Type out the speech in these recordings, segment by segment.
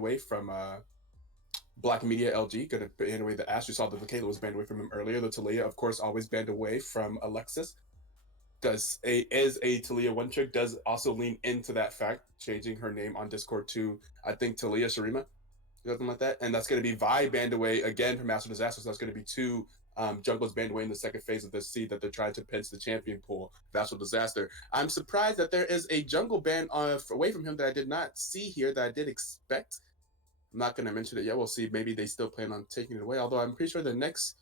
away from Black Media LG, going to ban away the Ash. We saw that the Kayla was banned away from him earlier. The Talia, of course, always banned away from Alexis. Is a Talia one trick, does also lean into that fact, changing her name on Discord to, I think, Talia Sharima, something like that. And that's going to be Vi banned away again from Master Disaster. So that's going to be two jungles banned away in the second phase of this seed that they're trying to pinch the champion pool, Vassal Disaster. I'm surprised that there is a jungle ban away from him that I did not see here that I did expect. I'm not going to mention it yet. We'll see. Maybe they still plan on taking it away. Although I'm pretty sure the next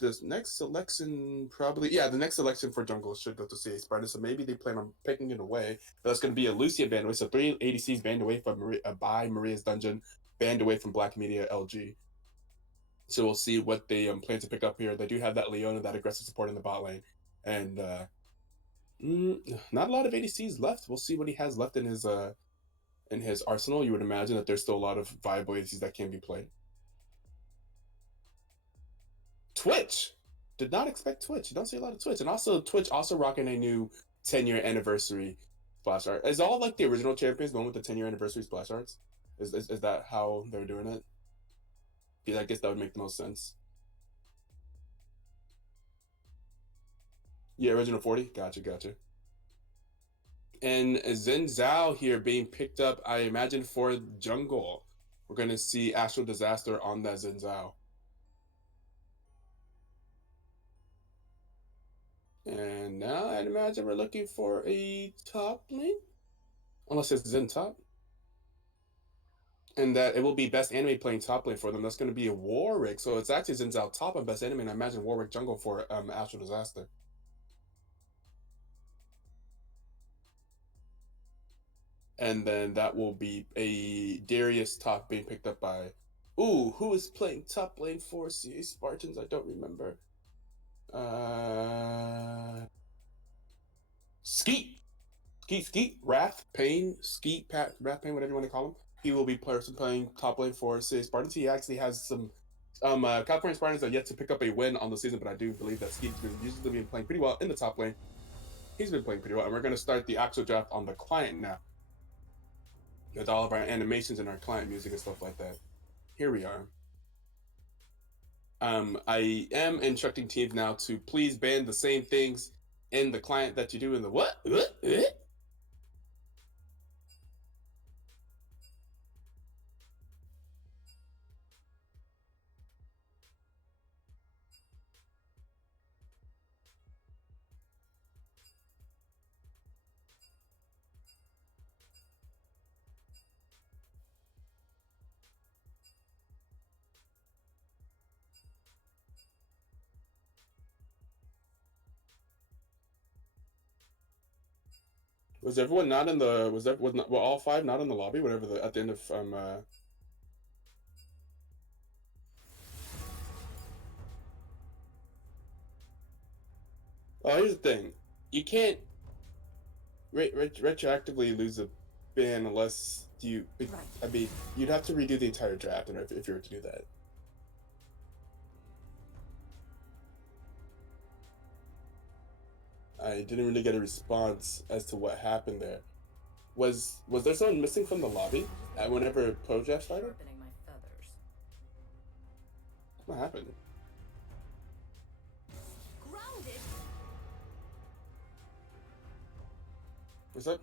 selection the next selection for jungle should go to CA Spartans. So maybe they plan on picking it away. But that's going to be a Lucia banned away. So 3 ADCs banned away from by Maria's Dungeon, banned away from Black Media LG. So we'll see what they plan to pick up here. They do have that Leona, that aggressive support in the bot lane, and not a lot of ADCs left. We'll see what he has left in his arsenal. You would imagine that there's still a lot of viable ADCs that can be played. Twitch. Did not expect Twitch. You don't see a lot of Twitch. And also Twitch also rocking a new 10-year anniversary splash art. Is all like the original champions going with the 10-year anniversary splash arts? Is that how they're doing it? Yeah, I guess that would make the most sense. Yeah, original 40. Gotcha. And Zen Zhao here being picked up, I imagine, for jungle. We're going to see Astral Disaster on that Zen Zhao. And now I'd imagine we're looking for a top lane, unless it's Zen top. And that it will be best anime playing top lane for them. That's going to be a Warwick. So it's actually Zen Zhao top on best anime, and I imagine Warwick jungle for Astral Disaster. And then that will be a Darius top being picked up by, who is playing top lane for CA Spartans? I don't remember. Skeet, Wrath, Pain, Skeet, Wrath, Pain, whatever you want to call him. He will be playing top lane for CA Spartans. He actually has some California Spartans are yet to pick up a win on the season, but I do believe that Skeet's been usually been playing pretty well in the top lane. He's been playing pretty well, and we're going to start the actual draft on the client now, with all of our animations and our client music and stuff like that. Here we are. I am instructing teams now to please ban the same things in the client that you do in the what? Was everyone not in the? Were all five not in the lobby? Whatever at the end of Oh, here's the thing: you can't retroactively lose a ban unless you. I mean, you'd have to redo the entire draft if you were to do that. I didn't really get a response as to what happened there. Was there someone missing from the lobby whenever Pro Draft started? What happened? What's up?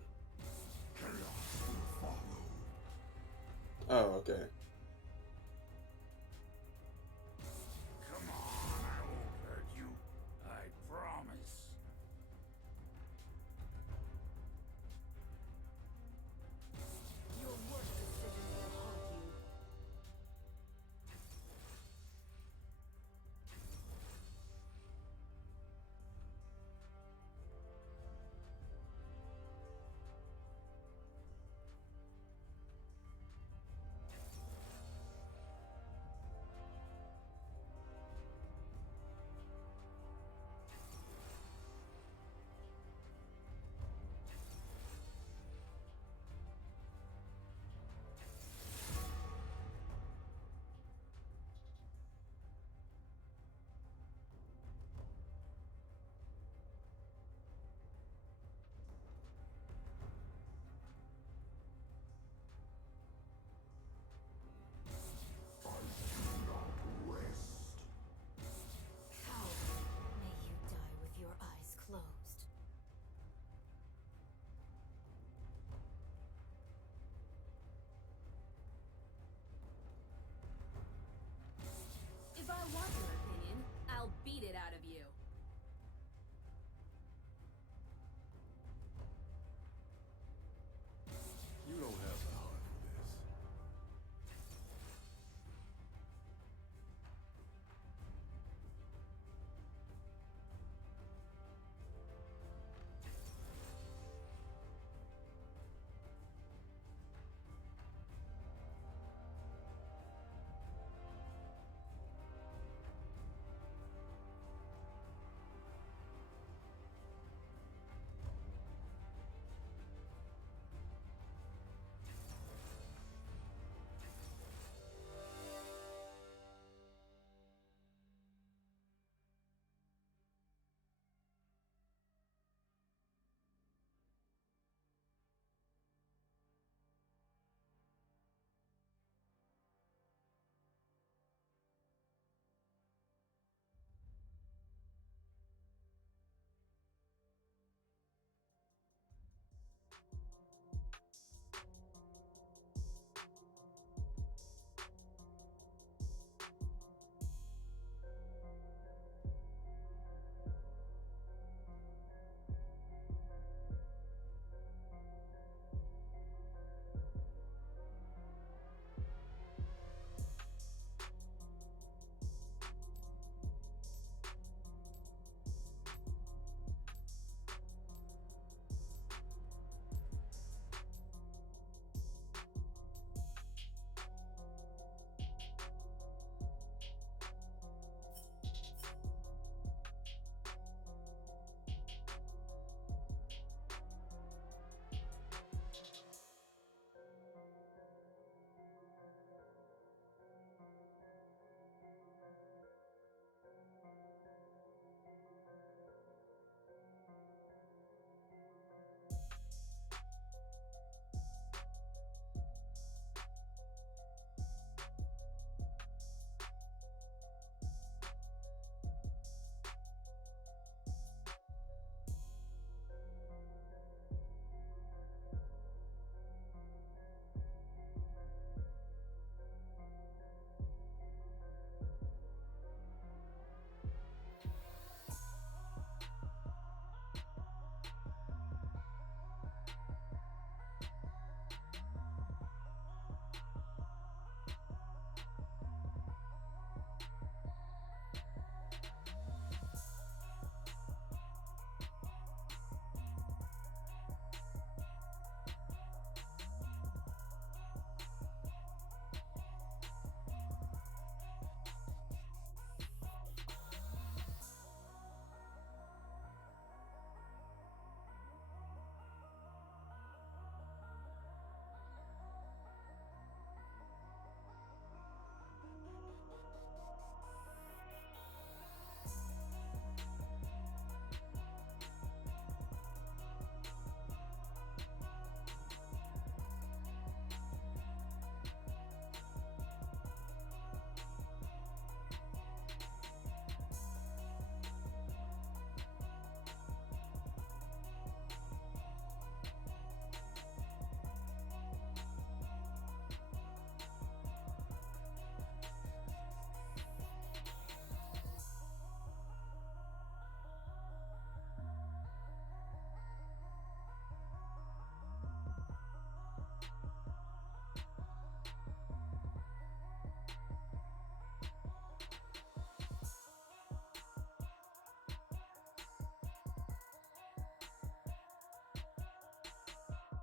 Oh, okay. Come on, I won't hurt you. I promise. Your worst decisions will haunt you.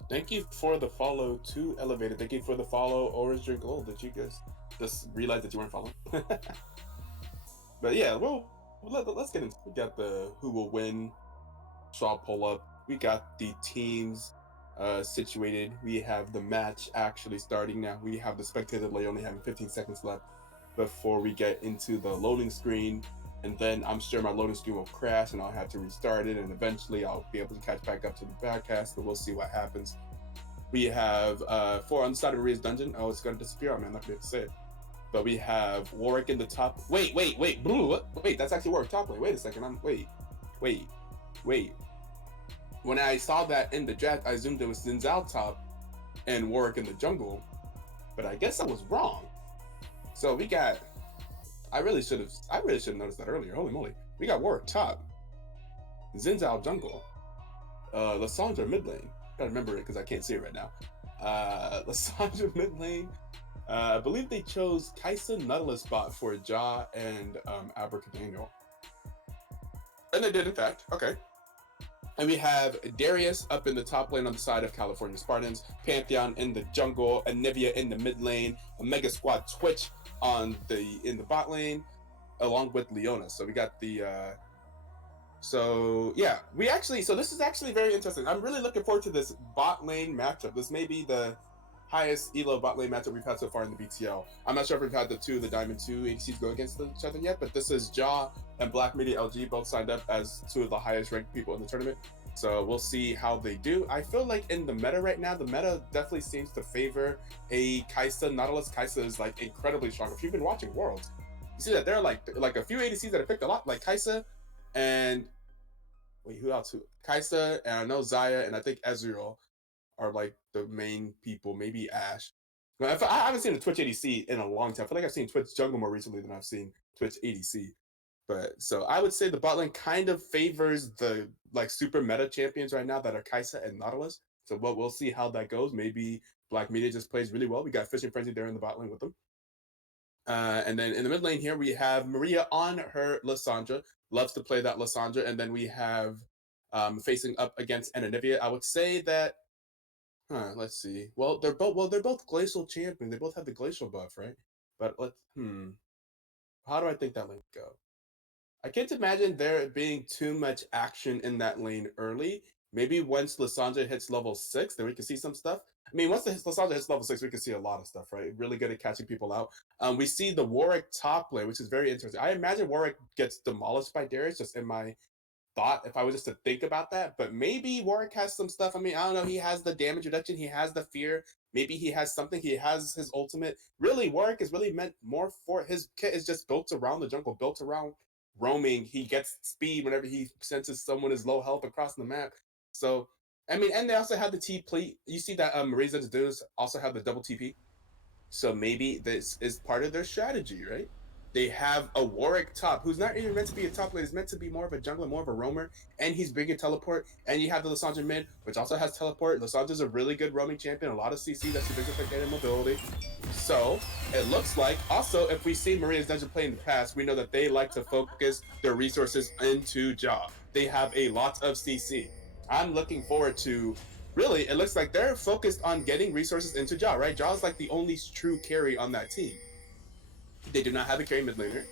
Thank you for the follow to Elevated. Thank you for the follow, Orange Drink Gold. Did you guys just realize that you weren't following? But yeah, well, let's get into it. We got the who will win straw pull up. We got the teams situated. We have the match actually starting now. We have the spectator delay only having 15 seconds left before we get into the loading screen. And then I'm sure my loading screen will crash and I'll have to restart it. And eventually I'll be able to catch back up to the broadcast, but we'll see what happens. We have four on the side of Maria's dungeon. Oh, it's going to disappear. I'm not going to be able to say it. But we have Warwick in the top. Wait. Blue. Wait, that's actually Warwick top lane. Wait a second. Wait. When I saw that in the draft, I assumed it was Zinzao top and Warwick in the jungle. But I guess I was wrong. So we got. I really should have noticed that earlier. Holy moly. We got Warwick top, Zinzao jungle, Lysandra mid lane. Gotta remember it because I can't see it right now. Lysandra mid lane. I believe they chose Kaisa Nautilus bot for Ja and Abracadabra. And they did, in fact. Okay. And we have Darius up in the top lane on the side of California Spartans, Pantheon in the jungle, Anivia in the mid lane, Omega Squad Twitch in the bot lane, along with Leona. So we got the so this is actually very interesting. I'm really looking forward to this bot lane matchup. This may be the highest elo bot lane matchup we've had so far in the BTL. I'm not sure if we've had the Diamond 2 ADCs go against each other yet, but this is Ja and Black Media LG both signed up as two of the highest ranked people in the tournament. So we'll see how they do. I feel like in the meta right now, the meta definitely seems to favor a Kaisa Nautilus. Kaisa is like incredibly strong. If you've been watching Worlds, you see that there are like a few ADCs that are picked a lot, like Kaisa and who else? Kaisa and I know Zaya and I think Ezreal are like the main people. Maybe Ashe. I haven't seen a Twitch ADC in a long time. I feel like I've seen Twitch jungle more recently than I've seen Twitch ADC. But so I would say the bot lane kind of favors the like super meta champions right now that are Kaisa and Nautilus. So we'll see how that goes. Maybe Black Media just plays really well. We got Fishing Frenzy there in the bot lane with them. And then in the mid lane here, we have Maria on her Lysandra. Loves to play that Lysandra. And then we have facing up against Anivia. I would say that let's see. Well, they're both glacial champions. They both have the glacial buff, right? But how do I think that lane would go? I can't imagine there being too much action in that lane early. Maybe once Lysandra hits level 6, then we can see some stuff. I mean, once Lysandra hits level 6, we can see a lot of stuff, right? Really good at catching people out. We see the Warwick top lane, which is very interesting. I imagine Warwick gets demolished by Darius, just in my thought, if I was just to think about that. But maybe Warwick has some stuff. I mean, I don't know. He has the damage reduction. He has the fear. Maybe he has something. He has his ultimate. Really, Warwick is really meant more for his kit is just built around the jungle, built around roaming. He gets speed whenever he senses someone is low health across the map. So, I mean, and they also have the TP. You see that Maria's dudes also have the double TP. So maybe this is part of their strategy, right? They have a Warwick top, who's not even meant to be a top lane. He's meant to be more of a jungler, more of a roamer, and he's big in teleport. And you have the Lysandra mid, which also has teleport. Lysandra's a really good roaming champion, a lot of CC, that's your biggest effect and mobility. So it looks like, also, if we see Maria's Dungeon play in the past, we know that they like to focus their resources into Ja. They have a lot of CC. I'm looking forward to really, it looks like they're focused on getting resources into Ja, right? Ja's like the only true carry on that team. They do not have a carry mid laner,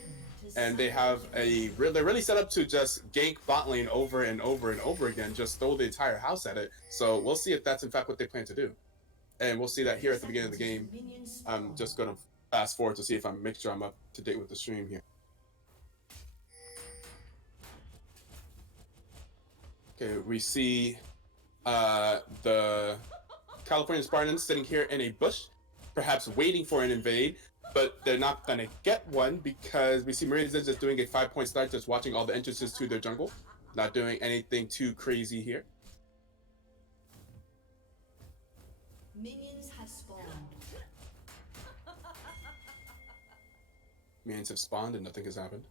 and they have they're really set up to just gank bot lane over and over and over again, just throw the entire house at it. So we'll see if that's in fact what they plan to do. And we'll see that here at the beginning of the game. I'm just going to fast forward to see if I make sure I'm up to date with the stream here. Okay, we see the California Spartans sitting here in a bush, perhaps waiting for an invade, but they're not going to get one because we see Maria's just doing a 5-point start, just watching all the entrances to their jungle, not doing anything too crazy here. Minions have spawned. Minions have spawned and nothing has happened.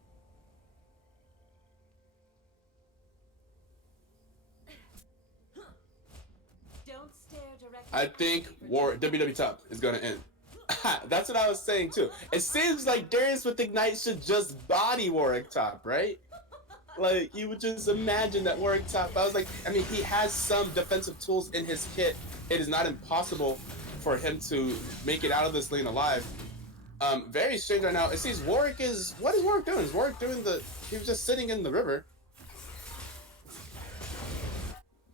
I think WW top is going to end. That's what I was saying too. It seems like Darius with Ignite should just body Warwick top, right? Like, you would just imagine that Warwick top. I was like, I mean, he has some defensive tools in his kit. It is not impossible for him to make it out of this lane alive. Very strange right now. It seems Warwick is, what is Warwick doing? Is Warwick doing he was just sitting in the river.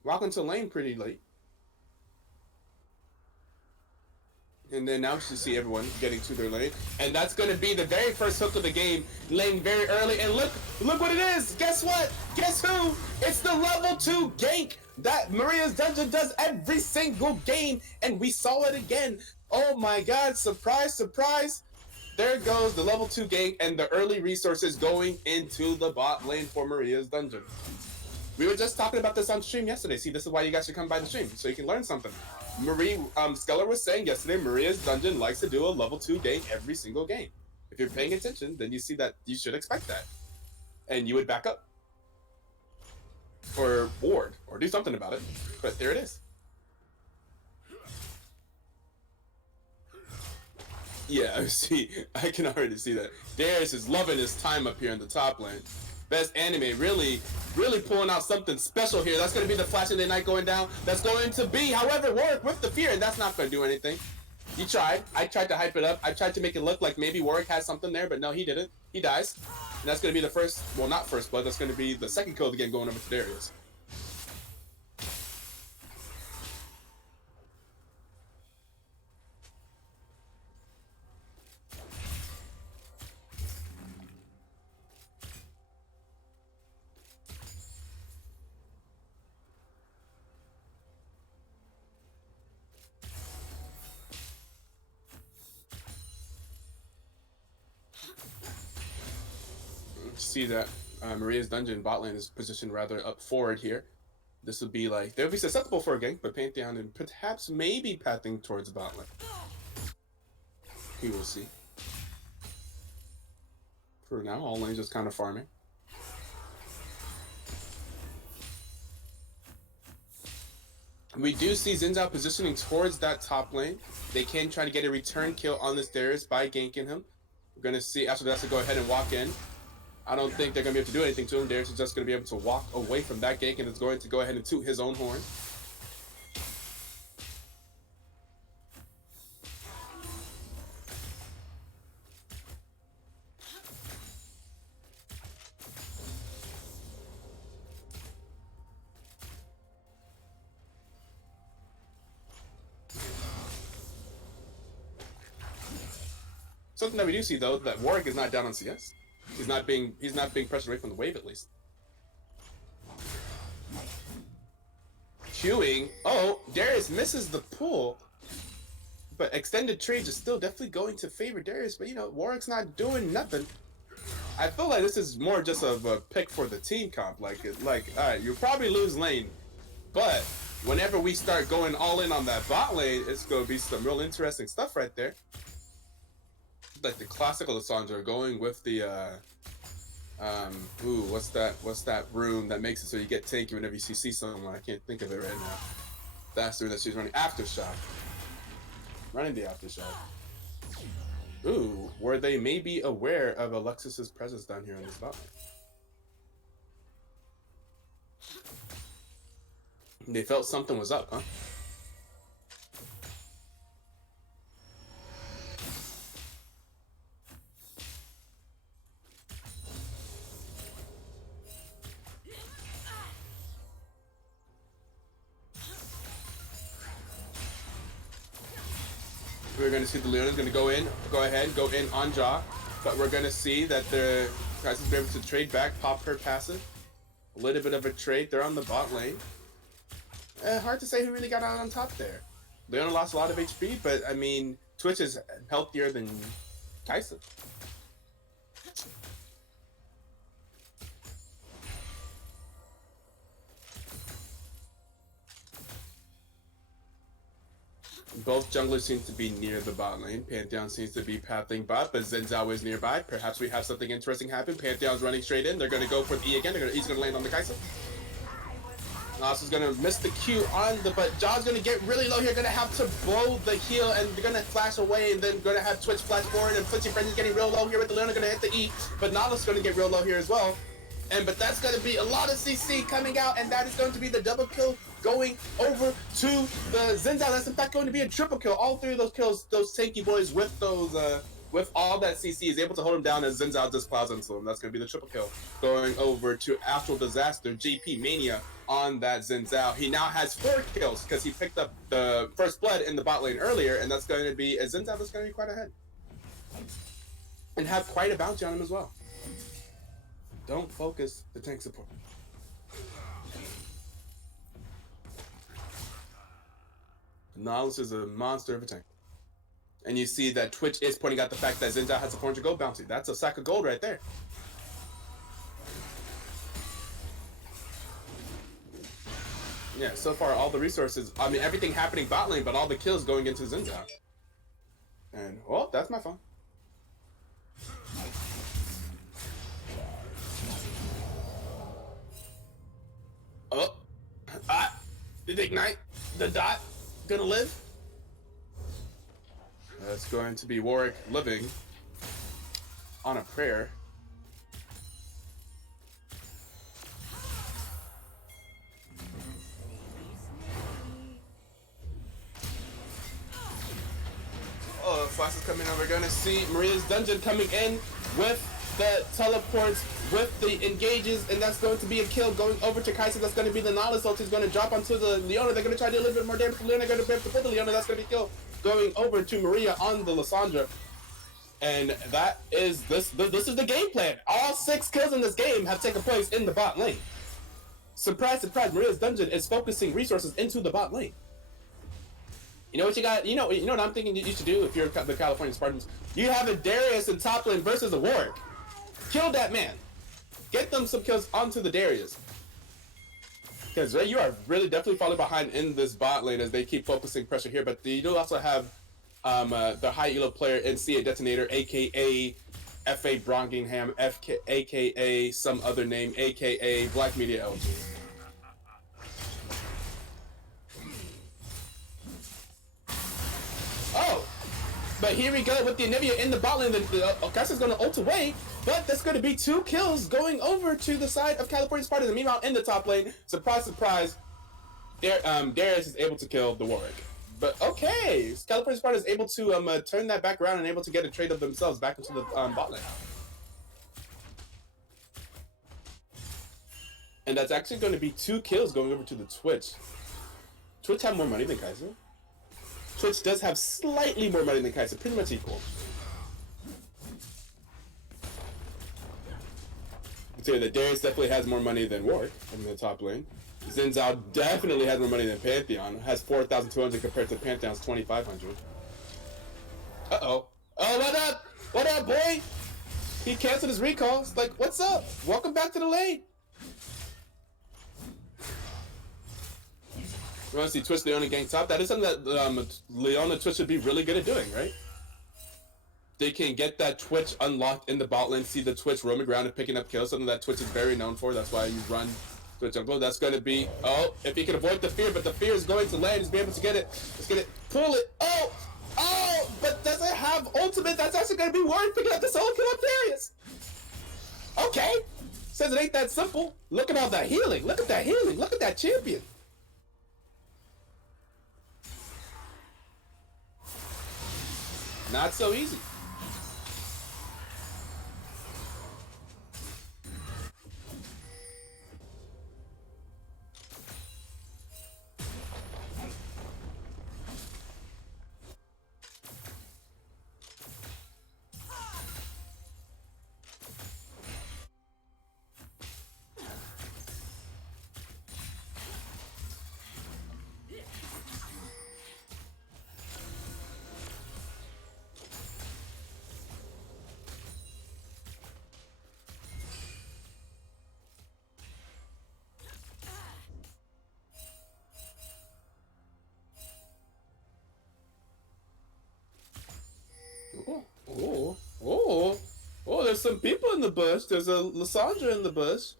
Walking to lane pretty late. And then now we should see everyone getting to their lane. And that's going to be the very first hook of the game. Lane very early. And look what it is. Guess what? Guess who? It's the level 2 gank that Maria's Dungeon does every single game. And we saw it again. Oh my god. Surprise, surprise. There goes the level 2 gank and the early resources going into the bot lane for Maria's Dungeon. We were just talking about this on stream yesterday. See, this is why you guys should come by the stream, so you can learn something. Skeller was saying yesterday, Maria's Dungeon likes to do a level 2 gank every single game. If you're paying attention, then you see that you should expect that. And you would back up. Or ward, or do something about it. But there it is. Yeah, see, I can already see that. Darius is loving his time up here in the top lane. Best anime, really pulling out something special here. That's going to be the Flash of the Night going down. That's going to be, however, Warwick with the fear, and that's not going to do anything. He tried. I tried to hype it up. I tried to make it look like maybe Warwick has something there, but no, he didn't. He dies. And that's going to be the first, well, not first blood. That's going to be the second kill of the game going over to Darius. See that Maria's Dungeon bot lane is positioned rather up forward here. This would be like, they would be susceptible for a gank, but Pantheon and perhaps maybe pathing towards bot lane. We will see. For now, all lanes just kind of farming. We do see Xin Zhao positioning towards that top lane. They can try to get a return kill on this Darius by ganking him. We're going to see after that to go ahead and walk in. I don't think they're going to be able to do anything to him. Darius is just going to be able to walk away from that gank and is going to go ahead and toot his own horn. Something that we do see though, that Warwick is not down on CS. He's not being pressured away from the wave at least. Queuing. Oh, Darius misses the pull. But extended trades is still definitely going to favor Darius, but you know, Warwick's not doing nothing. I feel like this is more just of a pick for the team comp. Like, alright, you'll probably lose lane, but whenever we start going all in on that bot lane, it's gonna be some real interesting stuff right there. Like the classical Lissandra going with the what's that room that makes it so you get tanky whenever you see someone. I can't think of it right now. That's the room that she's running. Aftershock. Running the Aftershock. Ooh, were they maybe aware of Alexis's presence down here on this bot lane? They felt something was up, huh? We're going to see the Leona's going to go in on Jaw, but we're going to see that the Crisis will be able to trade back, pop her passive. A little bit of a trade. They're on the bot lane. Hard to say who really got out on top there. Leona lost a lot of HP, but I mean, Twitch is healthier than Kaisa. Both junglers seem to be near the bot lane. Pantheon seems to be pathing bot, but Xin Zhao is nearby. Perhaps we have something interesting happen. Pantheon's running straight in. They're going to go for the E again. He's going to land on the Kaisa. Nas is going to miss the Q on the, but Jaw's going to get really low here. Going to have to blow the heal, and they're going to flash away, and then going to have Twitch flash forward, and Flinching Frenzy's getting real low here with the Leona. Going to hit the E, but Nautilus is going to get real low here as well. but that's going to be a lot of CC coming out, and that is going to be the double kill going over to the Xin Zhao. That's in fact going to be a triple kill. All three of those kills, those tanky boys with those with all that CC is able to hold him down as Xin Zhao just plows into him. That's going to be the triple kill going over to Actual Disaster GP Mania on that Xin Zhao. He now has 4 kills because he picked up the first blood in the bot lane earlier, and that's going to be a Xin Zhao that's going to be quite ahead and have quite a bounty on him as well. Don't focus the tank support. Nautilus is a monster of a tank. And you see that Twitch is pointing out the fact that Xin Zhao has a 400 gold bounty. That's a sack of gold right there. Yeah, so far all the resources, I mean everything happening bot lane, but all the kills going into Xin Zhao. And, well, that's my phone. Oh, did ignite the dot gonna live? That's going to be Warwick living on a prayer. Oh, Flash is coming in. We're gonna see Maria's dungeon coming in with the teleports, with the engages, and that's going to be a kill going over to Kai'Sa. That's going to be the Nautilus ult. He's going to drop onto the Leona. They're going to try to do a little bit more damage to Leona. They're going to be able to put the Leona. That's going to be kill going over to Maria on the Lissandra. And that is this is the game plan. All 6 kills in this game have taken place in the bot lane. Surprise, surprise, Maria's dungeon is focusing resources into the bot lane. You know what you got? You know what I'm thinking you should do if you're the California Spartans? You have a Darius in top lane versus a Warwick. Kill that man. Get them some kills onto the Darius. Because you are really definitely falling behind in this bot lane as they keep focusing pressure here. But you do also have the high elo player in CA Detonator, aka FA Brongingham, aka some other name, aka Black Media LG. Oh! But here we go with the Anivia in the bot lane. Kai'Sa's going to ult away, but that's going to be 2 kills going over to the side of California Spartans. And meanwhile, in the top lane, surprise, surprise, Darius is able to kill the Warwick. But okay, California Spartans is able to turn that back around and able to get a trade of themselves back into the bot lane. And that's actually going to be 2 kills going over to the Twitch. Twitch have more money than Kai'Sa. Twitch does have slightly more money than Kai'Sa, pretty much equal. You can say that Darius definitely has more money than Warwick in the top lane. Xin Zhao definitely has more money than Pantheon. Has 4,200 compared to Pantheon's 2,500. Uh-oh. Oh, what up? What up, boy? He canceled his recall. It's like, what's up? Welcome back to the lane. You want to see Twitch Leona gang top? That is something that Leona Twitch should be really good at doing, right? They can get that Twitch unlocked in the bot lane, see the Twitch roaming around and picking up kills, something that Twitch is very known for. That's why you run Twitch jungle. That's going to be, oh, if he can avoid the fear, but the fear is going to land. He's be able to get it. Let's get it. Pull it. Oh, oh, but doesn't have ultimate. That's actually going to be Warwick picking up the solo kill up Darius. Okay. Says it ain't that simple. Look at all that healing. Look at that healing. Look at that champion. Not so easy. Oh, there's some people in the bush. There's a Lissandra in the bush.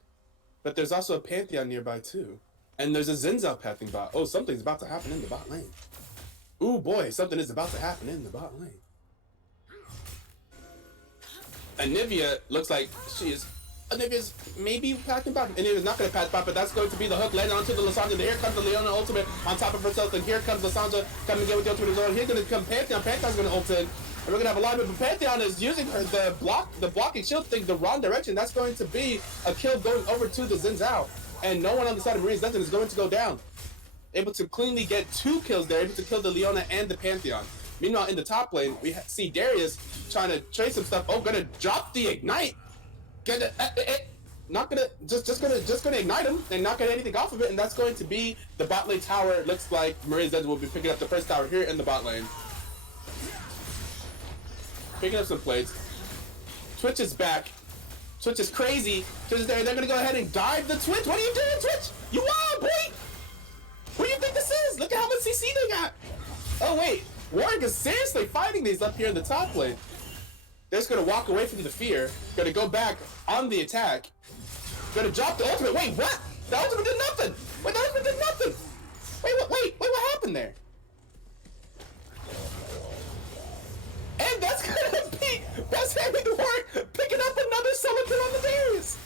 But there's also a Pantheon nearby, too. And there's a Xin Zhao pathing bot. Oh, something's about to happen in the bot lane. Ooh, boy, something is about to happen in the bot lane. Anivia looks like she is Olivia's maybe packing back. Olivia's not going to pass back, but that's going to be the hook landing onto the Lysandra. Here comes the Leona ultimate on top of herself, and here comes Lysandra coming in with the ultimate zone. Here's going to come Pantheon. Pantheon's going to ult in, and we're going to have a lot of it, but Pantheon is using the blocking shield thing the wrong direction. That's going to be a kill going over to the Xin Zhao, and no one on the side of Maria's Dungeon is going to go down. Able to cleanly get 2 kills there, able to kill the Leona and the Pantheon. Meanwhile, in the top lane, we see Darius trying to trade some stuff. Oh, gonna drop the ignite. Not gonna just gonna ignite him and not get anything off of it, and that's going to be the bot lane tower. It looks like Maria's Dungeon will be picking up the first tower here in the bot lane. Picking up some plates. Twitch is back. Twitch is crazy. Twitch is there. They're gonna go ahead and dive the Twitch. What are you doing, Twitch? You wild boy! What do you think this is? Look at how much CC they got. Oh wait, Warwick is seriously fighting these up here in the top lane. They're just gonna walk away from the fear. Gonna go back on the attack. Gonna drop the ultimate. Wait, what? The ultimate did nothing. Wait, the ultimate did nothing. Wait, what happened there? And that's gonna be best having to work, picking up another solo kill on the Darius.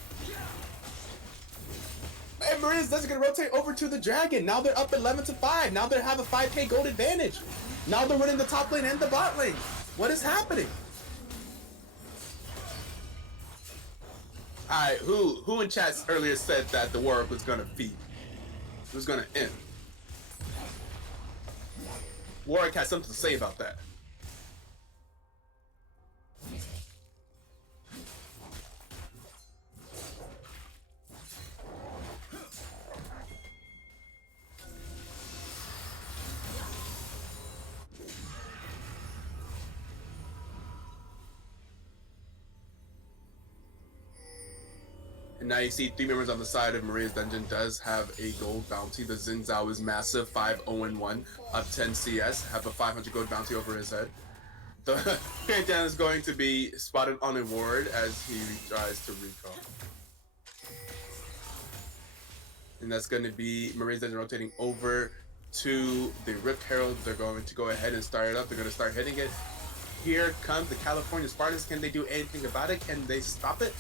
And Maria's Dungeon gonna rotate over to the Dragon. Now they're up 11-5. Now they have a 5k gold advantage. Now they're winning the top lane and the bot lane. What is happening? Alright, who in chat earlier said that the war was gonna feed? It was gonna end. Warwick has something to say about that. And now you see 3 members on the side of Maria's Dungeon does have a gold bounty. The Xin Zhao is massive, 5-0-1, up 10 CS, have a 500 gold bounty over his head. The Pantheon is going to be spotted on a ward as he tries to recall. And that's going to be Maria's Dungeon rotating over to the Rift Herald. They're going to go ahead and start it up. They're going to start hitting it. Here comes the California Spartans. Can they do anything about it? Can they stop it?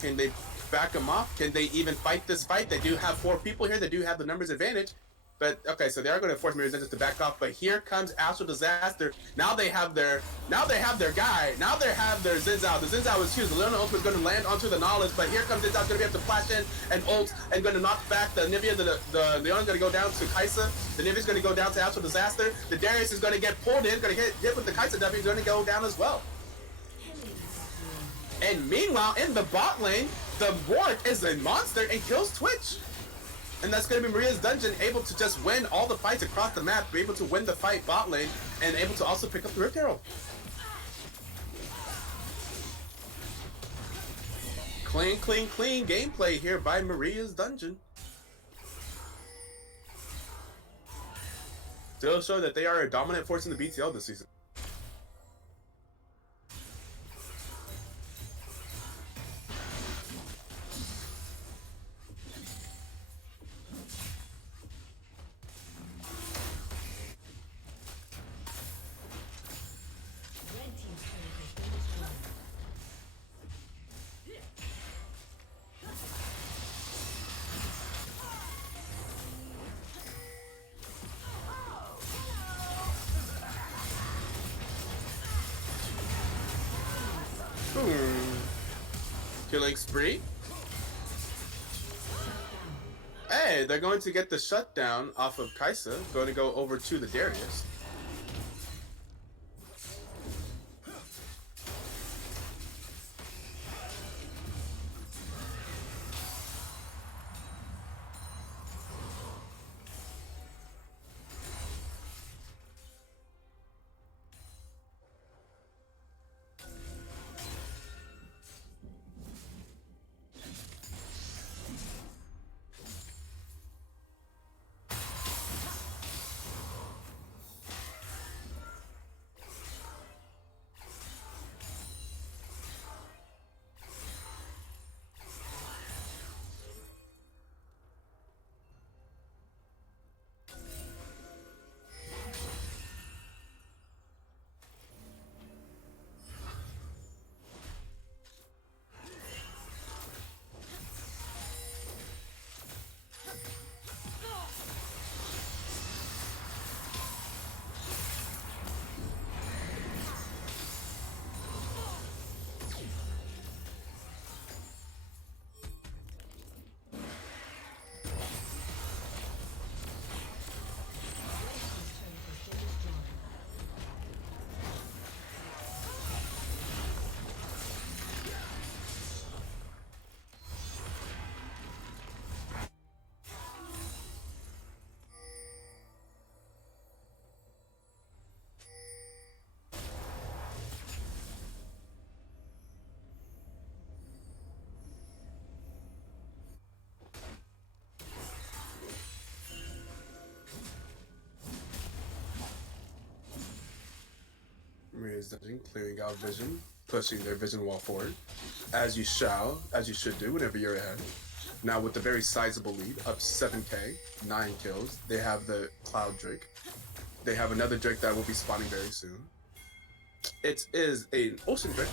Can they back them off? Can they even fight this fight? They do have 4 people here. They do have the numbers advantage. But okay, so they are going to force Maria's Dungeon to back off. But here comes Astral Disaster. Now they have their guy. Now they have their Xin Zhao. The Xin Zhao is huge. The Leona ult is going to land onto the Knowledge. But here comes Xin Zhao, going to be able to flash in and ult and going to knock back the Nivea. The Leona's going to go down to Kaisa. The Nivea's going to go down to Astral Disaster. The Darius is going to get pulled in. Going to get hit with the Kaisa W. He's going to go down as well. And meanwhile, in the bot lane, the Warwick is a monster and kills Twitch. And that's going to be Maria's Dungeon able to just win all the fights across the map, be able to win the fight bot lane, and able to also pick up the Rift Herald. Clean gameplay here by Maria's Dungeon. Still show that they are a dominant force in the BTL this season. Killing spree. Hey, they're going to get the shutdown off of Kaisa. Going to go over to the Darius. Maria's Dungeon, clearing out vision, pushing their vision wall forward, as you should do whenever you're ahead. Now with the very sizable lead, up 7k, 9 kills, they have the Cloud Drake. They have another Drake that will be spawning very soon. It is an Ocean Drake.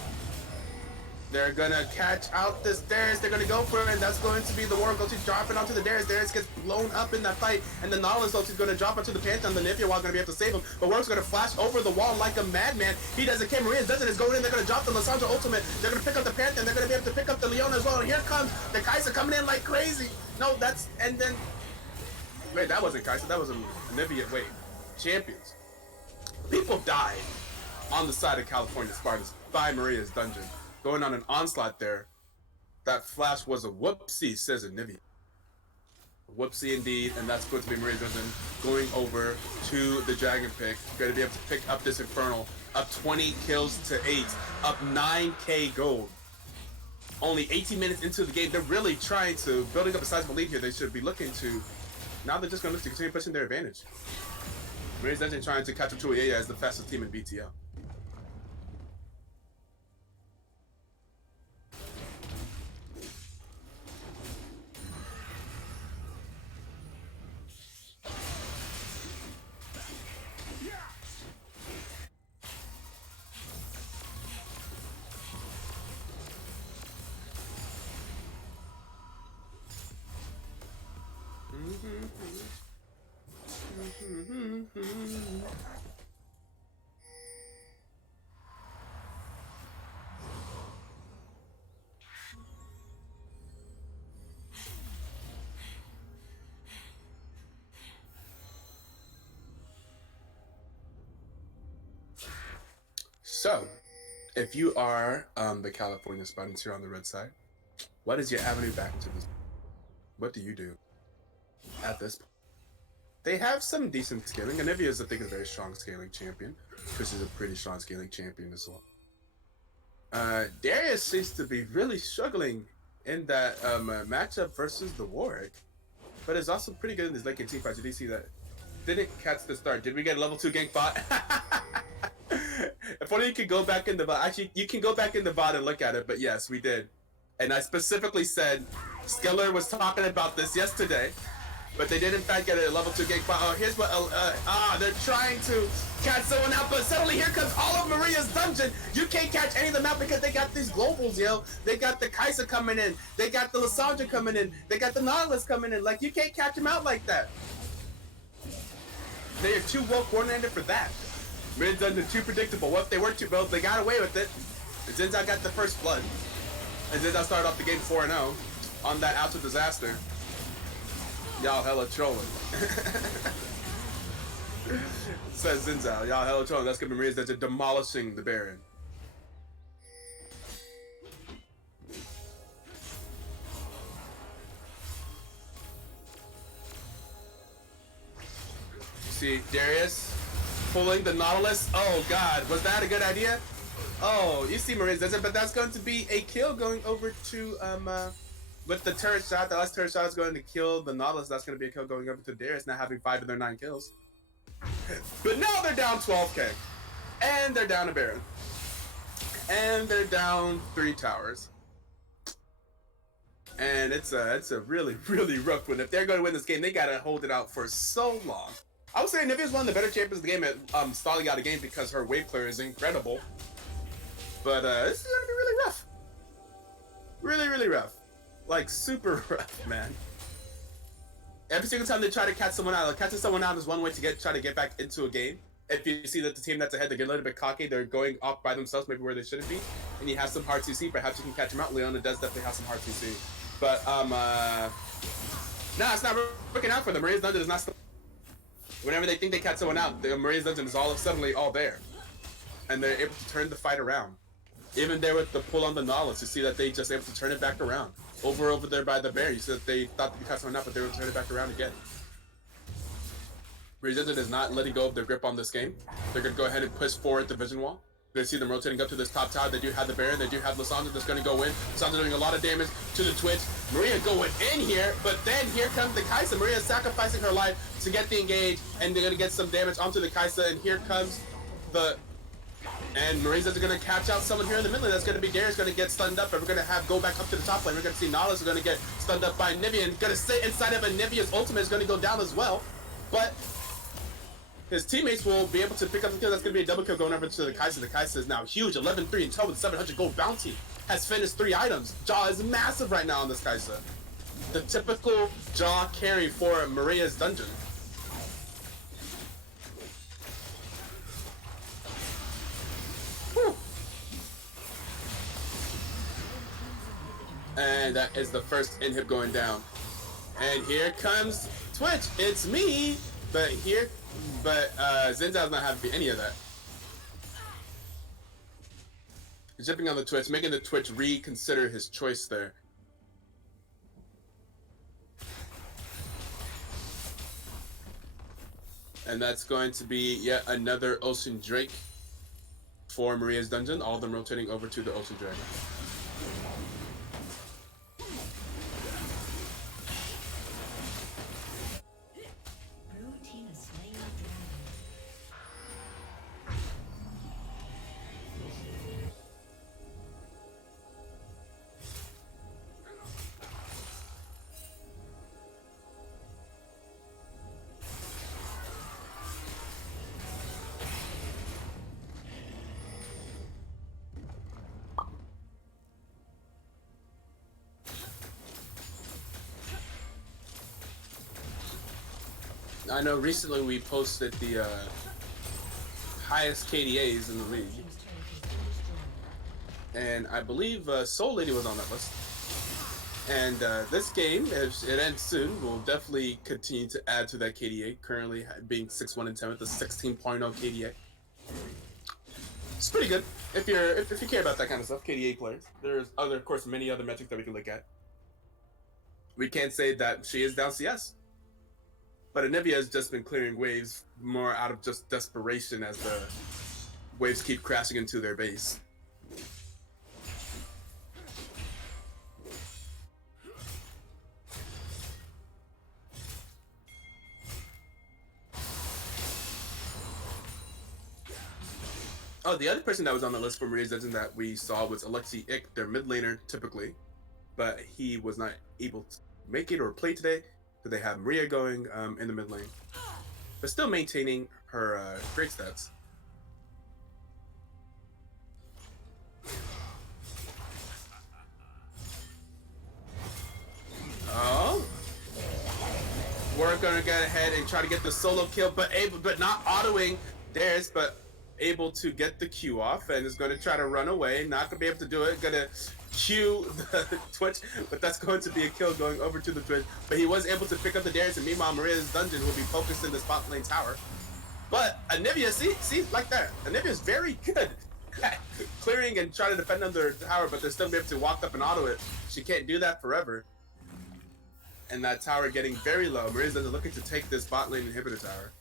They're gonna catch out this Darius. They're gonna go for it, and that's going to be the War Ulti dropping onto the Darius. Darius gets blown up in that fight, and the Nautilus Ulti is gonna drop onto the Pantheon. The Nifia Wall gonna be able to save him, but Warwick's gonna flash over the wall like a madman. He doesn't care. Maria's Dungeon is going in. They're gonna drop the Lissandra Ultimate. They're gonna pick up the Pantheon. They're gonna be able to pick up the Leona as well. And here comes the Kai'Sa coming in like crazy. No, that's and then wait, that wasn't Kai'Sa. That was a Nivea. Wait, champions. People died on the side of California Spartans by Maria's Dungeon. Going on an onslaught there. That flash was a whoopsie, says Nivea. Whoopsie indeed, and that's going to be Maria's Dungeon going over to the Dragon Pick. Going to be able to pick up this Infernal. Up 20 kills to 8. Up 9k gold. Only 18 minutes into the game. They're really trying to, building up a sizable lead here. They should be looking to, now they're just going to look to continue pushing their advantage. Maria's Dungeon trying to catch up to Uyaya as the fastest team in BTL. So, if you are the California Spartans here on the red side, what is your avenue back into this? What do you do at this point? They have some decent scaling. Anivia is, I think, a very strong scaling champion. Chris is a pretty strong scaling champion as well. Darius seems to be really struggling in that matchup versus the Warwick, but is also pretty good in this late game team fight. Did you see that? Didn't catch the start. Did we get a level 2 gank bot? If only you could go back in the bot. Actually, you can go back in the bot and look at it, but yes, we did. And I specifically said, Skiller was talking about this yesterday, but they did in fact get a level 2 gank bot. Oh, here's what, they're trying to catch someone out, but suddenly here comes all of Maria's Dungeon. You can't catch any of them out because they got these globals, yo. They got the Kai'Sa coming in. They got the Lissandra coming in. They got the Nautilus coming in. Like, you can't catch them out like that. They are too well coordinated for that. Maria's Dungeon too predictable. Well, if they were too both, they got away with it. And Zinzao got the first blood. And Zinzao started off the game 4-0 on that Alpha Disaster. Y'all hella trolling. Says Zinzao, y'all hella trolling. That's gonna be Maria's Dungeon demolishing the Baron. See, Darius pulling the Nautilus. Oh god, was that a good idea? Oh, you see Maria's Dungeon, but that's going to be a kill going over to with the turret shot. The last turret shot is going to kill the Nautilus. That's going to be a kill going over to Darius, now having 5 of their 9 kills. But now they're down 12k. And they're down a Baron. And they're down 3 towers. And it's a really, really rough one. If they're going to win this game, they got to hold it out for so long. I would say Nivea's one of the better champions of the game at stalling out a game because her wave clear is incredible. But this is going to be really rough. Really, really rough. Like, super rough, man. Every single time they try to catch someone out, like, catching someone out is one way to try to get back into a game. If you see that the team that's ahead, they get a little bit cocky, they're going off by themselves, maybe where they shouldn't be, and you have some hard CC, perhaps you can catch them out. Leona does definitely have some hard CC. But, nah, it's not working out for them. Maria's Dungeon is not... Whenever they think they catch someone out, the Maria's Dungeon is suddenly all there. And they're able to turn the fight around. Even there with the pull on the Nautilus, you see that they just able to turn it back around. Over there by the bear, you see that they thought they caught someone out, but they were able to turn it back around again. Maria's Dungeon is not letting go of their grip on this game. They're going to go ahead and push forward the vision wall. You're going to see them rotating up to this top tower. They do have the Baron. They do have Lissandra that's going to go in. Lissandra doing a lot of damage to the Twitch. Maria going in here, but then here comes the Kai'Sa. Maria is sacrificing her life to get the engage, and they're going to get some damage onto the Kai'Sa, and here comes the And Maria's going to catch out someone here in the middle lane. That's going to be Darius going to get stunned up. And we're going to have go back up to the top lane. We're going to see Nautilus is going to get stunned up by Nivea. And going to stay inside of Nivea's ultimate is going to go down as well. But his teammates will be able to pick up the kill. That's going to be a double kill going over to the Kai'Sa. The Kai'Sa is now huge. 11-3 and 12 with 700 gold bounty. Has finished 3 items. Jaw is massive right now on this Kai'Sa. The typical Jaw carry for Maria's dungeon. Whew. And that is the first inhib going down. And here comes Twitch. It's me. But Xin Zhao's not having any of that. Zipping on the Twitch, making the Twitch reconsider his choice there. And that's going to be yet another Ocean Drake for Maria's dungeon. All of them rotating over to the Ocean Dragon. I know recently we posted the highest KDAs in the league, and I believe Soul Lady was on that list. And this game, if it ends soon, will definitely continue to add to that KDA, currently being 6-1-10 with a 16.0 KDA. It's pretty good if you care about that kind of stuff, KDA players. There's of course, many other metrics that we can look at. We can't say that she is down CS. But Anivia has just been clearing waves more out of just desperation as the waves keep crashing into their base. Oh, the other person that was on the list for Maria's Dungeon that we saw was Alexi Ick, their mid laner typically, but he was not able to make it or play today. So they have Maria going in the mid lane, but still maintaining her great stats. Oh, we're gonna get ahead and try to get the solo kill, but not autoing theirs, but able to get the Q off, and is going to try to run away. Not gonna be able to do it. Gonna Q the Twitch, but that's going to be a kill going over to the Twitch. But he was able to pick up the Darius, and meanwhile Maria's dungeon will be focused in the spot lane tower. But Anivia, see, like that. Anivia is very good at clearing and trying to defend under the tower, but they're still be able to walk up and auto it. She can't do that forever. And that tower getting very low. Maria's dungeon looking to take this bot lane inhibitor tower.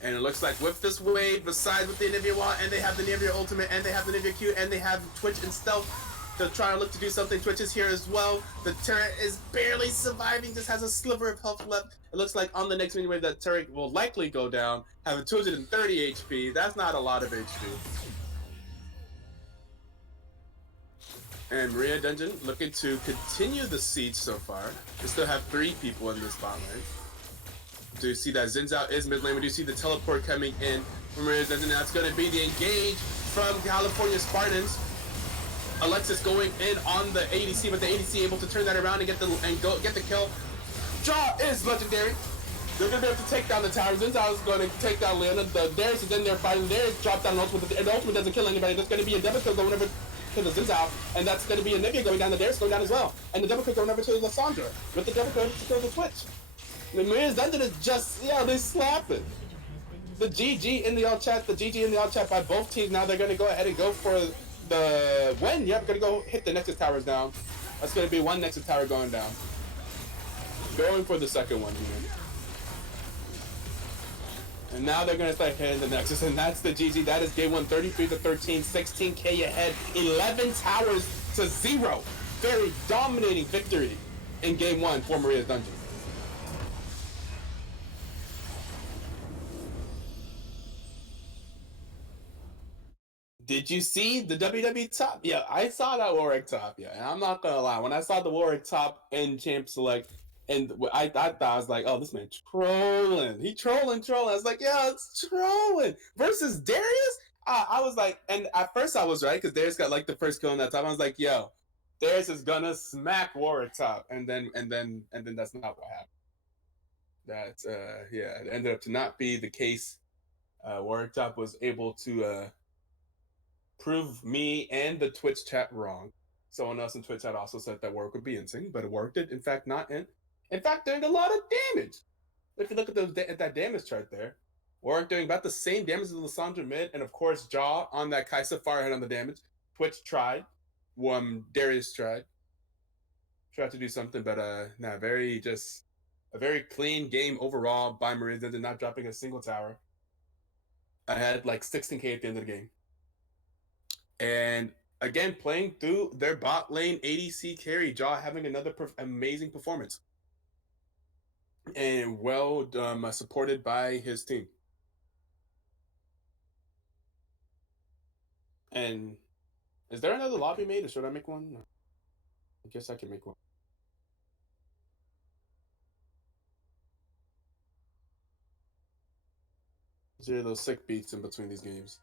And it looks like with this wave, besides with the Anivia wall, and they have the Anivia ultimate, and they have the Anivia Q, and they have Twitch and stealth, they're trying to look to do something. Twitch is here as well. The turret is barely surviving, just has a sliver of health left. It looks like on the next mini wave, that turret will likely go down, have a 230 HP. That's not a lot of HP. And Maria Dungeon looking to continue the siege so far. We still have 3 people in this bot lane. Do you see that Xin Zhao is mid lane? We do see the teleport coming in from Maria's Dungeon. That's going to be the engage from California Spartans. Alexis going in on the ADC, but the ADC able to turn that around and get the kill. Jaw is legendary. They're going to be able to take down the tower. Xin Zhao is going to take down Leona. The Darius is in there fighting. Darius dropped down an ultimate, and the ultimate doesn't kill anybody. There's going to be a double kill going over to the Xin Zhao, and that's going to be a Nivea going down. The Darius going down as well, and the double kill going over to Lissandra with the double kill to kill the Twitch. The Maria's Dungeon is just, they slapping. The GG in the all chat, by both teams. Now they're going to go ahead and go for the win. Yep, going to go hit the Nexus towers down. That's going to be one Nexus tower going down. Going for the second one here. And now they're going to start hitting the Nexus, and that's the GG. That is game 1, 33-13, 16k ahead, 11 towers to 0. Very dominating victory in game 1 for Maria's Dungeon. Did you see the WWE top? Yeah, I saw that Warwick top. Yeah, and I'm not gonna lie. When I saw the Warwick top in Champ Select, and I thought I was like, oh, this man trolling. He trolling. I was like, yeah, it's trolling versus Darius. I was like, and at first I was right because Darius got like the first kill in that top. I was like, yo, Darius is gonna smack Warwick top, and then that's not what happened. That yeah, it ended up to not be the case. Warwick top was able to prove me and the Twitch chat wrong. Someone else in Twitch chat also said that Warwick would be insane, but Warwick did in fact not end. In fact, doing a lot of damage. If you look at that damage chart there, Warwick doing about the same damage as Lissandra mid, and of course Jaw on that Kaisa Firehead on the damage. Twitch tried, Darius tried to do something, but nah, very just a very clean game overall by Meridian, not dropping a single tower. I had like 16k at the end of the game. And again, playing through their bot lane ADC carry, Jaw having another amazing performance. And well supported by his team. And is there another lobby made, or should I make one? I guess I can make one. There are those sick beats in between these games.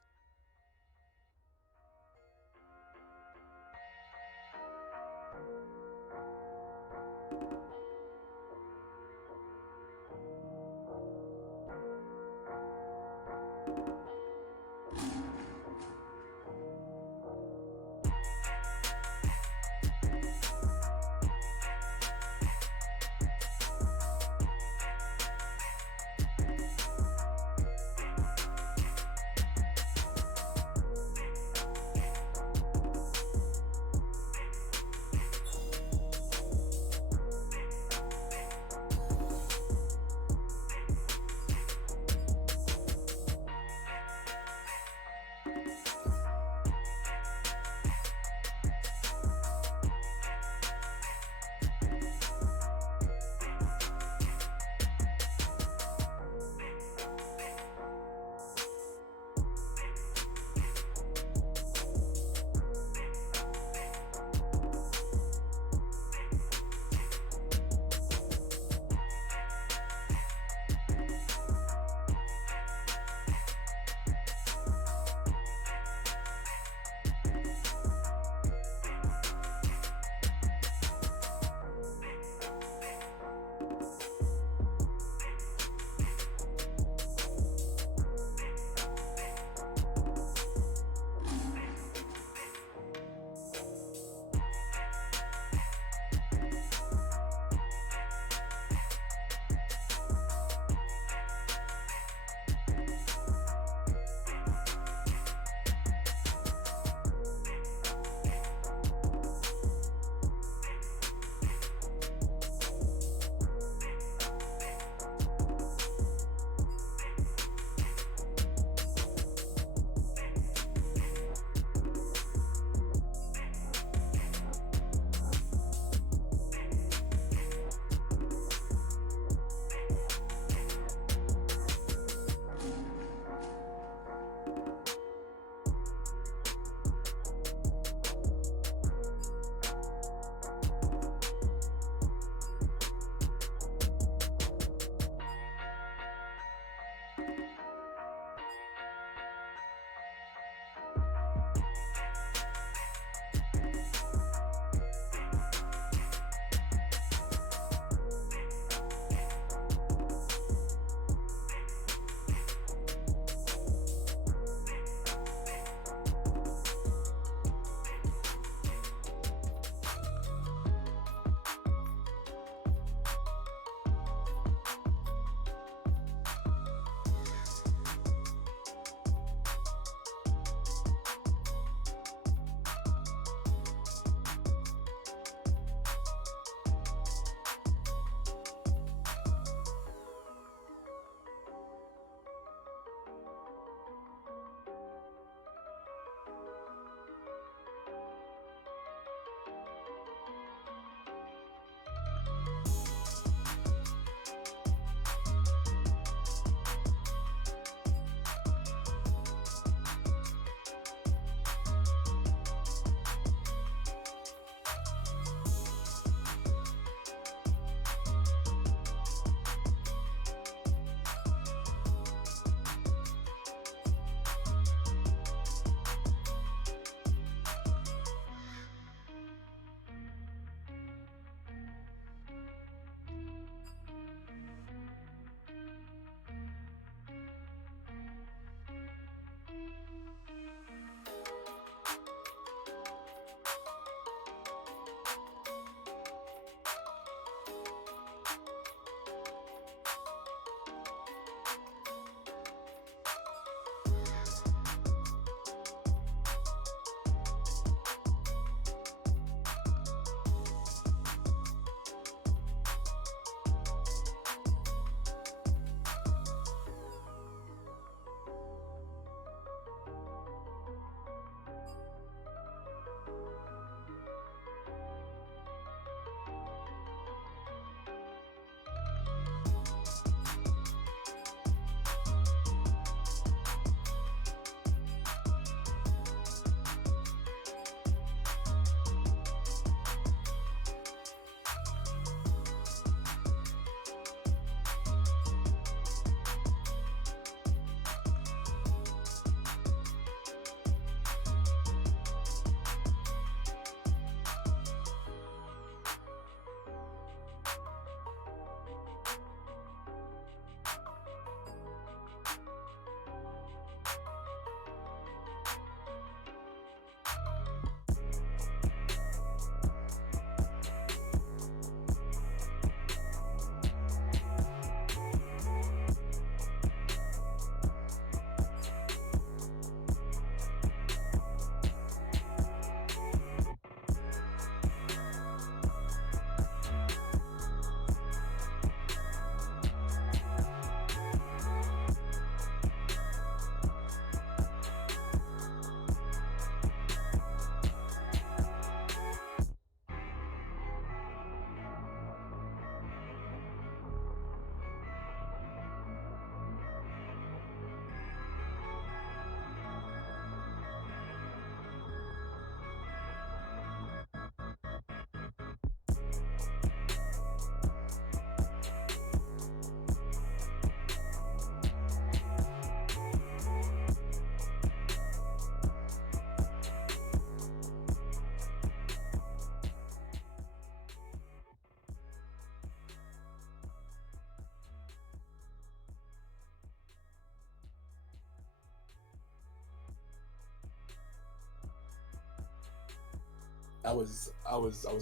I was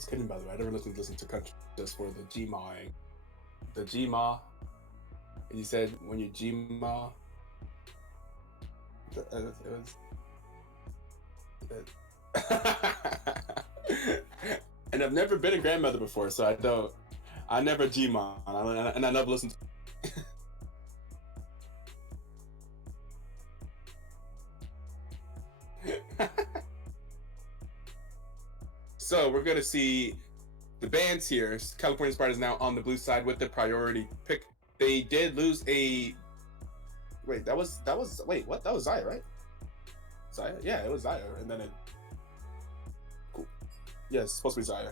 kidding, by the way. I never listen to country just for the Gmawing. The Gmaw. And you said when you Gmaw, and I've never been a grandmother before, so I don't. I never Gmon, and I never listen to. So we're gonna see the bands here. California Spartans now on the blue side with the priority pick. They did lose a. Wait, that was wait, what? That was Zaya, right? Zaya, yeah, it was Zaya, and then it. Cool. Yeah, it's supposed to be Zaya.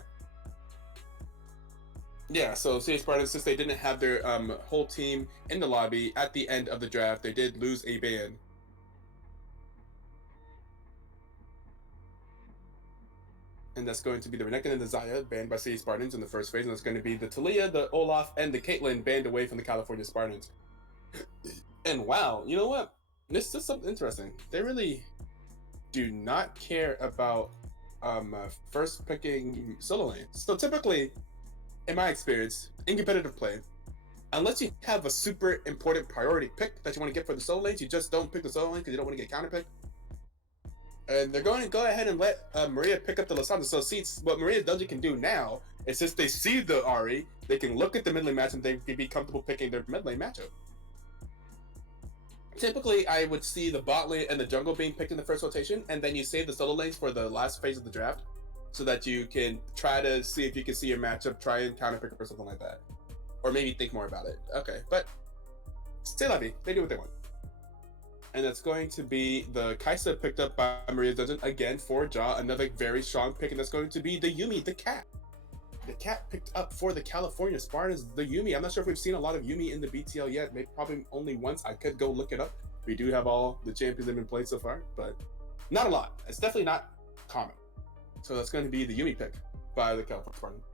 Yeah, so CA Spartans, since they didn't have their whole team in the lobby at the end of the draft, they did lose a ban. And that's going to be the Renekton and the Zaya banned by CA Spartans in the first phase, and that's going to be the Talia, the Olaf, and the Caitlyn banned away from the California Spartans. And wow, you know what? This is something interesting. They really do not care about first picking solo lanes. So typically, in my experience, in competitive play, unless you have a super important priority pick that you want to get for the solo lanes, you just don't pick the solo lane because you don't want to get counterpicked. And they're going to go ahead and let Maria pick up the Lissandra. So see, what Maria's dungeon can do now is since they see the Ahri, they can look at the mid lane match and they can be comfortable picking their mid lane matchup. Typically, I would see the bot lane and the jungle being picked in the first rotation, and then you save the solo lanes for the last phase of the draft, so that you can try to see if you can see your matchup, try and counterpick or something like that, or maybe think more about it. Okay, but stay levy, they do what they want. And that's going to be the Kaisa picked up by Maria's Dungeon again for Jaw, another very strong pick, and that's going to be the Yuumi, the cat. The cat picked up for the California Spartans, the Yuumi. I'm not sure if we've seen a lot of Yuumi in the BTL yet. Maybe probably only once. I could go look it up. We do have all the champions that have been played so far, but not a lot. It's definitely not common. So that's going to be the Yuumi pick by the California Spartans.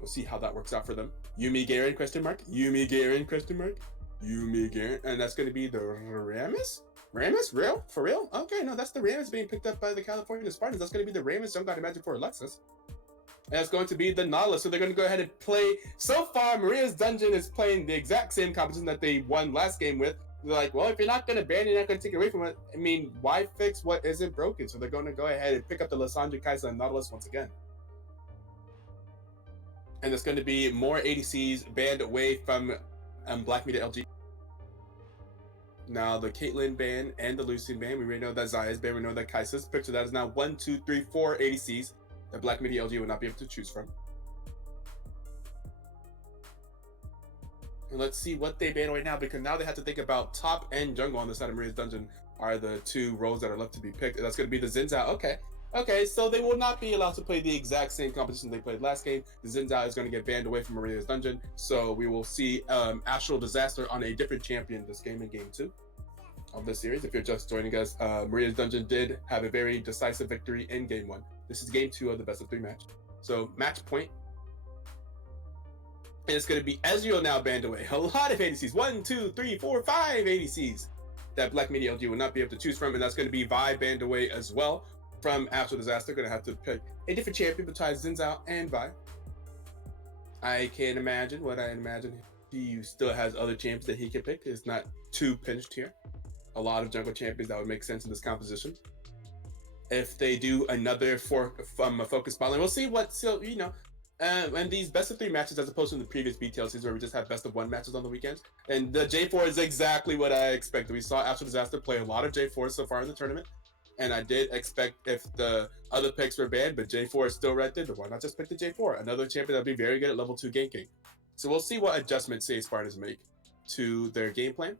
We'll see how that works out for them. Yuumi Garen question mark. Yuumi Garen question mark. Yuumi Garen, and that's going to be the Rammus. Rammus? Real? For real? Okay, no, that's the Rammus being picked up by the California Spartans. That's going to be the Rammus Young God Imagine for Alexis. And it's going to be the Nautilus. So they're going to go ahead and play. So far, Maria's Dungeon is playing the exact same competition that they won last game with. They're like, well, if you're not going to ban, you're not going to take it away from it. I mean, why fix what isn't broken? So they're going to go ahead and pick up the Lissandra, Kaisa, and Nautilus once again. And there's going to be more ADCs banned away from Black Media LG. Now the Caitlyn ban and the Lucian ban, we already know that Zaya's ban, we know that Kaisa's picked, so that is now 1, 2, 3, 4 ADCs that Black Media LG will not be able to choose from. And let's see what they ban away now, because now they have to think about top and jungle on the side of Maria's Dungeon are the two roles that are left to be picked. And that's going to be the Xin Zhao. Okay, so they will not be allowed to play the exact same competition they played last game. The Xin Zhao is going to get banned away from Maria's Dungeon, so we will see Astral Disaster on a different champion this game in Game 2 of this series. If you're just joining us, Maria's Dungeon did have a very decisive victory in Game 1. This is Game 2 of the best of 3 match. So match point. And it's going to be Ezreal now banned away. A lot of ADCs. 1, 2, 3, 4, 5 ADCs that Black Media LG will not be able to choose from. And that's going to be Vi banned away as well from Astral Disaster. Going to have to pick a different champion besides Xin Zhao and Vi. I can imagine what I imagine. He still has other champions that he can pick. It's not too pinched here. A lot of jungle champions that would make sense in this composition. If they do another focus bot lane, we'll see what, so, you know, and these best of 3 matches as opposed to the previous BTL series where we just have best of 1 matches on the weekends. And the J4 is exactly what I expected. We saw Astral Disaster play a lot of J4s so far in the tournament. And I did expect if the other picks were banned, but J4 is still right there, but why not just pick the J4? Another champion that'll be very good at level 2 ganking. So we'll see what adjustments CA Spartans make to their game plan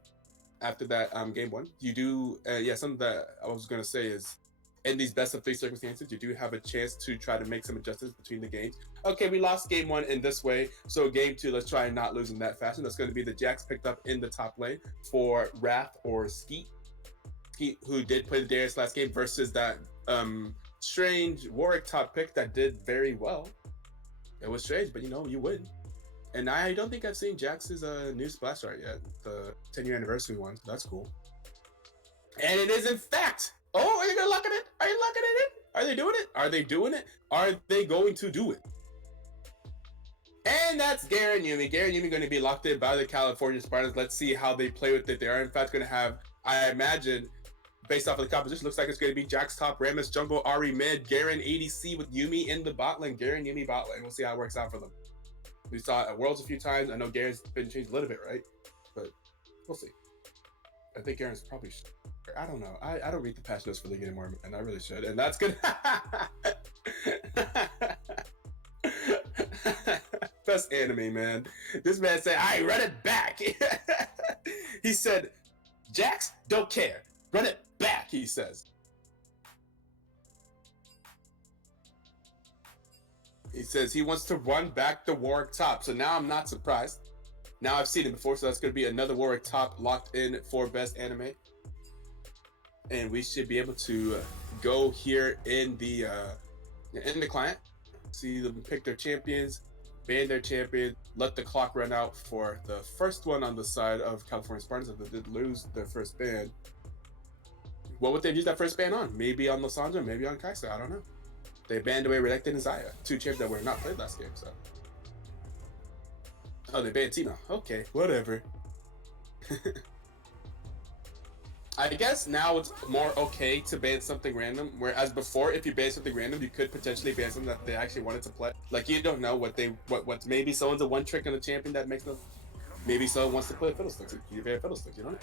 after that Game 1. You do, something that I was going to say is, in these best of 3 circumstances, you do have a chance to try to make some adjustments between the games. Okay, we lost Game 1 in this way, so Game 2, let's try and not lose in that fashion. That's going to be the Jax picked up in the top lane for Wrath or Skeet. Skeet, who did play the Darius last game, versus that strange Warwick top pick that did very well. It was strange, but you know, you win. And I don't think I've seen Jax's new splash art yet, the 10-year anniversary one, so that's cool. And it is in fact, oh, are you gonna lock it in? Are you locking it Are they doing it? Are they doing it? Are they going to do it? And that's Garen Yumi. Garen Yumi going to be locked in by the California Spartans. Let's see how they play with it. They are, in fact, going to have, I imagine, based off of the composition, looks like it's going to be Jax top, Rammus jungle, Ari mid, Garen ADC with Yumi in the bot lane. Garen Yumi bot lane. We'll see how it works out for them. We saw it at Worlds a few times. I know Garen's been changed a little bit, right? But we'll see. I think Garen's probably... I don't know. I don't read the patch notes for League anymore, and I really should. And that's good. Best anime, man. This man said, I run it back. He said, Jax, don't care. Run it back, he says. He says he wants to run back the Warwick top. So now I'm not surprised. Now I've seen it before, so that's going to be another Warwick top locked in for best anime. And we should be able to go here in the client, see them pick their champions, ban their champion, let the clock run out for the first one on the side of California Spartans. If they did lose their first ban, what would they use that first ban on? Maybe on Lissandra, maybe on Kai'Sa, I don't know. They banned away Redacted and Zaya, two champions that were not played last game, so. Oh, they banned Tina. Okay, whatever. I guess now it's more okay to ban something random, whereas before, if you ban something random, you could potentially ban something that they actually wanted to play. Like, you don't know what maybe someone's a one trick on a champion that makes them. Maybe someone wants to play Fiddlesticks. You ban Fiddlesticks, you know?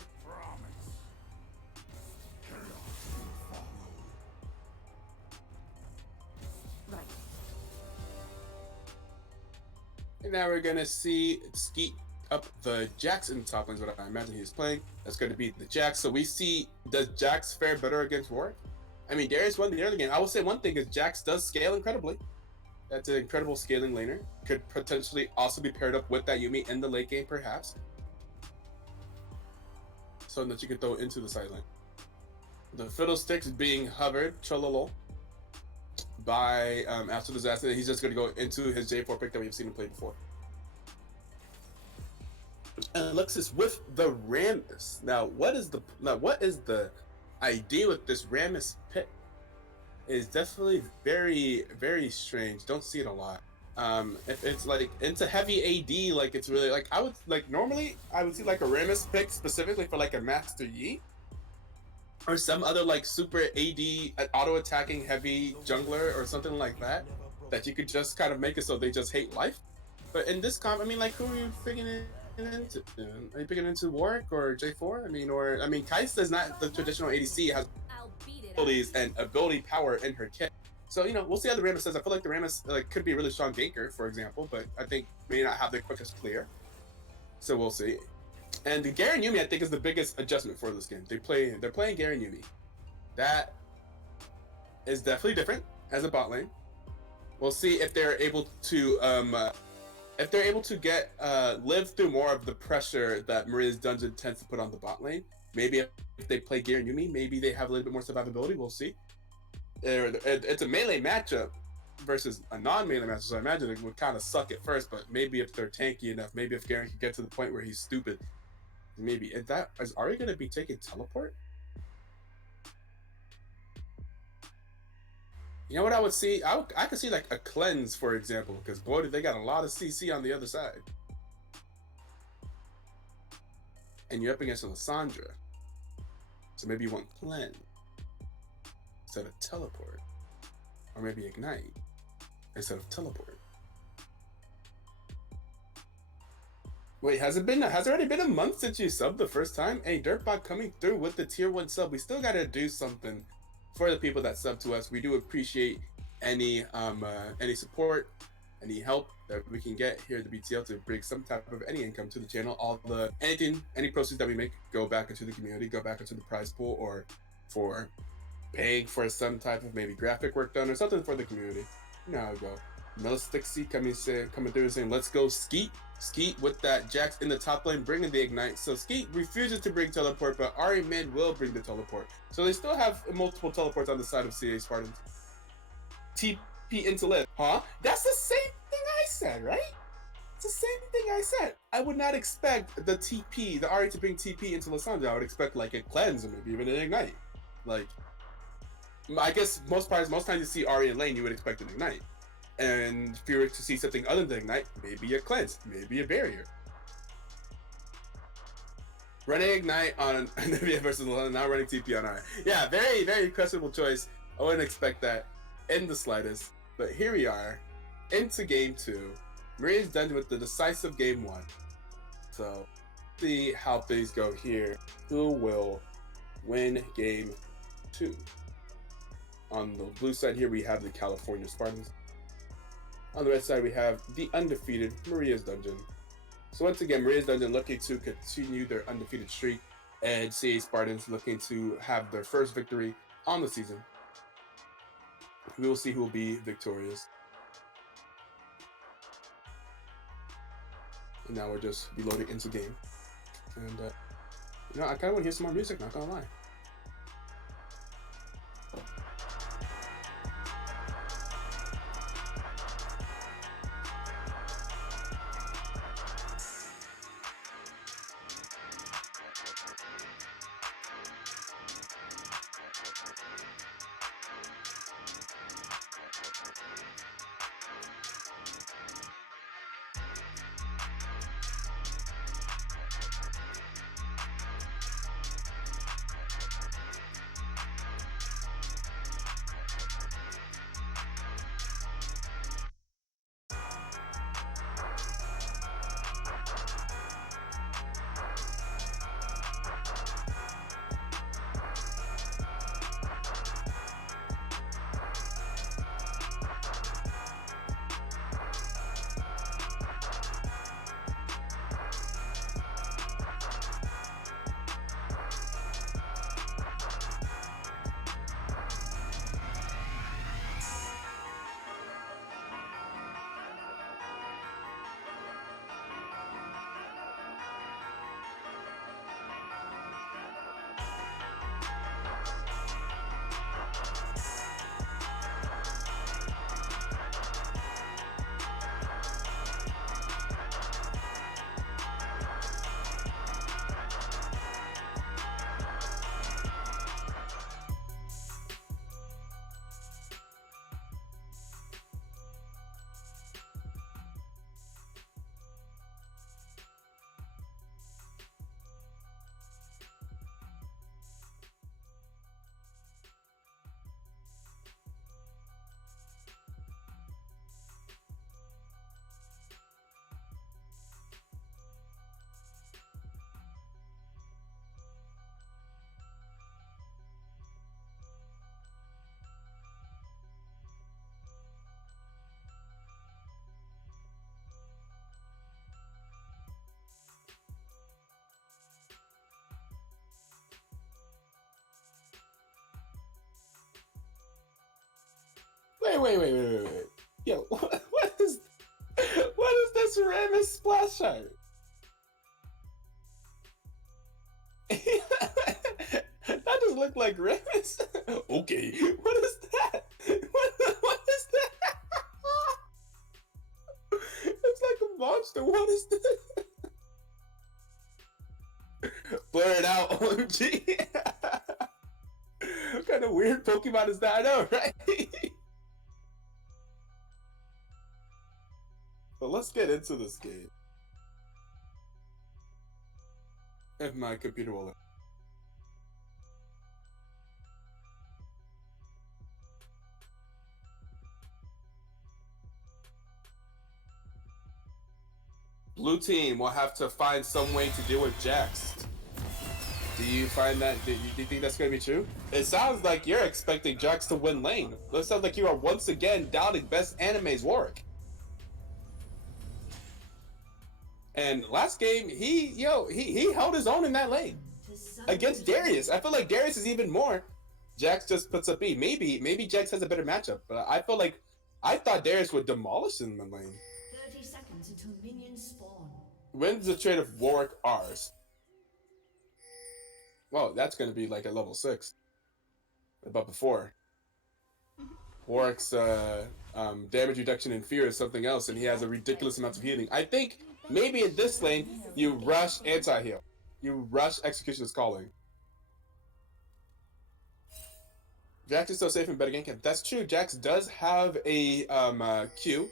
And now we're gonna see Skeet up the Jax in the top lane is what I imagine he's playing. That's going to be the Jax. So we see, does Jax fare better against Warwick? I mean, Darius won the early game. I will say one thing is Jax does scale incredibly. That's an incredible scaling laner. Could potentially also be paired up with that Yumi in the late game, perhaps. Something that you could throw into the side lane. The Fiddlesticks being hovered, chololo, by after the disaster. He's just going to go into his J4 pick that we've seen him play before. And Alexis with the Rammus. Now, what is the idea with this Rammus pick? It's definitely very, very strange. Don't see it a lot. If it's like into heavy AD, like it's really like I would like normally I would see like a Rammus pick specifically for like a Master Yi or some other like super AD auto attacking heavy jungler or something like that you could just kind of make it so they just hate life. But in this comp, I mean, like, who are you picking into? Are you picking into Warwick or J4? I mean, Kai'Sa is not the traditional ADC. It has abilities and ability power in her kit. So, you know, we'll see how the Rammus does. I feel like the Rammus could be a really strong ganker, for example, but I think may not have the quickest clear. So we'll see. And the Garen Yumi, I think, is the biggest adjustment for this game. They're playing Garen Yumi. That is definitely different as a bot lane. We'll see if they're able to get live through more of the pressure that Maria's Dungeon tends to put on the bot lane. Maybe if they play Garen Yumi, maybe they have a little bit more survivability. We'll see. It's a melee matchup versus a non-melee matchup, so I imagine it would kind of suck at first, but maybe if they're tanky enough, maybe if Garen can get to the point where he's stupid, maybe. Is Ari going to be taking teleport? You know what I would see? I could see like a cleanse, for example, because boy, they got a lot of CC on the other side. And you're up against Lissandra. So maybe you want cleanse instead of teleport. Or maybe ignite instead of teleport. Wait, has it already been a month since you subbed the first time? Hey, Dirtbot coming through with the tier 1 sub. We still gotta do something for the people that sub to us. We do appreciate any support, any help that we can get here at the BTL to bring some type of any income to the channel. Any proceeds that we make go back into the community, go back into the prize pool, or for paying for some type of maybe graphic work done or something for the community. You know how it go. Melistixi coming through saying, let's go Skeet. Skeet with that Jax in the top lane bringing the ignite. So Skeet refuses to bring teleport, but Ari mid will bring the teleport. So they still have multiple teleports on the side of CA Spartans. TP into lift. Huh? That's the same thing I said, right? It's the same thing I said. I would not expect the Ari to bring TP into Lissandra. I would expect like a cleanse or maybe even an ignite. Like, I guess most times you see Ari in lane, you would expect an ignite. And if you were to see something other than ignite, maybe a cleanse, maybe a barrier. Running ignite on Nivea versus not running TP on Ari. Yeah, very, very questionable choice. I wouldn't expect that in the slightest. But here we are, into game 2. Maria's done with the decisive game 1. So, see how things go here. Who will win game 2? On the blue side here, we have the California Spartans. On the red side, we have the undefeated Maria's Dungeon. So once again, Maria's Dungeon looking to continue their undefeated streak, and CA Spartans looking to have their first victory on the season. We will see who will be victorious. And now we're just reloading into game. And, I kind of want to hear some more music, not gonna lie. Wait. Yo, what is this Ramus splash art? That just looked like Ramus. Okay, what is that? What is that? It's like a monster. What is this? Blur it out, OMG. What kind of weird Pokemon is that? I know, right? But let's get into this game. If my computer will. Blue team will have to find some way to deal with Jax. Do you find that? Do you think that's going to be true? It sounds like you're expecting Jax to win lane. It sounds like you are once again doubting Best Anime's Warwick. And last game, he held his own in that lane against Darius. I feel like Darius is even more. Jax just puts up E. Maybe Jax has a better matchup, but I feel like I thought Darius would demolish him in the lane. 30 seconds until minions spawn. Wins the trade of Warwick R's. Well, that's going to be like at level 6. But before. Warwick's damage reduction and fear is something else, and he has a ridiculous amount of healing. I think maybe in this lane, you rush anti-heal. You rush Executioner's Calling. Jax is so safe in better game camp. That's true. Jax does have a Q.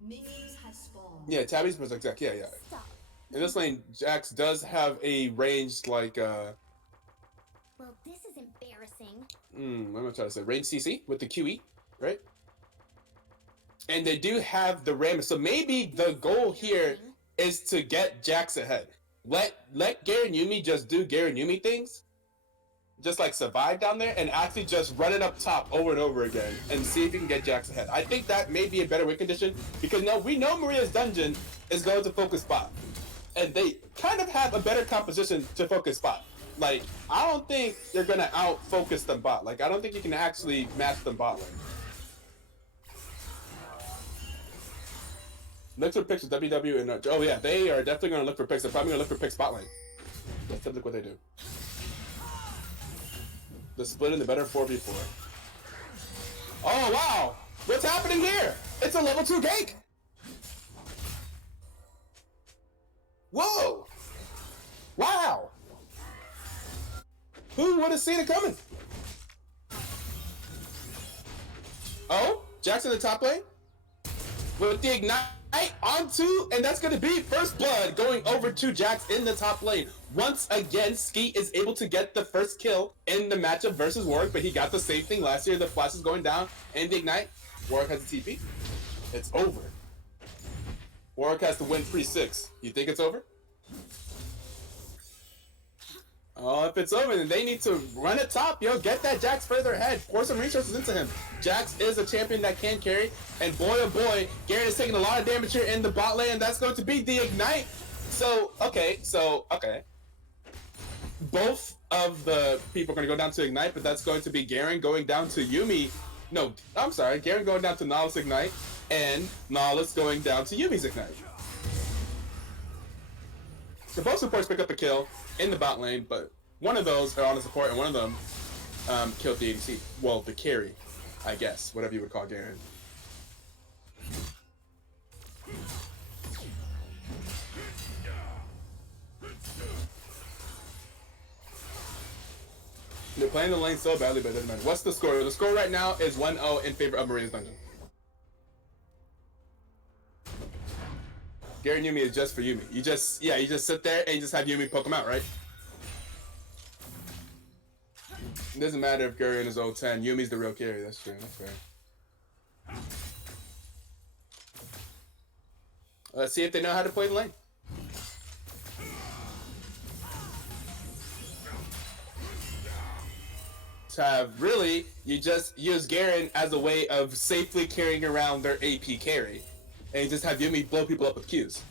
Minions have spawned. Yeah, Tabby's was exact. Yeah, yeah. Stop. In this lane, Jax does have a ranged like Well, this is embarrassing. what am I trying to say? Ranged CC with the QE, right? And they do have the ram. So maybe the goal here is to get Jax ahead. Let Garen Yumi just do Garen Yumi things. Just like survive down there and actually just run it up top over and over again and see if you can get Jax ahead. I think that may be a better win condition because now we know Maria's dungeon is going to focus spot. And they kind of have a better composition to focus spot. Like, I don't think you're gonna out focus them bot. Like, I don't think you can actually match them bot lane. Look for picks with WW and oh yeah, they are definitely gonna look for picks. They're probably gonna look for picks spot lane. That's typically what they do. The split in the better 4v4. Oh wow! What's happening here? It's a level 2 gank! Whoa! Wow! Who would have seen it coming? Oh, Jackson in the top lane with the ignite onto, and that's going to be first blood going over to Jax in the top lane. Once again, Skeet is able to get the first kill in the matchup versus Warwick, but he got the same thing last year. The flash is going down and the ignite. Warwick has a TP. It's over. Warwick has to win 3-6. You think it's over? Oh, if it's over, then they need to run it top, yo. Get that Jax further ahead. Pour some resources into him. Jax is a champion that can carry. And boy, oh boy, Garen is taking a lot of damage here in the bot lane. And that's going to be the ignite. So, okay. Both of the people are going to go down to ignite, but that's going to be Garen going down to Yumi. No, I'm sorry. Garen going down to Nautilus ignite. And Nautilus going down to Yumi's ignite. So both supports pick up a kill in the bot lane, but one of those are on the support and one of them killed the ADC. Well, the carry, I guess, whatever you would call Garen. They're playing the lane so badly, but it doesn't matter. What's the score? The score right now is 1-0 in favor of Maria's dungeon. Garen Yumi is just for Yumi. You just sit there and you just have Yumi poke him out, right? It doesn't matter if Garen is 0-10. Yumi's the real carry. That's true. That's fair. Let's see if they know how to play the lane. To have really, you just use Garen as a way of safely carrying around their AP carry. And you just have Yumi blow people up with Qs.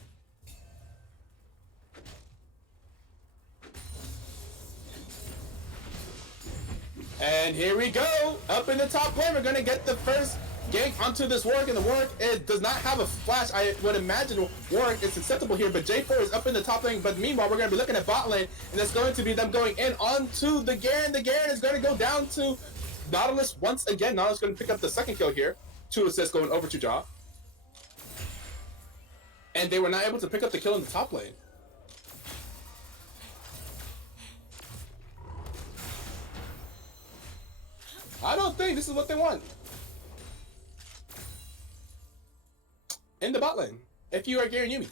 And here we go! Up in the top lane, we're gonna get the first gank onto this Warwick, and the Warwick does not have a flash. I would imagine Warwick is acceptable here, but J4 is up in the top lane. But meanwhile, we're gonna be looking at bot lane, and it's going to be them going in onto the Garen. The Garen is gonna go down to Nautilus once again. Nautilus gonna pick up the second kill here. 2 assists going over to Jaw. And they were not able to pick up the kill in the top lane. I don't think this is what they want. In the bot lane, if you are Garen Yumi.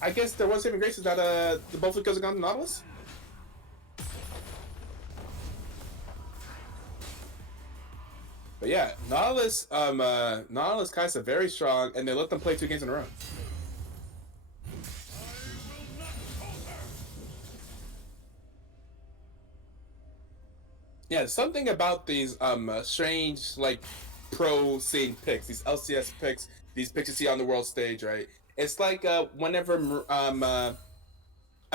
I guess there was saving grace is that the both of the kills have gone to Nautilus. But yeah, Nautilus Kai'Sa very strong, and they let them play 2 games in a row. Yeah, something about these strange like pro scene picks, these LCS picks, these picks you see on the world stage, right? It's like whenever a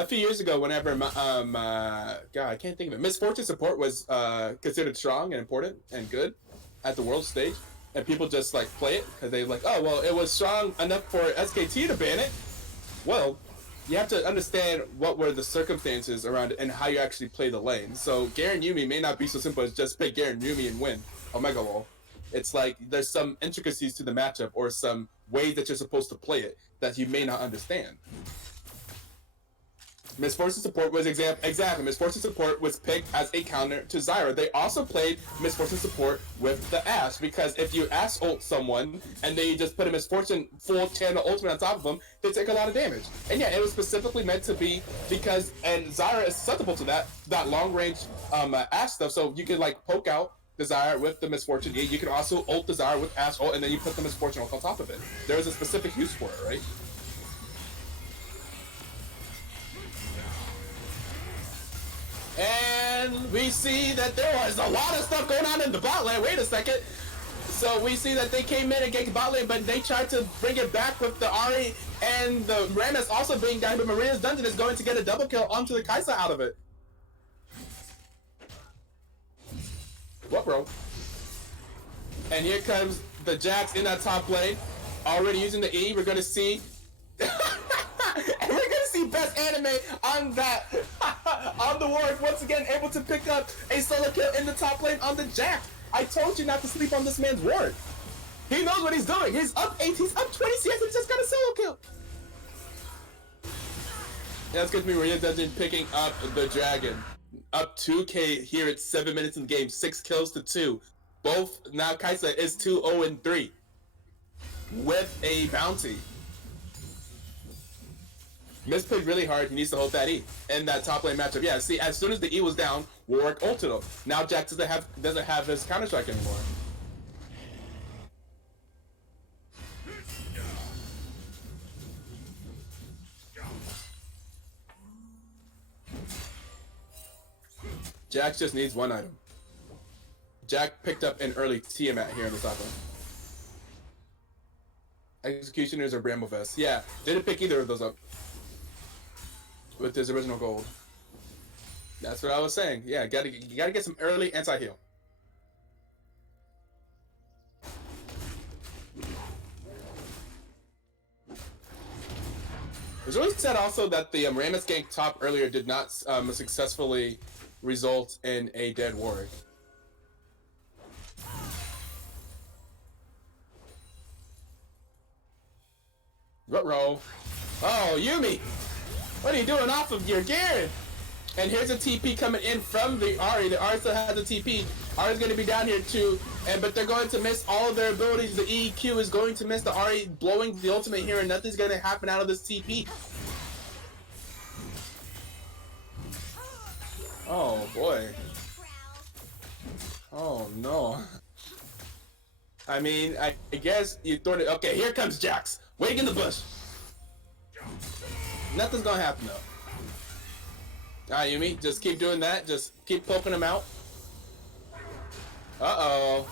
few years ago, whenever God, I can't think of it. Misfortune support was considered strong and important and good at the world stage, and people just like play it because they like, oh well, it was strong enough for SKT to ban it. Well, you have to understand what were the circumstances around it and how you actually play the lane. So Garen Yumi may not be so simple as just pick Garen Yumi and win Omega Wall. It's like there's some intricacies to the matchup or some ways that you're supposed to play it that you may not understand. Miss Fortune support was exactly. Miss Fortune support was picked as a counter to Zyra. They also played Miss Fortune support with the Ashe because if you Ashe ult someone and they just put a Miss Fortune full channel ultimate on top of them, they take a lot of damage. And yeah, it was specifically meant to be because and Zyra is susceptible to that long range Ashe stuff. So you can like poke out the Zyra with the Miss Fortune. You can also ult the Zyra with Ashe ult, and then you put the Miss Fortune ult on top of it. There is a specific use for it, right? And we see that there was a lot of stuff going on in the bot lane. Wait a second. So we see that they came in and ganked bot lane, but they tried to bring it back with the Ahri and the Rammus also being down, but Marina's Dungeon is going to get a double kill onto the Kai'Sa out of it. What, bro? And here comes the Jax in that top lane, already using the E. We're going to see... And we're gonna see best anime on that on the Warwick once again able to pick up a solo kill in the top lane on the Jack. I told you not to sleep on this man's Warwick. He knows what he's doing. He's up 8, he's up 20 CS and just got a solo kill. That's gonna be Maria Dungeon picking up the Dragon. Up 2k here at 7 minutes in the game, 6 kills to 2. Both now Kai'Sa is 2-0-3 with a bounty. Miss played really hard. He needs to hold that E in that top lane matchup. Yeah, see, as soon as the E was down, Warwick ulted him. Now Jack doesn't have his counter strike anymore. Jack just needs one item. Jack picked up an early Tiamat here in the top lane. Executioners or Bramble Vest. Yeah, didn't pick either of those up with his original gold. That's what I was saying. Yeah, you gotta get some early anti-heal. It's really sad also that the Rammus gank top earlier did not successfully result in a dead Warwick. Ruh-roh. Oh, Yuumi! What are you doing off of your gear? And here's a TP coming in from the Ahri. The Ahri still has a TP. Ahri's going to be down here too, but they're going to miss all of their abilities. The EQ is going to miss the Ahri blowing the ultimate here, and nothing's going to happen out of this TP. Oh boy. Oh no. I mean, I guess you thought it. Okay, here comes Jax. Waiting in the bush. Nothing's gonna happen though. Alright, Yuumi, just keep doing that. Just keep poking him out. Uh-oh.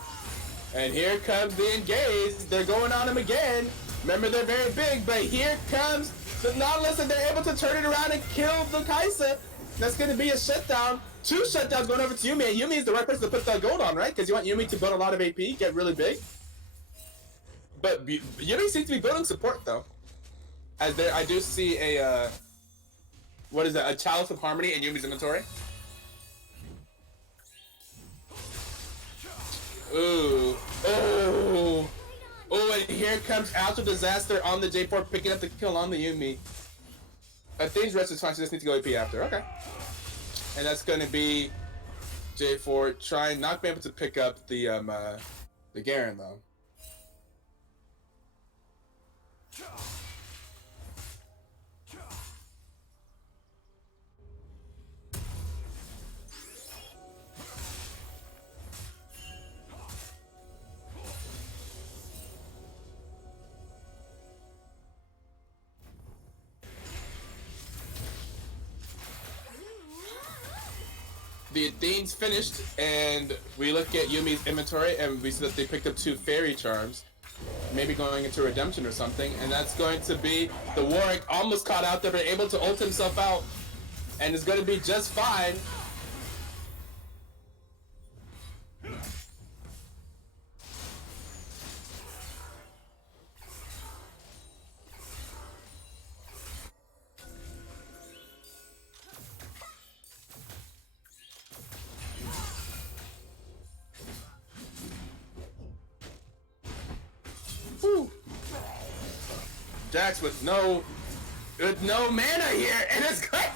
And here comes the engage. They're going on him again. Remember, they're very big, but here comes the Nautilus, and they're able to turn it around and kill the Kai'Sa. That's gonna be a shutdown. 2 shutdowns going over to Yuumi. And Yuumi is the right person to put that gold on, right? Because you want Yuumi to build a lot of AP, get really big. But Yuumi seems to be building support though. As there, I do see a, what is that? A Chalice of Harmony in Yumi's inventory. Ooh. Oh. Oh, and here comes Alto Disaster on the J4, picking up the kill on the Yuumi. Things rest is fine, so just need to go AP after. Okay. And that's going to be J4 trying, not being able to pick up the Garen though. The Athene's finished, and we look at Yumi's inventory, and we see that they picked up 2 fairy charms, maybe going into redemption or something, and that's going to be the Warwick almost caught out there, but able to ult himself out, and is going to be just fine. Whew. Jax with no mana here, and it's great.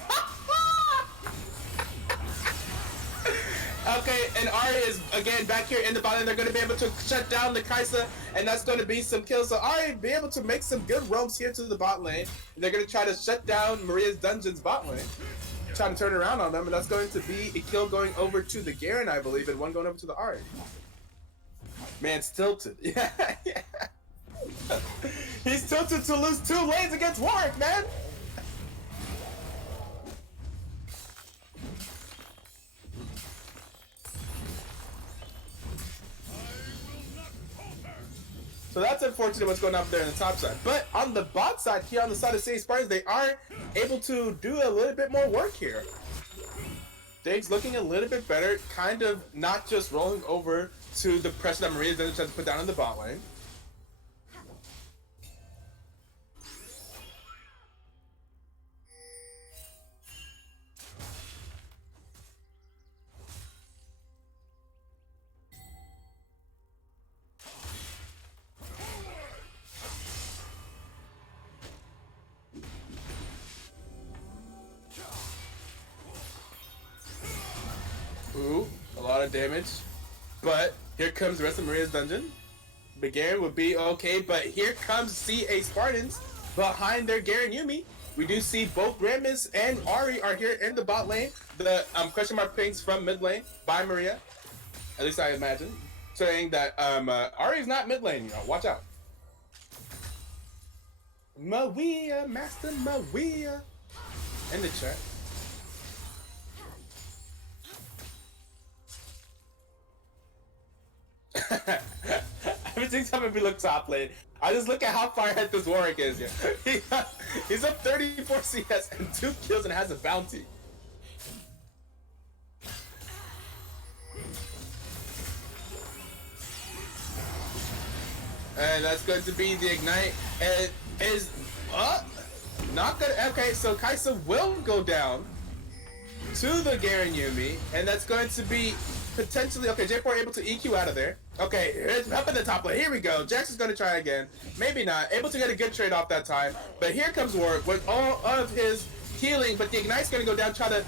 Okay, and Ari is again back here in the bottom. They're going to be able to shut down the Kaisa, and that's going to be some kills. So Ari be able to make some good roams here to the bot lane. And they're going to try to shut down Maria's Dungeon's bot lane. Trying to turn around on them, and that's going to be a kill going over to the Garen, I believe, and one going over to the Ari. Man, it's tilted. Yeah, yeah. He's tilted to lose 2 lanes against Warwick, man. So that's unfortunate what's going on up there on the top side. But on the bot side, here on the side of City Spartans, they are able to do a little bit more work here. Diggs looking a little bit better, kind of not just rolling over to the pressure that Maria's going to try to put down in the bot lane. Ooh, a lot of damage. But here comes the rest of Maria's Dungeon. The Garen would be okay, but here comes CA Spartans behind their Garen Yumi. We do see both Rammus and Ari are here in the bot lane. The question mark pings from mid lane by Maria. At least I imagine. Saying that Ari's not mid lane, you know, watch out. Maria, Master Maria. In the chat. Every time we look top lane, I just look at how far ahead this Warwick is here. He's up 34 CS and 2 kills and has a bounty. And that's going to be the Ignite. And is not gonna. Okay, so Kaisa will go down to the Garen Yumi, and that's going to be potentially okay. J4 able to EQ out of there. Okay, it's up in the top lane. Here we go. Jax is going to try again. Maybe not. Able to get a good trade off that time. But here comes Warwick with all of his healing. But the Ignite's going to go down, try to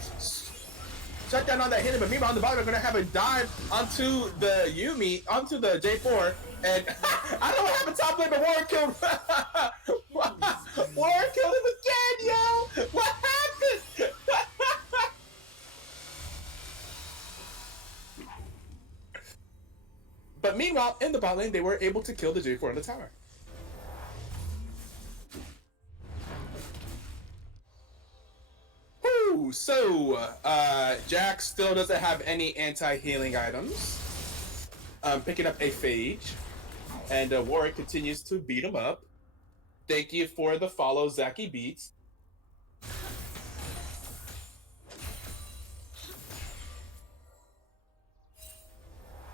shut down on that hit. But meanwhile, on the bottom, we're going to have a dive onto the Yumi, onto the J4. And I don't know what happened top lane, but Warwick killed. Warwick killed him again, yo. What happened? But meanwhile, in the bot lane, they were able to kill the J4 in the tower. Woo! So, Jax still doesn't have any anti-healing items. Picking up a Phage. And Warwick continues to beat him up. Thank you for the follow, Zaki Beats.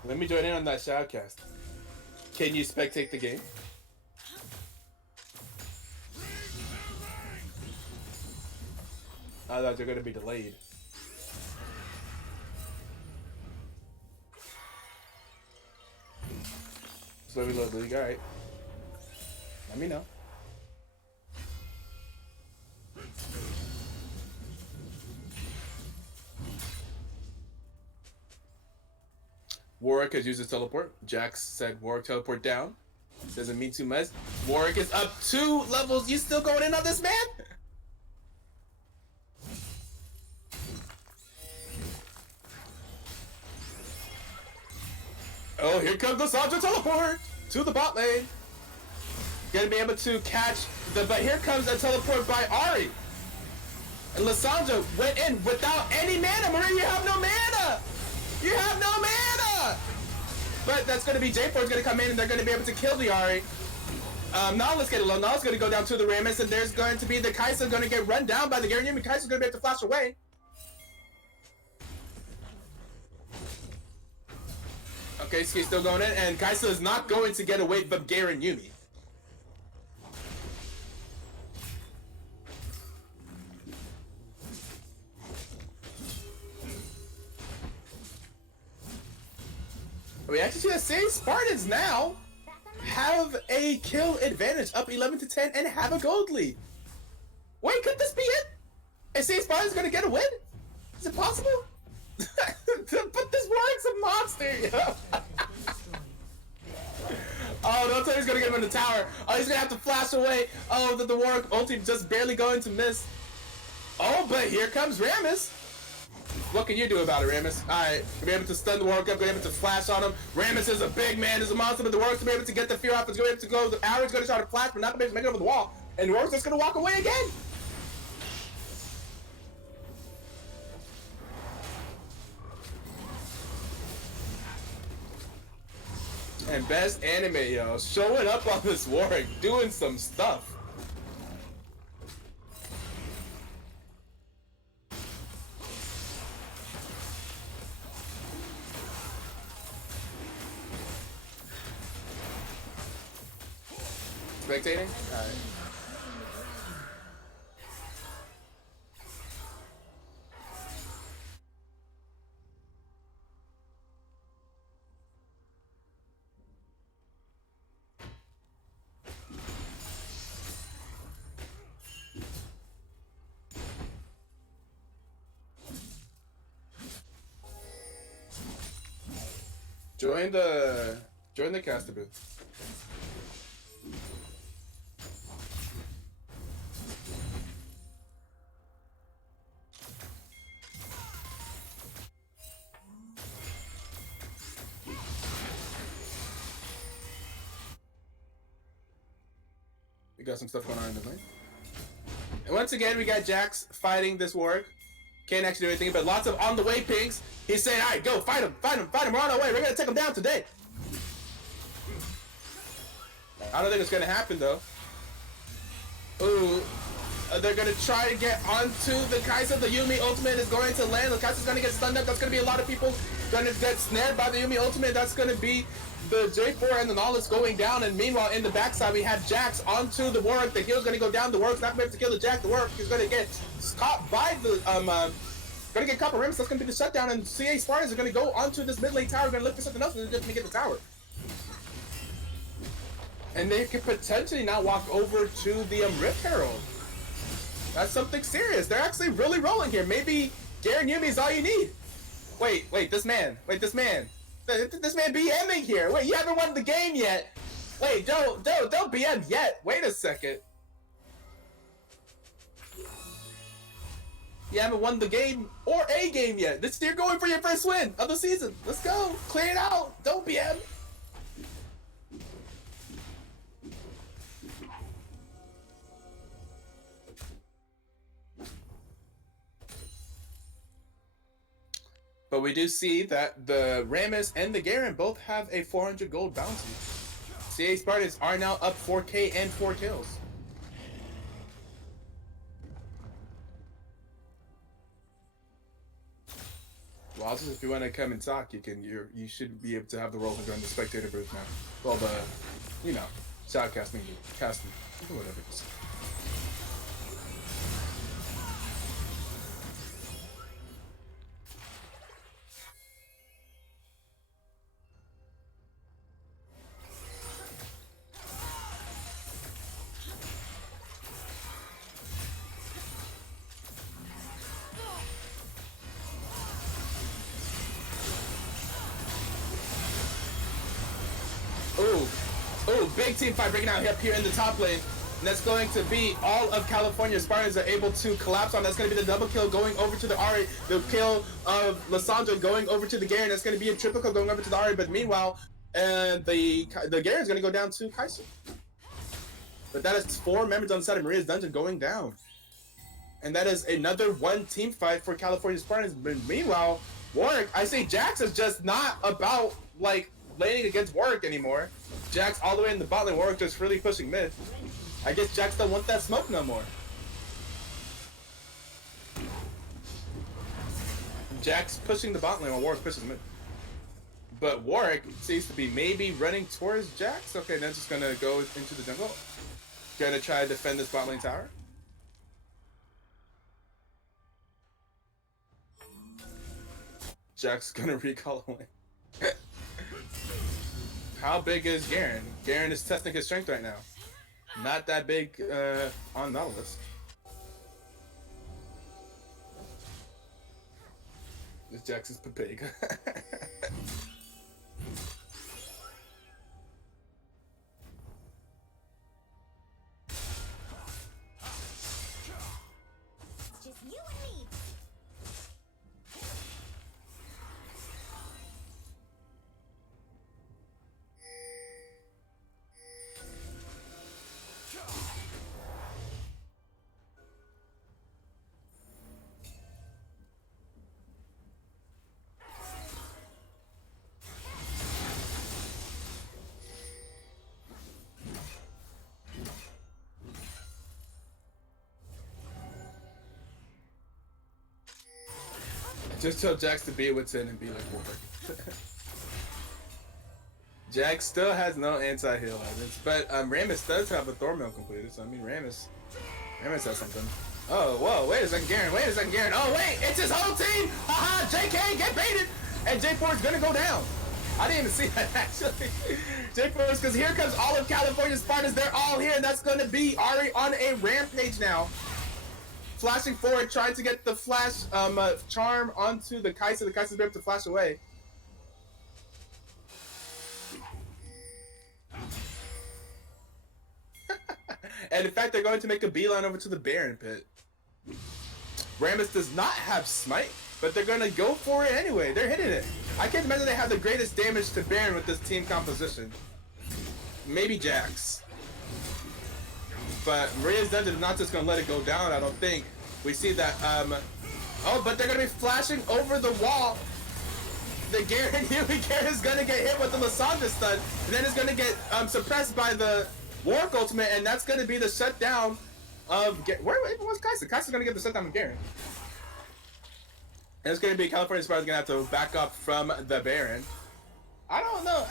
Let me join in on that shoutcast. Can you spectate the game? I thought you're gonna be delayed. So we load the league, alright. Let me know. Warwick has used his teleport. Jax said Warwick teleport down. Doesn't mean too much. Warwick is up 2 levels. You still going in on this, man? Oh, here comes the Sandra teleport to the bot lane. Gonna be able to catch the, but here comes a teleport by Ari. And Lissandra went in without any mana. Maria, you have no mana. You have no mana. But that's gonna be J4 is gonna come in and they're gonna be able to kill the Ari. Now let's get it low. Now it's gonna go down to the Rammus and there's going to be the Kaisa gonna get run down by the Garen Yumi. Kaisa's gonna be able to flash away. Okay, Ski's still going in, and Kaisa is not going to get away from Garen Yumi. We actually see that same Spartans now have a kill advantage, up 11-10, and have a gold lead. Wait, could this be it? And say Spartans gonna get a win? Is it possible? But this Warwick's a monster. Oh, don't tell me he's gonna get him in the tower. Oh, he's gonna have to flash away. Oh, the Warwick ulti just barely going to miss. Oh, but here comes Rammus. What can you do about it, Rammus? Alright, gonna be able to stun the Warwick up, gonna be able to flash on him. Rammus is a big man, is a monster, but the Warwick's gonna be able to get the fear off, it's gonna be able to go. The arrow's gonna try to flash, but not gonna be able to make it over the wall. And the Warwick's just gonna walk away again. And best anime, yo, showing up on this Warwick, doing some stuff. Spectating? Alright. Join the caster booth. We got some stuff going on in the lane. And once again, we got Jax fighting this Warwick. Can't actually do anything, but lots of on the way pings. He's saying, all right, go, fight him, fight him, fight him. We're on our way. We're going to take him down today. I don't think it's going to happen, though. Ooh. They're going to try to get onto the Kai'Sa. The Yuumi ultimate is going to land. The Kai'Sa's going to get stunned up. That's going to be a lot of people going to get snared by the Yuumi ultimate. That's going to be the J4 and the Nautilus going down. And meanwhile, in the backside, we have Jax onto the Warwick. The heal's going to go down. The Warwick's not going to be able to kill the Jax. The Warwick is going to get caught by the going to get caught by Rammus. That's going to be the shutdown. And CA Spartans are going to go onto this mid lane tower. Going to look for something else, and they're just going to get the tower. And they could potentially now walk over to the Rift Herald. That's something serious. They're actually really rolling here. Maybe Garen Yuumi is all you need. Wait, this man. This man BMing here. Wait, you haven't won the game yet. Wait, don't BM yet. Wait a second. You haven't won the game or a game yet. You're going for your first win of the season. Let's go. Clear it out. Don't BM. But we do see that the Rammus and the Garen both have a 400 gold bounty. CA Spartans are now up 4k and 4 kills. Well, also, if you want to come and talk, you should be able to have the role to go in the spectator booth now. Well, shoutcasting, casting, whatever it is. Big team fight breaking out up here in the top lane. And that's going to be all of California Spartans are able to collapse on. That's going to be the double kill going over to the Ahri. The kill of Lissandra going over to the Garen. That's going to be a triple kill going over to the Ahri. But meanwhile, the Garen's going to go down to Kai'Sa. But that is 4 members on the side of Maria's dungeon going down. And that is another one team fight for California Spartans. But meanwhile, Warwick, I say Jax is just not about, like, laning against Warwick anymore. Jax all the way in the bot lane, Warwick just really pushing mid. I guess Jax don't want that smoke no more. Jax pushing the bot lane while Warwick pushes mid. But Warwick seems to be maybe running towards Jax. Okay, then just gonna go into the jungle. Gonna try to defend this bot lane tower. Jax gonna recall away. How big is Garen? Garen is testing his strength right now. Not that big on Nautilus. Jax is pig. It's just you and me. Just tell Jax to be with it and be like, Wolverine. Jax still has no anti-heal items, but Rammus does have a Thornmail completed, so I mean Rammus has something. Oh, whoa, wait a second, Garen, Oh, wait, it's his whole team! Haha, JK, get baited! And J4 is gonna go down. I didn't even see that, actually. J4 is, because here comes all of California Spartans. They're all here, and that's gonna be Ari on a rampage now. Flashing forward, trying to get the flash charm onto the Kai'Sa. The Kai'Sa's able to flash away. And in fact, they're going to make a beeline over to the Baron pit. Rammus does not have smite, but they're going to go for it anyway. They're hitting it. I can't imagine they have the greatest damage to Baron with this team composition. Maybe Jax. But Maria's Dungeon is not just going to let it go down, I don't think. We see that, oh, but they're going to be flashing over the wall. The Garen is going to get hit with the Lysandra stun, and then it's going to get suppressed by the Warwick ultimate, and that's going to be the shutdown of... Where even was Kai'Sa? Kai'Sa's going to get the shutdown of Garen. And it's going to be California Spartans going to have to back up from the Baron. I don't know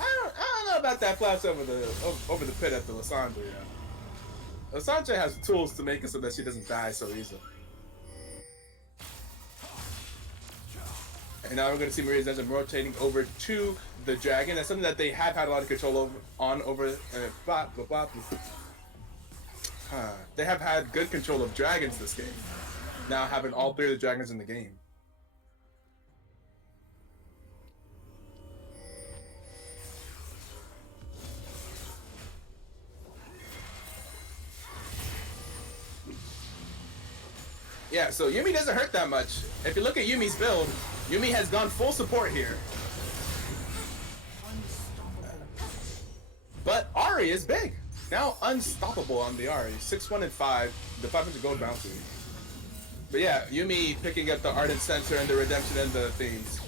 about that flash over the pit at the Lysandra, you know. Lysandra has tools to make it so that she doesn't die so easily. And now we're going to see Maria's Dungeon rotating over to the Dragon. That's something that they have had a lot of control over. They have had good control of Dragons this game. Now having all three of the Dragons in the game. Yeah, so Yuumi doesn't hurt that much. If you look at Yumi's build, Yuumi has gone full support here. But Ari is big. Now unstoppable on the Ari. 6-1 and 5. The 500 gold bounty. But yeah, Yuumi picking up the Ardent Center and the Redemption and the themes.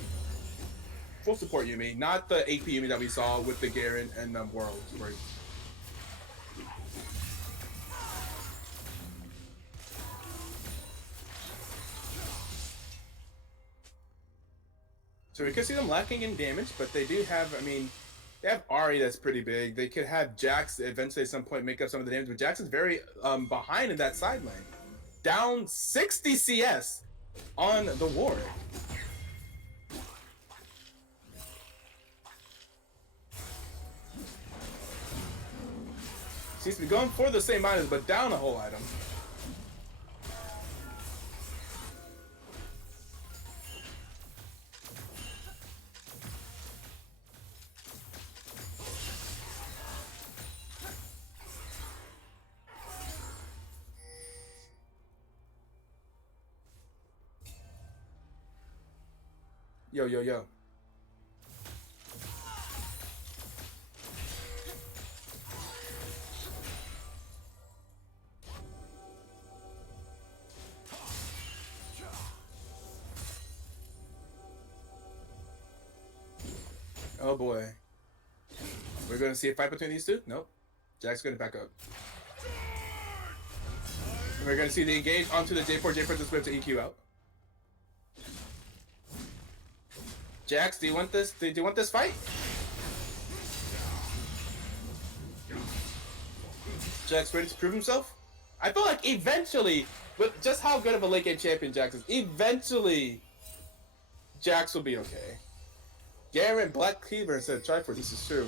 Full support Yuumi. Not the AP Yuumi that we saw with the Garen and World. Right? So we could see them lacking in damage, but they do have, I mean, they have Ari that's pretty big. They could have Jax eventually at some point make up some of the damage, but Jax is very behind in that side lane. Down 60 CS on the Warwick. Seems to be going for the same items, but down a whole item. Yo, yo, yo. Oh boy. We're gonna see a fight between these two? Nope. Jack's gonna back up. We're gonna see the engage onto the J4. J4 just whipped to EQ out. Jax, do you want this? Do you want this fight? Jax ready to prove himself? I feel like eventually, with just how good of a late game champion Jax is, eventually Jax will be okay. Garen, Black Cleaver instead of Triforce, this is true.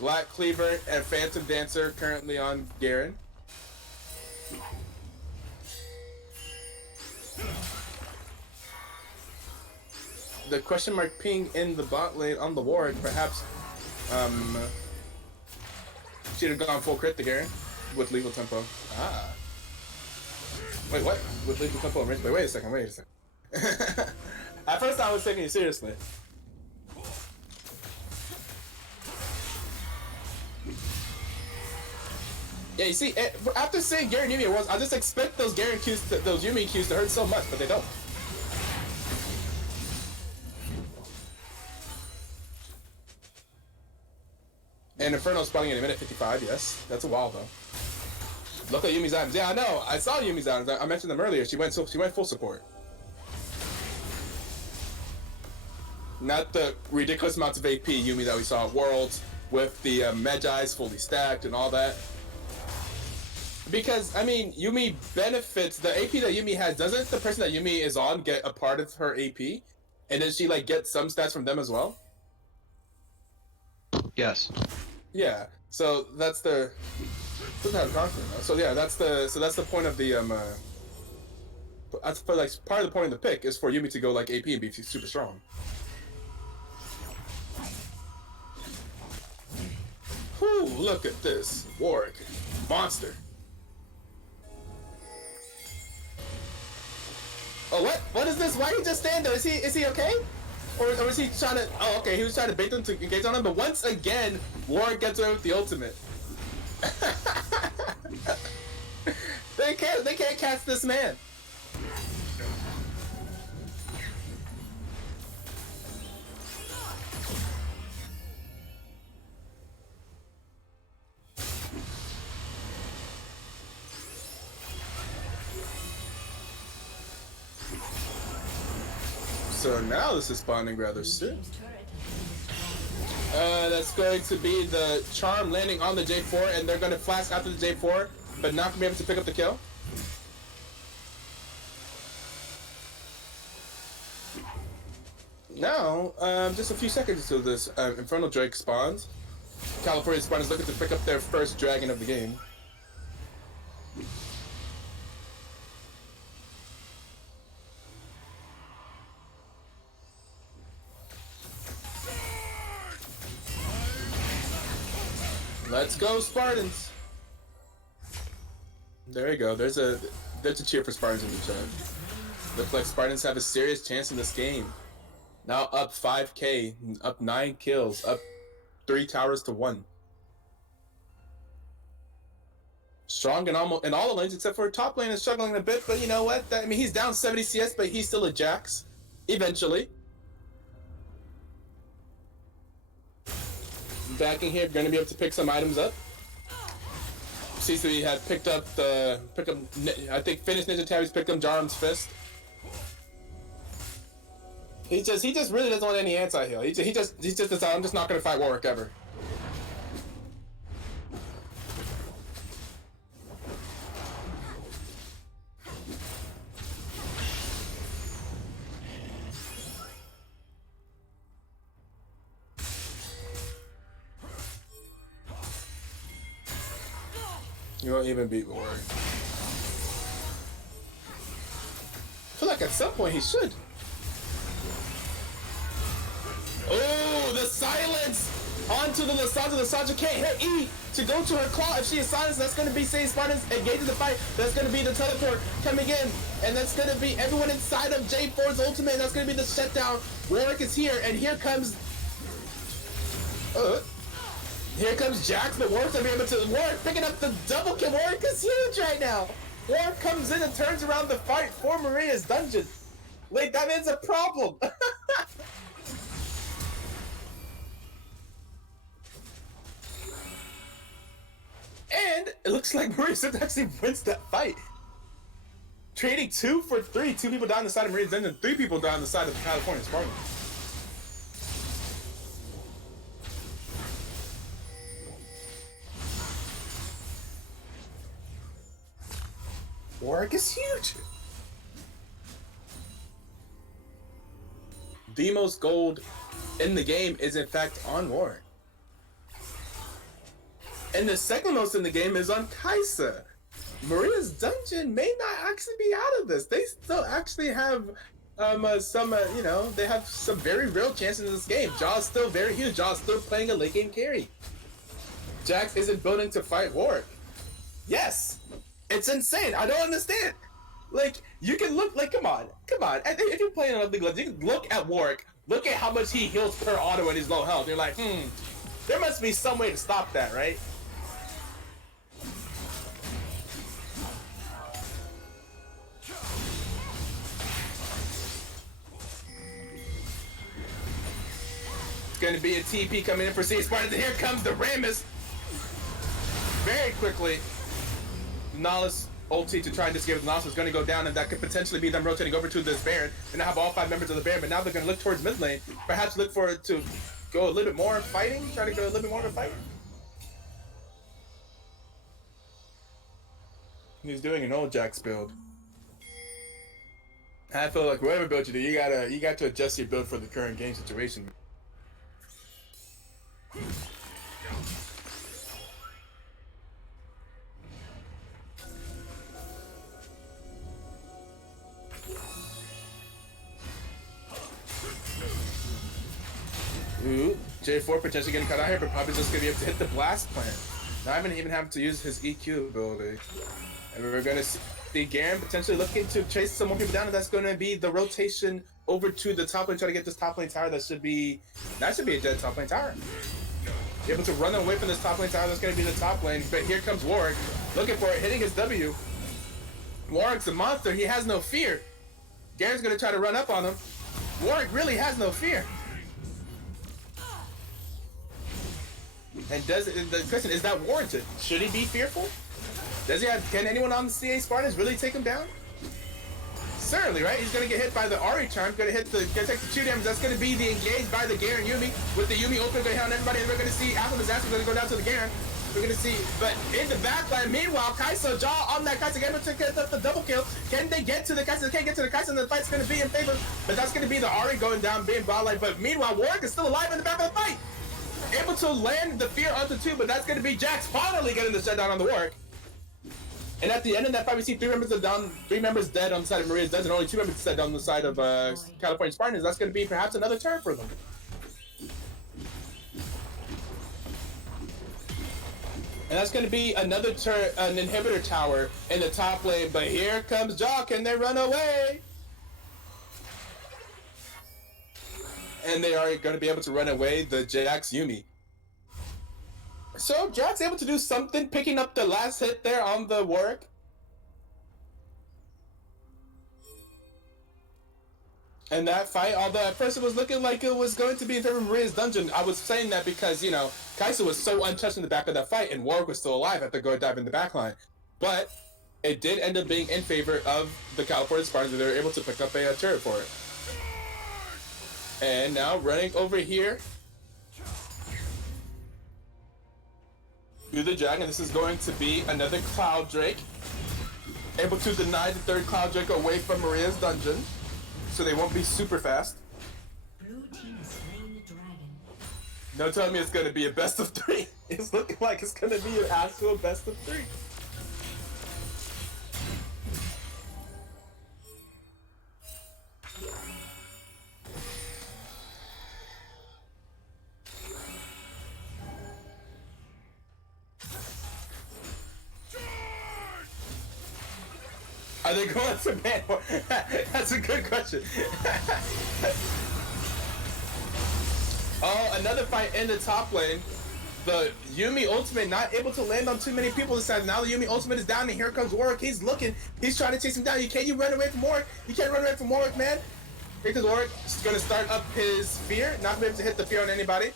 Black Cleaver and Phantom Dancer currently on Garen. the question mark ping in the bot lane on the ward. Perhaps she'd have gone full crit the Garen with lethal tempo. Ah. Wait, what? With lethal tempo and range? Wait a second. At first I was taking you seriously. Yeah, you see, after seeing Garen Yumi Awards, I just expect those Garen Qs, those Yumi Qs to hurt so much, but they don't. And Inferno spawning in a minute 55, yes. That's a while though. Look at Yumi's items. Yeah, I know. I saw Yumi's items. I mentioned them earlier. She went full support. Not the ridiculous amounts of AP Yumi that we saw at Worlds with the Magi's fully stacked and all that. Because, I mean, Yumi benefits, the AP that Yumi has, doesn't the person that Yumi is on get a part of her AP? And does she, like, get some stats from them as well? Yes. Yeah, so that's the... So yeah, that's the point of the, that's for, like, part of the point of the pick is for Yumi to go, like, AP and be super strong. Whew, look at this. Warwick. Monster. Oh, what? What is this? Why did he just stand there? Is he okay? Or is he trying to... Oh, okay, he was trying to bait them to engage on him, but once again, Warwick gets away with the ultimate. They can't catch this man. So now this is spawning rather soon. That's going to be the charm landing on the J4, and they're going to flash after the J4, but not going to be able to pick up the kill. Now, just a few seconds until this Infernal Drake spawns. California Spartans looking to pick up their first dragon of the game. Let's go, Spartans! There you go. There's a cheer for Spartans in the chat. Looks like Spartans have a serious chance in this game. Now up 5k, up 9 kills, up 3 towers to 1. Strong in all the lanes except for top lane is struggling a bit, but you know what? I mean, he's down 70 CS, but he's still a Jax. Eventually. Back in here, gonna be able to pick some items up. CC had picked up I think Finish Ninja Tabby's picked up Jarum's Fist. He just really doesn't want any anti-heal. He just decided, I'm just not gonna fight Warwick ever. You won't even beat Warwick. I feel like at some point he should. Oh, the silence! Onto the Lissandra. Lissandra can't hit E to go to her claw. If she is silenced, that's going to be Sage Spartans engaging the fight. That's going to be the teleport coming in. And that's going to be everyone inside of J4's ultimate. And that's going to be the shutdown. Warwick is here. And here comes... Here comes Jax, but Warwick's going to be able to... Warwick picking up the double kill. Warwick is huge right now. Warwick comes in and turns around the fight for Maria's dungeon. Wait, that man's a problem. And it looks like Maria Sims actually wins that fight. Trading 2 for 3. 2 people down the side of Maria's dungeon, 3 people down the side of the California Spartans. Warwick is huge. The most gold in the game is in fact on Warwick. And the second most in the game is on Kaisa. Maria's dungeon may not actually be out of this. They still actually have you know, they have some very real chances in this game. Jaw's still very huge. Jaw's still playing a late game carry. Jax isn't building to fight Warwick. Yes, it's insane. I don't understand. Like, you can look, like, come on. If you're playing on League of Legends, you can look at Warwick, look at how much he heals per auto when he's low health. You're like, there must be some way to stop that, right? It's going to be a TP coming in for Spartans, and here comes the Rammus. Very quickly, Nahus ulti to try and disengage with Nahus is going to go down, and that could potentially be them rotating over to this Baron, and now have all 5 members of the Baron, but now they're going to look towards mid lane, perhaps look for it to go a little bit more fighting, try to go a little bit more of a fight. He's doing an old Jax build. I feel like whatever build you do, you got to adjust your build for the current game situation. Ooh, J4 potentially getting cut out here, but probably just gonna be able to hit the blast plant. Not even having to use his EQ ability. And we're gonna see Garen potentially looking to chase some more people down, and that's gonna be the rotation over to the top lane, try to get this top lane tower. That should be a dead top lane tower. Able to run away from this top lane tower, that's gonna be the top lane. But here comes Warwick, looking for it, hitting his W. Warwick's a monster, he has no fear. Garen's gonna try to run up on him. Warwick really has no fear. And the question is that warranted? Should he be fearful? Can anyone on the CA Spartans really take him down? Certainly, right? He's gonna get hit by the Ari charm, gonna take the 2 damage. That's gonna be the engage by the Garen Yuumi, with the Yuumi ultimate gonna hit on everybody, and we're gonna see after disaster gonna go down to the Garen. We're gonna see, but in the backline, meanwhile, Kai'Sa, Jaw on that Kai'Sa, able to get the double kill. Can they get to the Kai'Sa? They can't get to the Kai'Sa, and the fight's gonna be in favor, but that's gonna be the Ari going down, being bot line. But meanwhile, Warwick is still alive in the back of the fight. Able to land the fear onto 2, but that's going to be Jax finally getting the shutdown on the Warwick. And at the end of that fight, we see 3 members are down, 3 members dead on the side of Maria's Dungeon, and only 2 members dead on the side of California Spartans. That's going to be perhaps another turn for them. And that's going to be another turn, an inhibitor tower in the top lane. But here comes Jaw. Can they run away? And they are going to be able to run away the Jax Yuumi. So Jax able to do something, picking up the last hit there on the Warwick. And that fight, although at first it was looking like it was going to be in favor of Maria's Dungeon, I was saying that because, you know, Kai'Sa was so untouched in the back of that fight, and Warwick was still alive after go dive in the backline. But it did end up being in favor of the California Spartans, and they were able to pick up a turret for it. And now running over here to the dragon. This is going to be another Cloud Drake. Able to deny the 3rd Cloud Drake away from Maria's Dungeon, so they won't be super fast. Blue team has slain the dragon. Don't tell me it's going to be a best of 3. It's looking like it's going to be an actual best of 3. Are they going to ban more? That's a good question. Oh, another fight in the top lane. The Yuumi ultimate not able to land on too many people this time. Now the Yuumi ultimate is down, and here comes Warwick. He's looking. He's trying to chase him down. You run away from Warwick. You can't run away from Warwick, man. Here comes Warwick. He's going to start up his fear. Not be able to hit the fear on anybody.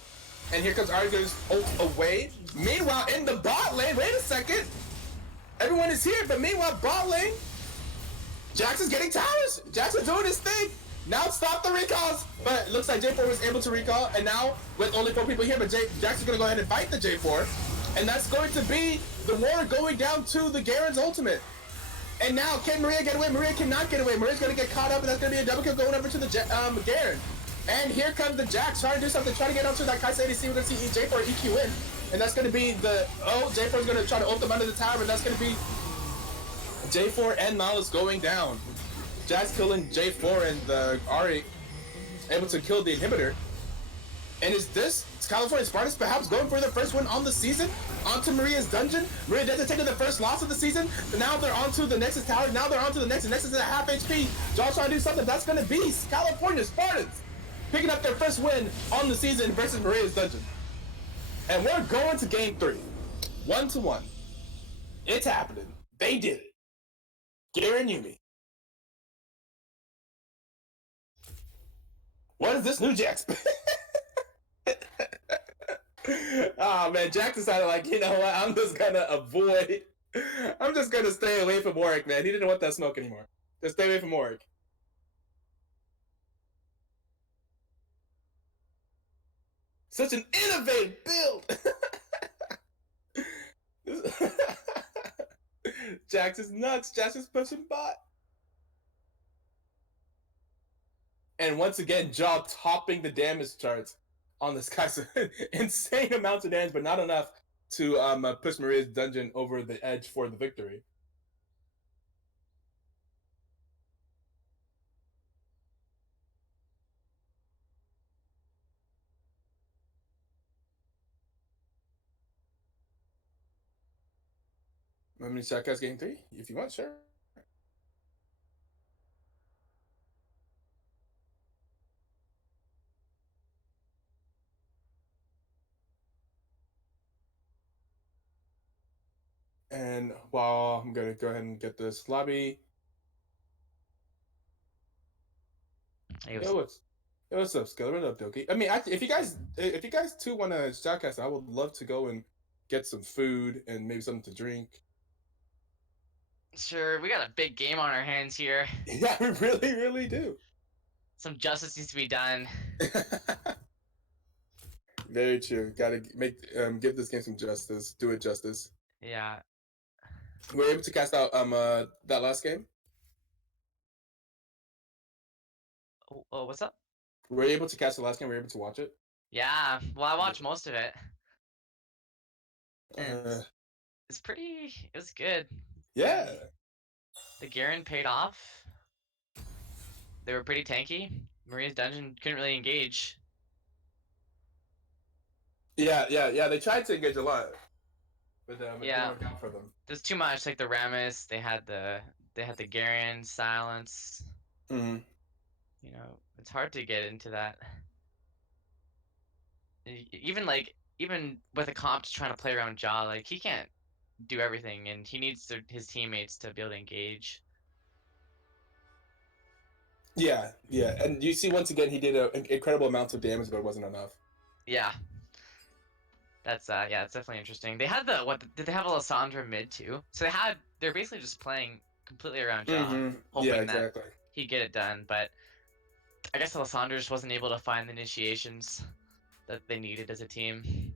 And here comes Argo's ult away. Meanwhile, in the bot lane, wait a second. Everyone is here, but meanwhile, bot lane, Jax is getting towers. Jax is doing his thing. Now stop the recalls. But it looks like J4 was able to recall. And now with only 4 people here, but Jax is going to go ahead and fight the J4. And that's going to be the war going down to the Garen's ultimate. And now can Maria get away? Maria cannot get away. Maria's going to get caught up, and that's going to be a double kill going over to the Garen. And here comes the Jax trying to do something, trying to get onto that Kai'Sa ADC. We're going to see J4 EQ in. And that's going to be the... Oh, J4 is going to try to ult them under the tower, and that's going to be J4 and Nahus going down. Jax killing J4 and the Ari, able to kill the inhibitor. And is this California Spartans perhaps going for their first win on the season? Onto Maria's dungeon. Maria doesn't take the first loss of the season. But now they're onto the Nexus Tower. Now they're onto the Nexus. Nexus is at half HP. Josh trying to do something. That's going to be California Spartans picking up their first win on the season versus Maria's dungeon. And we're going to game 3. 1-1. It's happening. They did it. Gary and Yumi. What is this new Jax? Oh man, Jack decided like, you know what, I'm just gonna stay away from Warwick, man. He didn't want that smoke anymore. Just stay away from Warwick. Such an innovative build. Jax is nuts. Jax is pushing bot. And once again, Jaw topping the damage charts on this guy's insane amounts of damage, but not enough to push Maria's dungeon over the edge for the victory. Let me check out game 3 if you want, sure. And while I'm gonna go ahead and get this lobby. Yo, what's up, Skiller? What up, Doki? I mean, if you guys too want to shoutcast, I would love to go and get some food and maybe something to drink. Sure, we got a big game on our hands here. Yeah, we really, really do. Some justice needs to be done. Very true. Gotta give this game some justice. Do it justice. Yeah. We were able to cast out that last game. Oh, what's up? We were able to cast the last game. We were able to watch it. Yeah. Well, I watched most of it. And it's pretty. It was good. Yeah. The Garen paid off. They were pretty tanky. Maria's dungeon couldn't really engage. Yeah. They tried to engage a lot, but it Yeah. didn't work out for them. There's too much. Like the Rammus, they had the Garen silence. Mm-hmm. You know, it's hard to get into that. Even with a comp just trying to play around Jaw, like he can't do everything, and he needs his teammates to be able to engage. Yeah, and you see once again he did an incredible amount of damage, but it wasn't enough. Yeah. That's yeah, it's definitely interesting. They had did they have a Lissandra mid too? So they're basically just playing completely around Jaw, hoping that he'd get it done, but I guess Lissandra just wasn't able to find the initiations that they needed as a team.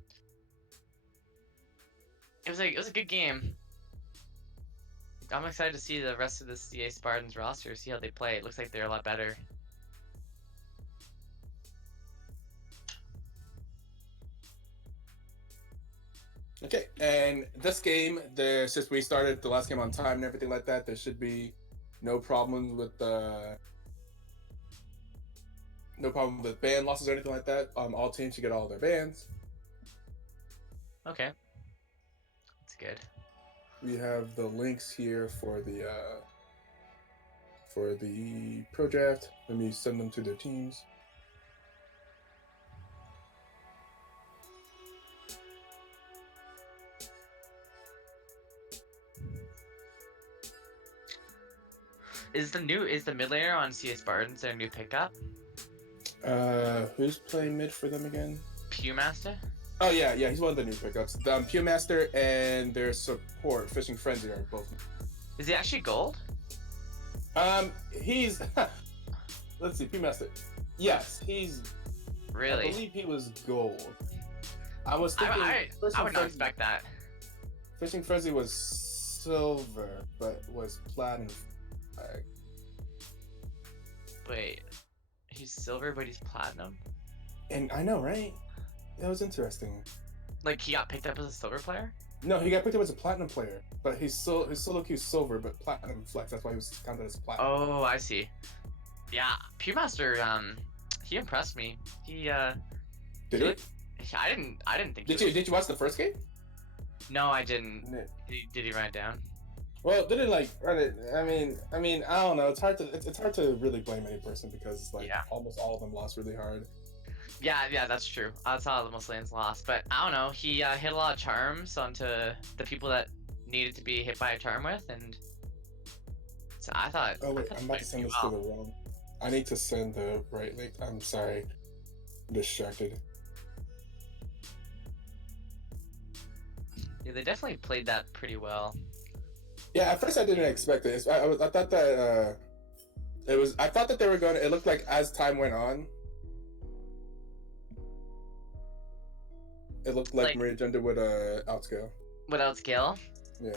It was a good game. I'm excited to see the rest of the CA Spartans roster, see how they play. It looks like they're a lot better. Okay, and this game, since we started the last game on time and everything like that, there should be no problem with ban losses or anything like that. All teams should get all their bans. Okay, that's good. We have the links here for the pro draft. Let me send them to their teams. Is the mid laner on CA Spartans their new pickup? Who's playing mid for them again? Pewmaster? Oh yeah, he's one of the new pickups. Pewmaster and their support, Fishing Frenzy, are both. Is he actually gold? He's let's see, Pewmaster. Yes, he's really. I believe he was gold. I was thinking I would not expect that. Fishing Frenzy was silver, but was platinum. Wait, he's silver, but he's platinum. And I know, right? That was interesting. Like he got picked up as a silver player? No, he got picked up as a platinum player, but he's solo queue silver, but platinum flex. That's why he was counted as platinum. Oh, I see. Yeah, Pewmaster, he impressed me. He Did he he? looked, I didn't think Did he was... you watch the first game? No, I didn't. No. Did he run it down? Well, didn't like run it. I mean, I don't know. It's hard to really blame any person because like Yeah. almost all of them lost really hard. Yeah, that's true. I saw the most lanes lost, but I don't know. He hit a lot of charms onto the people that needed to be hit by a charm with, and so I thought. Oh wait, I thought I'm he about to played send pretty this to well. the wrong. I need to send the right link. I'm sorry, I'm distracted. Yeah, they definitely played that pretty well. Yeah, at first I didn't expect it. I thought that it was. I thought that they were going. It looked like as time went on, it looked like Maria Gender would outscale. Without skill. Yeah.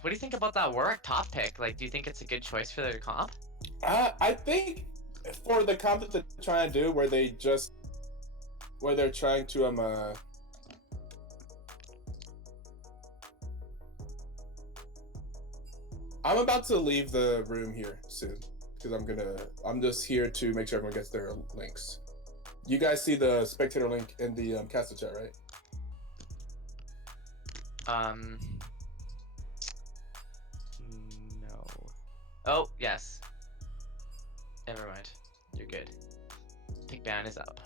What do you think about that Warwick top pick? Like, do you think it's a good choice for their comp? I think for the comp that they're trying to do, where they're trying to I'm about to leave the room here soon because I'm just here to make sure everyone gets their links. You guys see the spectator link in the caster chat, right? No. Oh, yes. Never mind. You're good. Pick ban is up.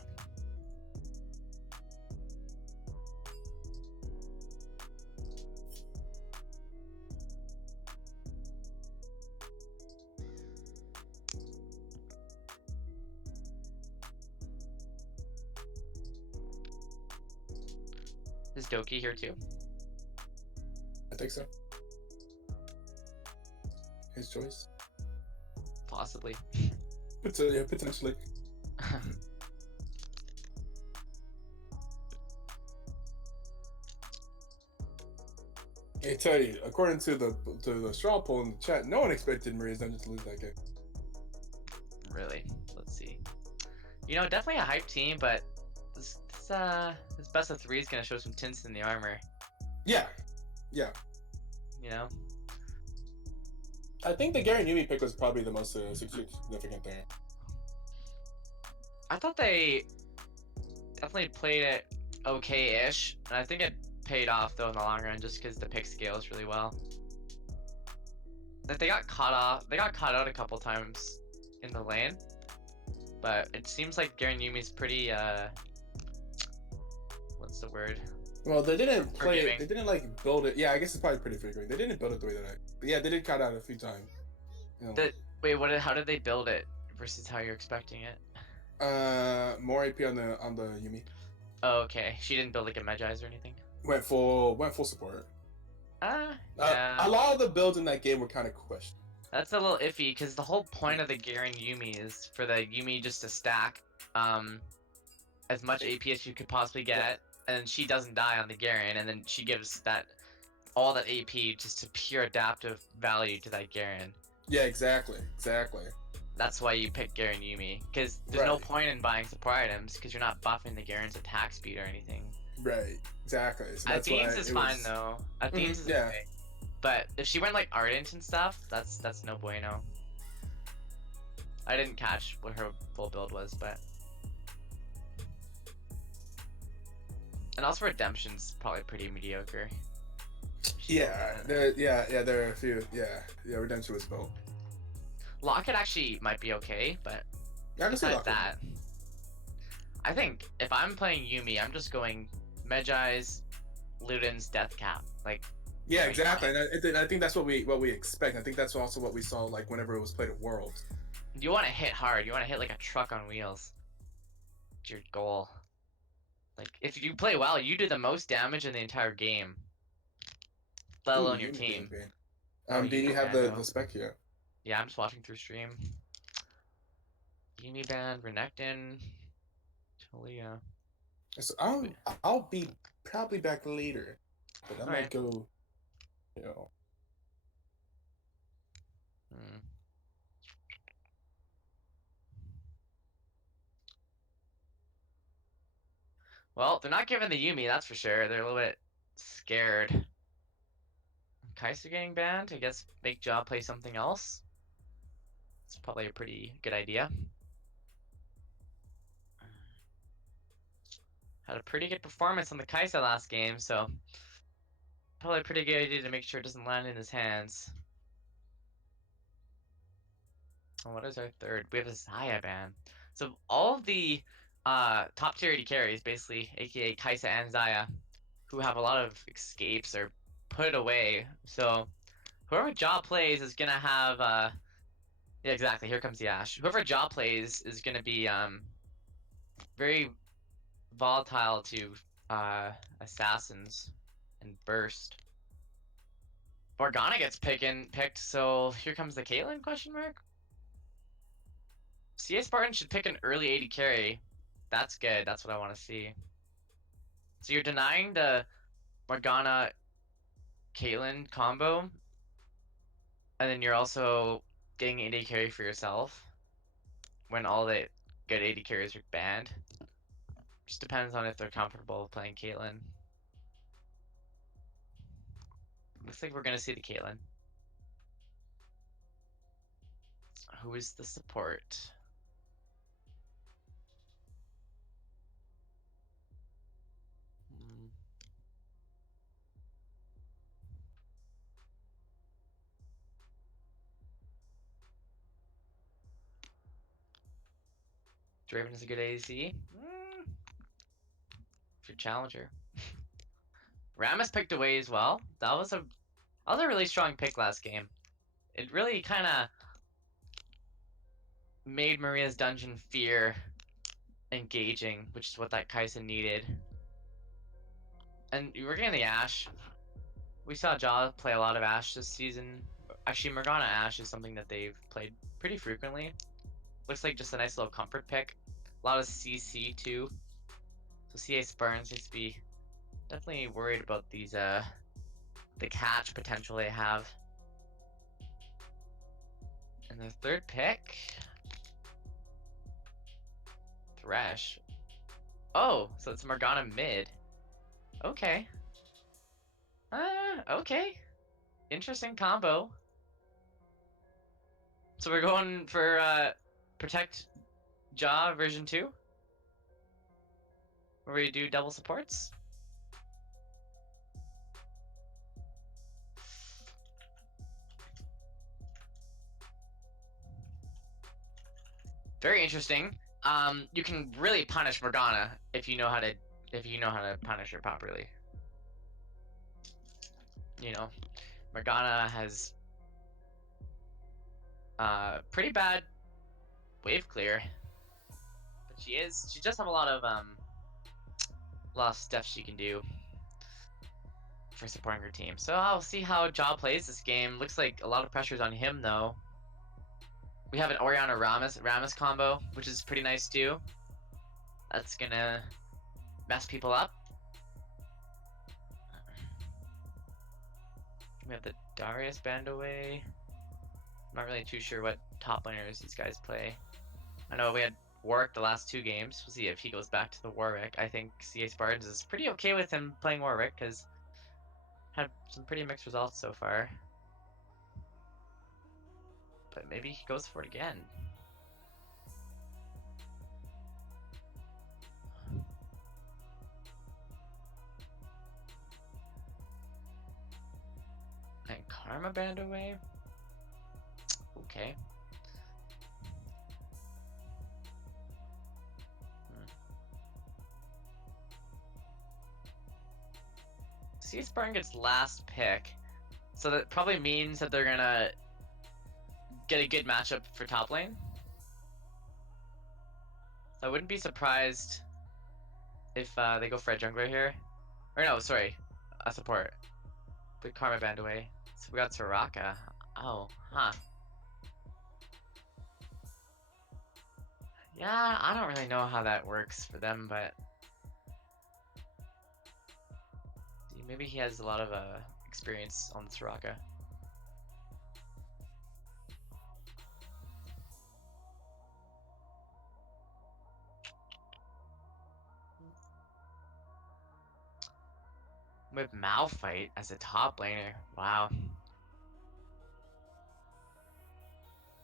Is Doki here too? I think so. His choice. Possibly. Yeah, potentially. I tell you, according to the straw poll in the chat, no one expected Maria's Dungeon to lose that game. Really? Let's see. You know, definitely a hype team, but this best of 3 is gonna show some tints in the armor. Yeah, yeah. You know. I think the Garen Yumi pick was probably the most significant thing. I thought they definitely played it okay-ish, and I think it paid off though in the long run just because the pick scales really well. Like they got caught out a couple times in the lane, but it seems like Garen Yumi's pretty what's the word? Well, they didn't play Forgiving. it. They didn't like build it. Yeah, I guess it's probably pretty figuring. They didn't build it the way that but yeah, they did cut out a few times. You know, Wait, how did they build it versus how you're expecting it? more AP on the Yumi. Oh, okay. She didn't build like a Magi's or anything. Went full support. Yeah. A lot of the builds in that game were kind of questioned. That's a little iffy because the whole point of the Garen Yumi is for the Yumi just to stack as much AP as you could possibly get, and then she doesn't die on the Garen, and then she gives all that AP just to pure adaptive value to that Garen. Yeah, exactly. That's why you pick Garen Yumi, because there's no point in buying support items because you're not buffing the Garen's attack speed or anything. Right, exactly. So that's Athene's is fine though. Athene's is okay. But if she went like Ardent and stuff, that's no bueno. I didn't catch what her full build was, but. And also Redemption's probably pretty mediocre. Yeah, there are a few. Yeah, Redemption was built. Locket actually might be okay, but Yeah, I can see besides Locket. that, I think if I'm playing Yumi, I'm just going Medjai's, Luden's Death Cap. Like. Yeah, exactly. And I think that's what we expect. I think that's also what we saw like whenever it was played at Worlds. You want to hit hard. You want to hit like a truck on wheels. It's your goal. Like if you play well, you do the most damage in the entire game. Let alone your team. Do you have the spec here? Yeah, I'm just watching through stream. Yumi band, Renekton, Talia. So I'll be probably back later, but I might go. You know. Well, they're not giving the Yumi, that's for sure. They're a little bit scared. Kaiser getting banned. I guess make Job play something else. It's probably a pretty good idea. Had a pretty good performance on the Kaisa last game, so probably a pretty good idea to make sure it doesn't land in his hands. Oh, what is our third? We have a Zaya ban. So all of the top tier AD carries, basically, aka Kaisa and Zaya, who have a lot of escapes are put away. So whoever Jaw plays is gonna have yeah, exactly, here comes the Ash. Whoever Jaw plays is gonna be very volatile to assassins and burst. Morgana gets picked, so here comes the Caitlyn question mark. CA Spartan should pick an early AD carry. That's good. That's what I want to see. So you're denying the Morgana Caitlyn combo, and then you're also getting AD carry for yourself when all the good AD carries are banned. Just depends on if they're comfortable playing Caitlyn. Looks like we're gonna see the Caitlyn. Who is the support? Draven is a good ADC. If you're challenger. Rammus picked away as well. That was a really strong pick last game. It really kind of made Maria's dungeon fear engaging, which is what that Kaisa needed. And we're getting the Ashe. We saw Jaw play a lot of Ashe this season. Actually, Morgana Ashe is something that they've played pretty frequently. Looks like just a nice little comfort pick. A lot of CC too. So CA Spartans needs to be definitely worried about these the catch potential they have. And the third pick, Thresh. Oh, so it's Morgana mid. Okay. Okay. Interesting combo. So we're going for Protect Jaw version 2? Where we do double supports? Very interesting. You can really punish Morgana if you know how to punish her properly. You know, Morgana has pretty bad wave clear, but she does have a lot of stuff she can do for supporting her team. So I'll see how Jaw plays this game. Looks like a lot of pressure's on him though. We have an Orianna Rammus combo, which is pretty nice too. That's gonna mess people up. We have the Darius band away. I'm not really too sure what top laners these guys play. I know we had Warwick the last 2 games. We'll see if he goes back to the Warwick. I think CA Spartans is pretty okay with him playing Warwick because had some pretty mixed results so far. But maybe he goes for it again. And Karma band away? Okay. CA Spartan gets last pick. So that probably means that they're gonna get a good matchup for top lane. So I wouldn't be surprised if they go for a jungler here. Or no, sorry, a support. Put Karma band away. So we got Soraka. Oh, huh. Yeah, I don't really know how that works for them, but maybe he has a lot of experience on the Soraka. With Malphite as a top laner. Wow.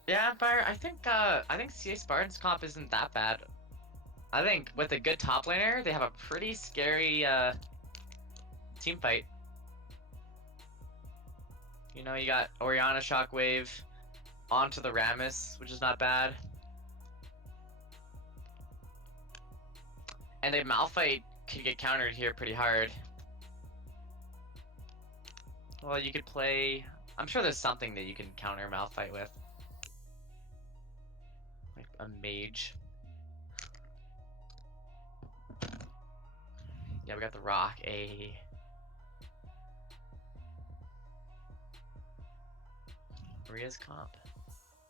Yeah, Empire, I think CA Spartans comp isn't that bad. I think with a good top laner, they have a pretty scary team fight. You know, you got Orianna Shockwave onto the Rammus, which is not bad. And a Malphite could get countered here pretty hard. Well, you could play... I'm sure there's something that you can counter Malphite with. Like a mage. Yeah, we got the rock. Maria's comp.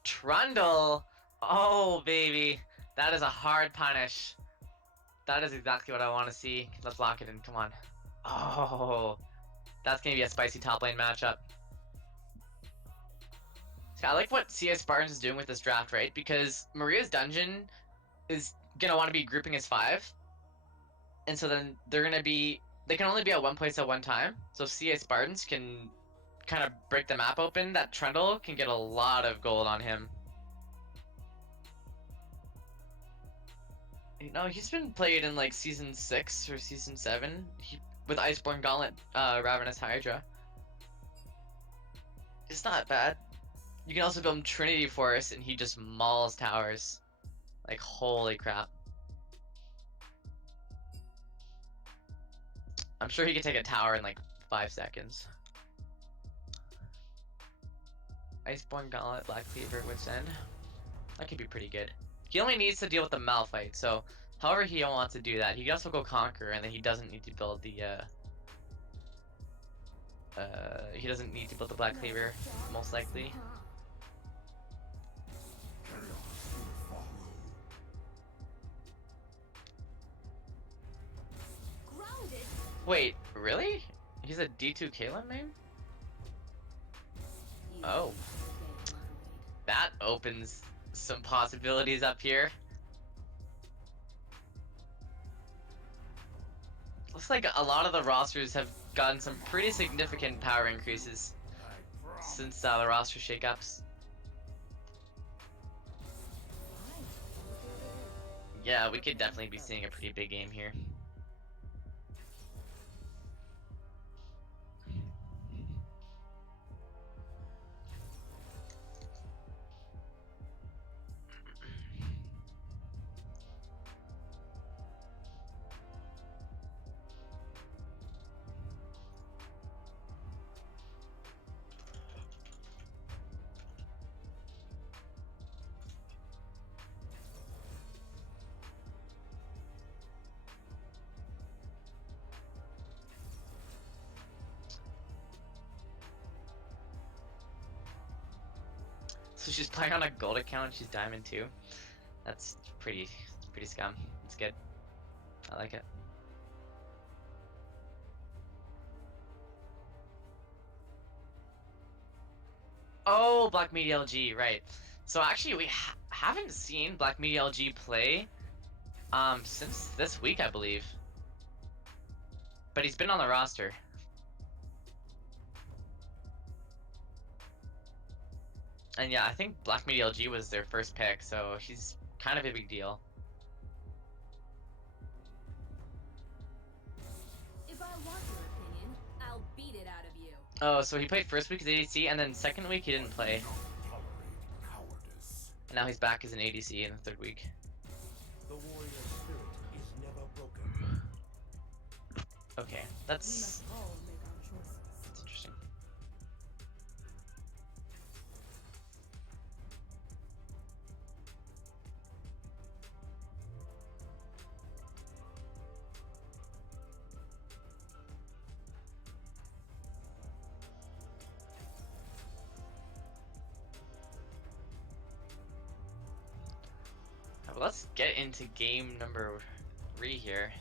Trundle! Oh, baby. That is a hard punish. That is exactly what I want to see. Let's lock it in. Come on. Oh, that's going to be a spicy top lane matchup. I like what CS Spartans is doing with this draft, right? Because Maria's dungeon is going to want to be grouping as 5. And so then they're going to be... They can only be at one place at one time. So if CS Spartans can kind of break the map open, that Trundle can get a lot of gold on him. You know, he's been played in like season 6 or season 7 with Iceborne Gauntlet, Ravenous Hydra. It's not bad. You can also build Trinity Forest and he just mauls towers. Like, holy crap. I'm sure he can take a tower in like 5 seconds. Iceborne Gauntlet, Black Cleaver, Wit's End. That could be pretty good. He only needs to deal with the Malphite, so however he wants to do that. He can also go Conquer, and then he doesn't need to build the Black Cleaver, most likely. Wait, really? He's a D2 Kalim main? Oh. That opens some possibilities up here. Looks like a lot of the rosters have gotten some pretty significant power increases since the roster shakeups. Yeah, we could definitely be seeing a pretty big game here. So she's playing on a gold account, she's diamond 2. That's pretty scum. It's good. I like it. Oh, Black Media LG, right. So actually we haven't seen Black Media LG play since this week, I believe. But he's been on the roster. And yeah, I think Black Media LG was their first pick, so he's kind of a big deal. If I want your opinion, I'll beat it out of you. Oh, so he played first week as ADC, and then second week he didn't play. And now he's back as an ADC in the third week. The warrior spirit is never broken. Okay, that's interesting. Well, let's get into game number 3 here.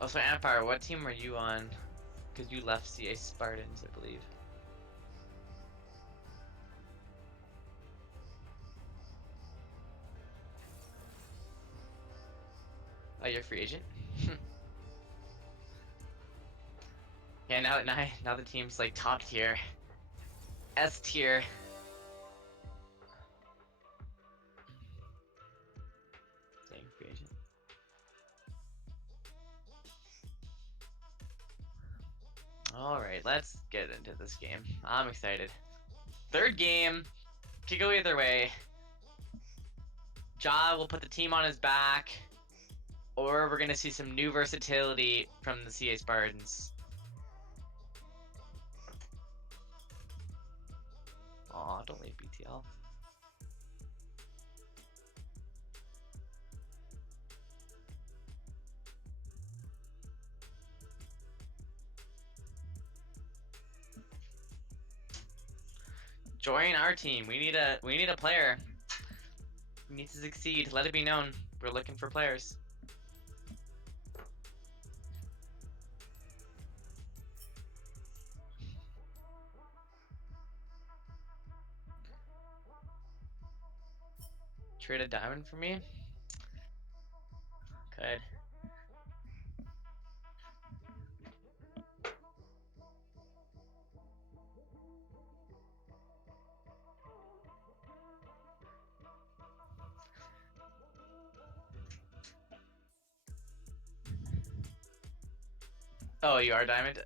Oh, so Empire, what team are you on? Because you left CA Spartans, I believe. Oh, you're a free agent? Yeah, now the team's like top tier. S tier. Dang, free agent. Alright, let's get into this game. I'm excited. Third game. Could go either way. Ja will put the team on his back. Or we're gonna see some new versatility from the CA Spartans. Aw, don't leave BTL. Join our team. We need a player. We need to succeed. Let it be known. We're looking for players. Trade a diamond for me? Could. Oh, you are diamond?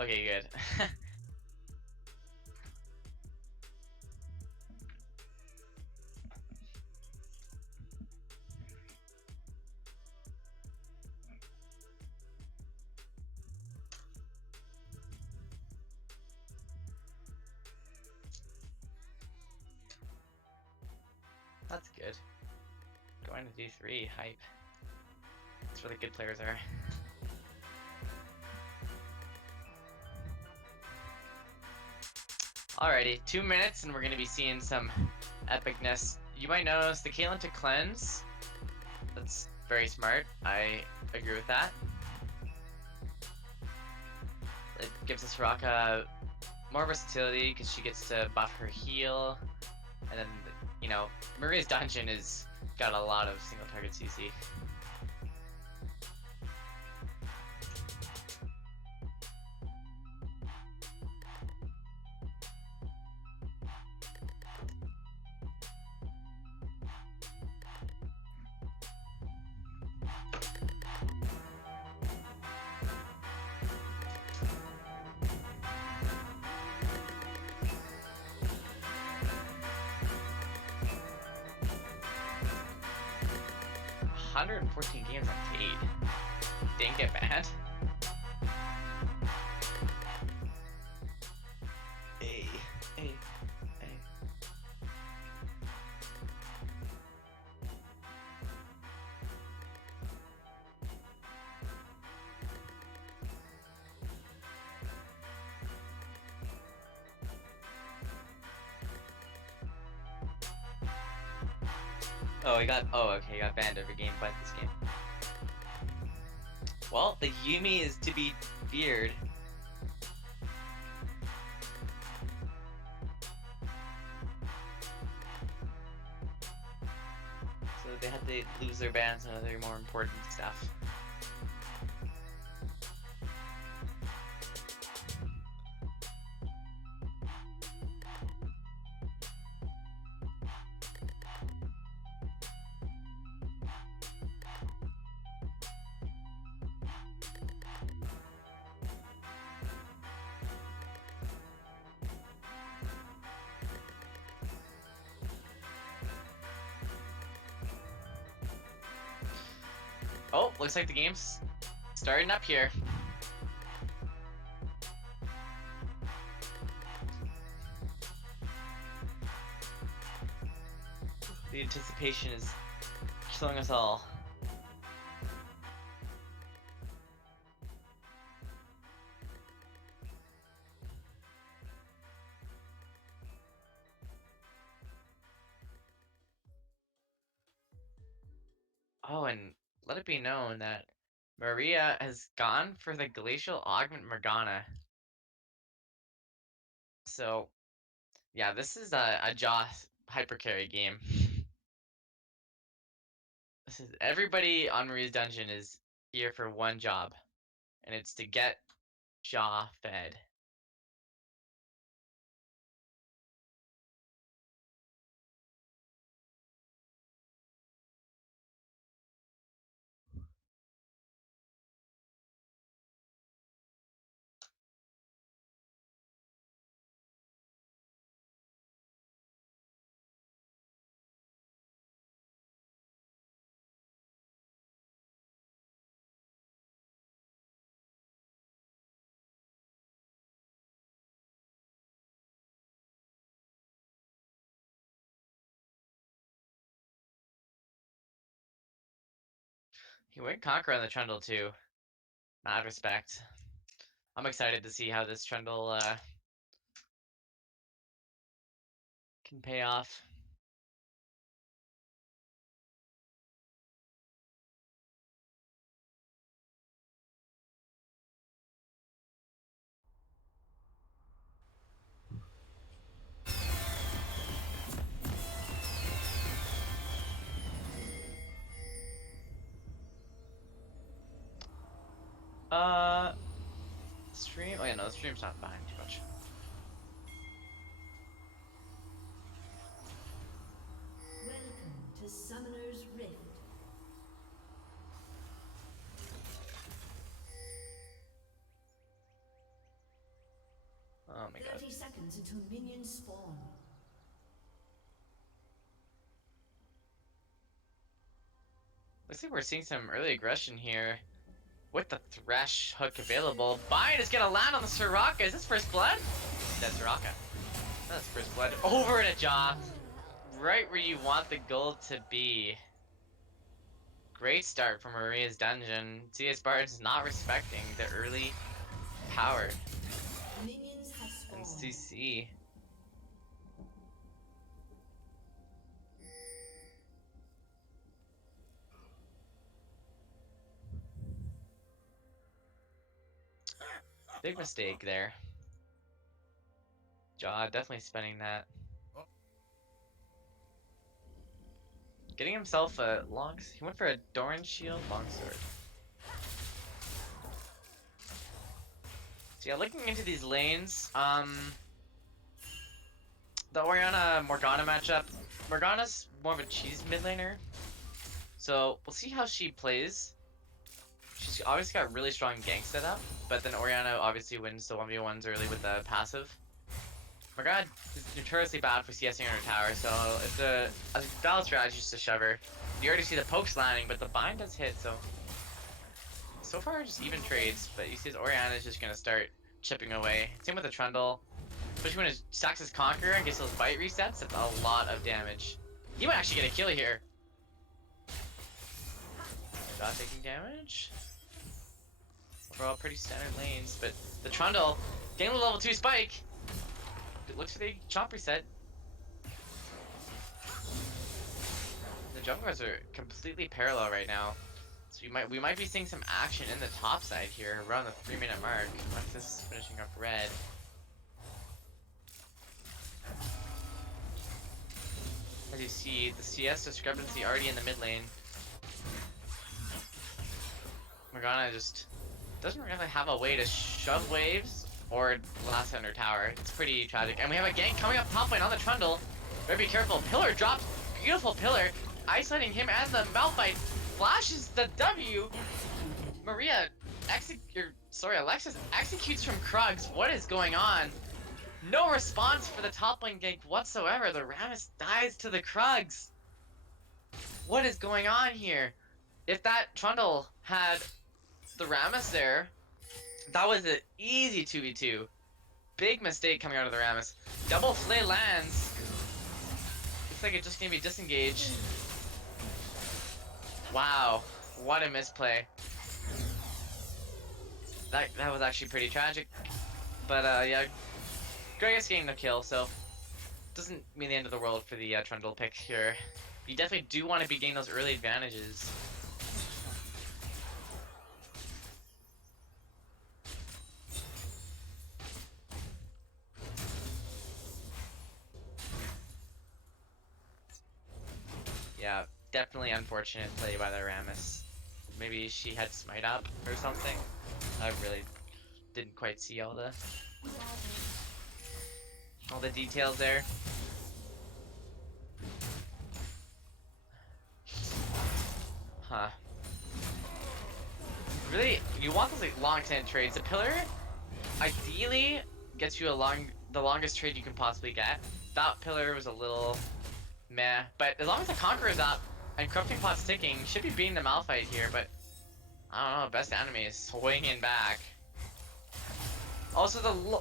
Okay, good. That's good. Going to D3, hype. That's where the good players are. Alrighty, 2 minutes and we're gonna be seeing some epicness. You might notice the Caitlyn to cleanse. That's very smart. I agree with that. It gives us Raka more versatility because she gets to buff her heal. And then, you know, Maria's dungeon is got a lot of single target CC. $114 games on Cade. Didn't get banned. Hey, hey, hey. Oh, okay, he got banned every game but this game. Well, the Yumi is to be feared. So they had to lose their bans and other more important stuff. Oh, looks like the game's starting up here. The anticipation is killing us all. Oh, and let it be known that Maria has gone for the Glacial Augment Morgana. So, yeah, this is a Joss hypercarry game. This is everybody on Maria's dungeon is here for one job, and it's to get Jaw fed. He went Conqueror on the Trundle too. Mad respect. I'm excited to see how this Trundle can pay off. Stream? Oh yeah, no, the stream's not behind too much. Welcome to Summoner's Rift. Oh my god. 30 seconds until minions spawn. Looks like we're seeing some early aggression here. With the Thresh hook available. Bind is gonna land on the Soraka. Is this first blood? That's Soraka. That's first blood. Over to Jaw. Right where you want the gold to be. Great start from Maria's dungeon. CS Spartans not respecting the early power. Minions have And spawned. CC. Big mistake there. Jaw definitely spending that. Getting himself a long. He went for a Doran Shield longsword. So yeah, looking into these lanes, the Orianna Morgana matchup. Morgana's more of a cheese mid laner, so we'll see how she plays. She's obviously got really strong gank setup, but then Orianna obviously wins the 1v1s early with the passive. Morgana is notoriously bad for CSing on her tower, so it's a valid strategy just to shove her. You already see the pokes landing, but the bind does hit, so far just even trades, but you see Orianna is just gonna start chipping away. Same with the Trundle. Especially when it stacks his Conqueror and gets those bite resets, that's a lot of damage. He might actually get a kill here. Not taking damage. Overall, pretty standard lanes, but the Trundle getting the level 2 spike. It looks for the chomp reset. The junglers are completely parallel right now. So we might be seeing some action in the top side here around the 3-minute mark. Nexus is finishing up red. As you see, the CS discrepancy already in the mid lane. Morgana just doesn't really have a way to shove waves or last under tower. It's pretty tragic. And we have a gank coming up top lane on the Trundle. Better be careful. Pillar drops. Beautiful Pillar. Isolating him and the Malphite. Flashes the W. Maria Alexis executes from Krugs. What is going on? No response for the top lane gank whatsoever. The Rammus dies to the Krugs. What is going on here? If that Trundle had the Rammus there, that was an easy 2v2. Big mistake coming out of the Rammus. Double flay lands. Looks like it's just gonna be disengaged. Wow, what a misplay. That was actually pretty tragic. But yeah, Gragas getting the kill, so doesn't mean the end of the world for the Trundle pick here. You definitely do want to be getting those early advantages. Yeah, definitely unfortunate play by the Rammus. Maybe she had smite up or something. I really didn't quite see all the details there. Huh. Really, you want those like long extended trades. The pillar ideally gets you the longest trade you can possibly get. That pillar was a little meh, but as long as the Conqueror's up and Corrupting Pot's ticking, you should be beating the Malphite here, but I don't know, best anime is swinging back. Also,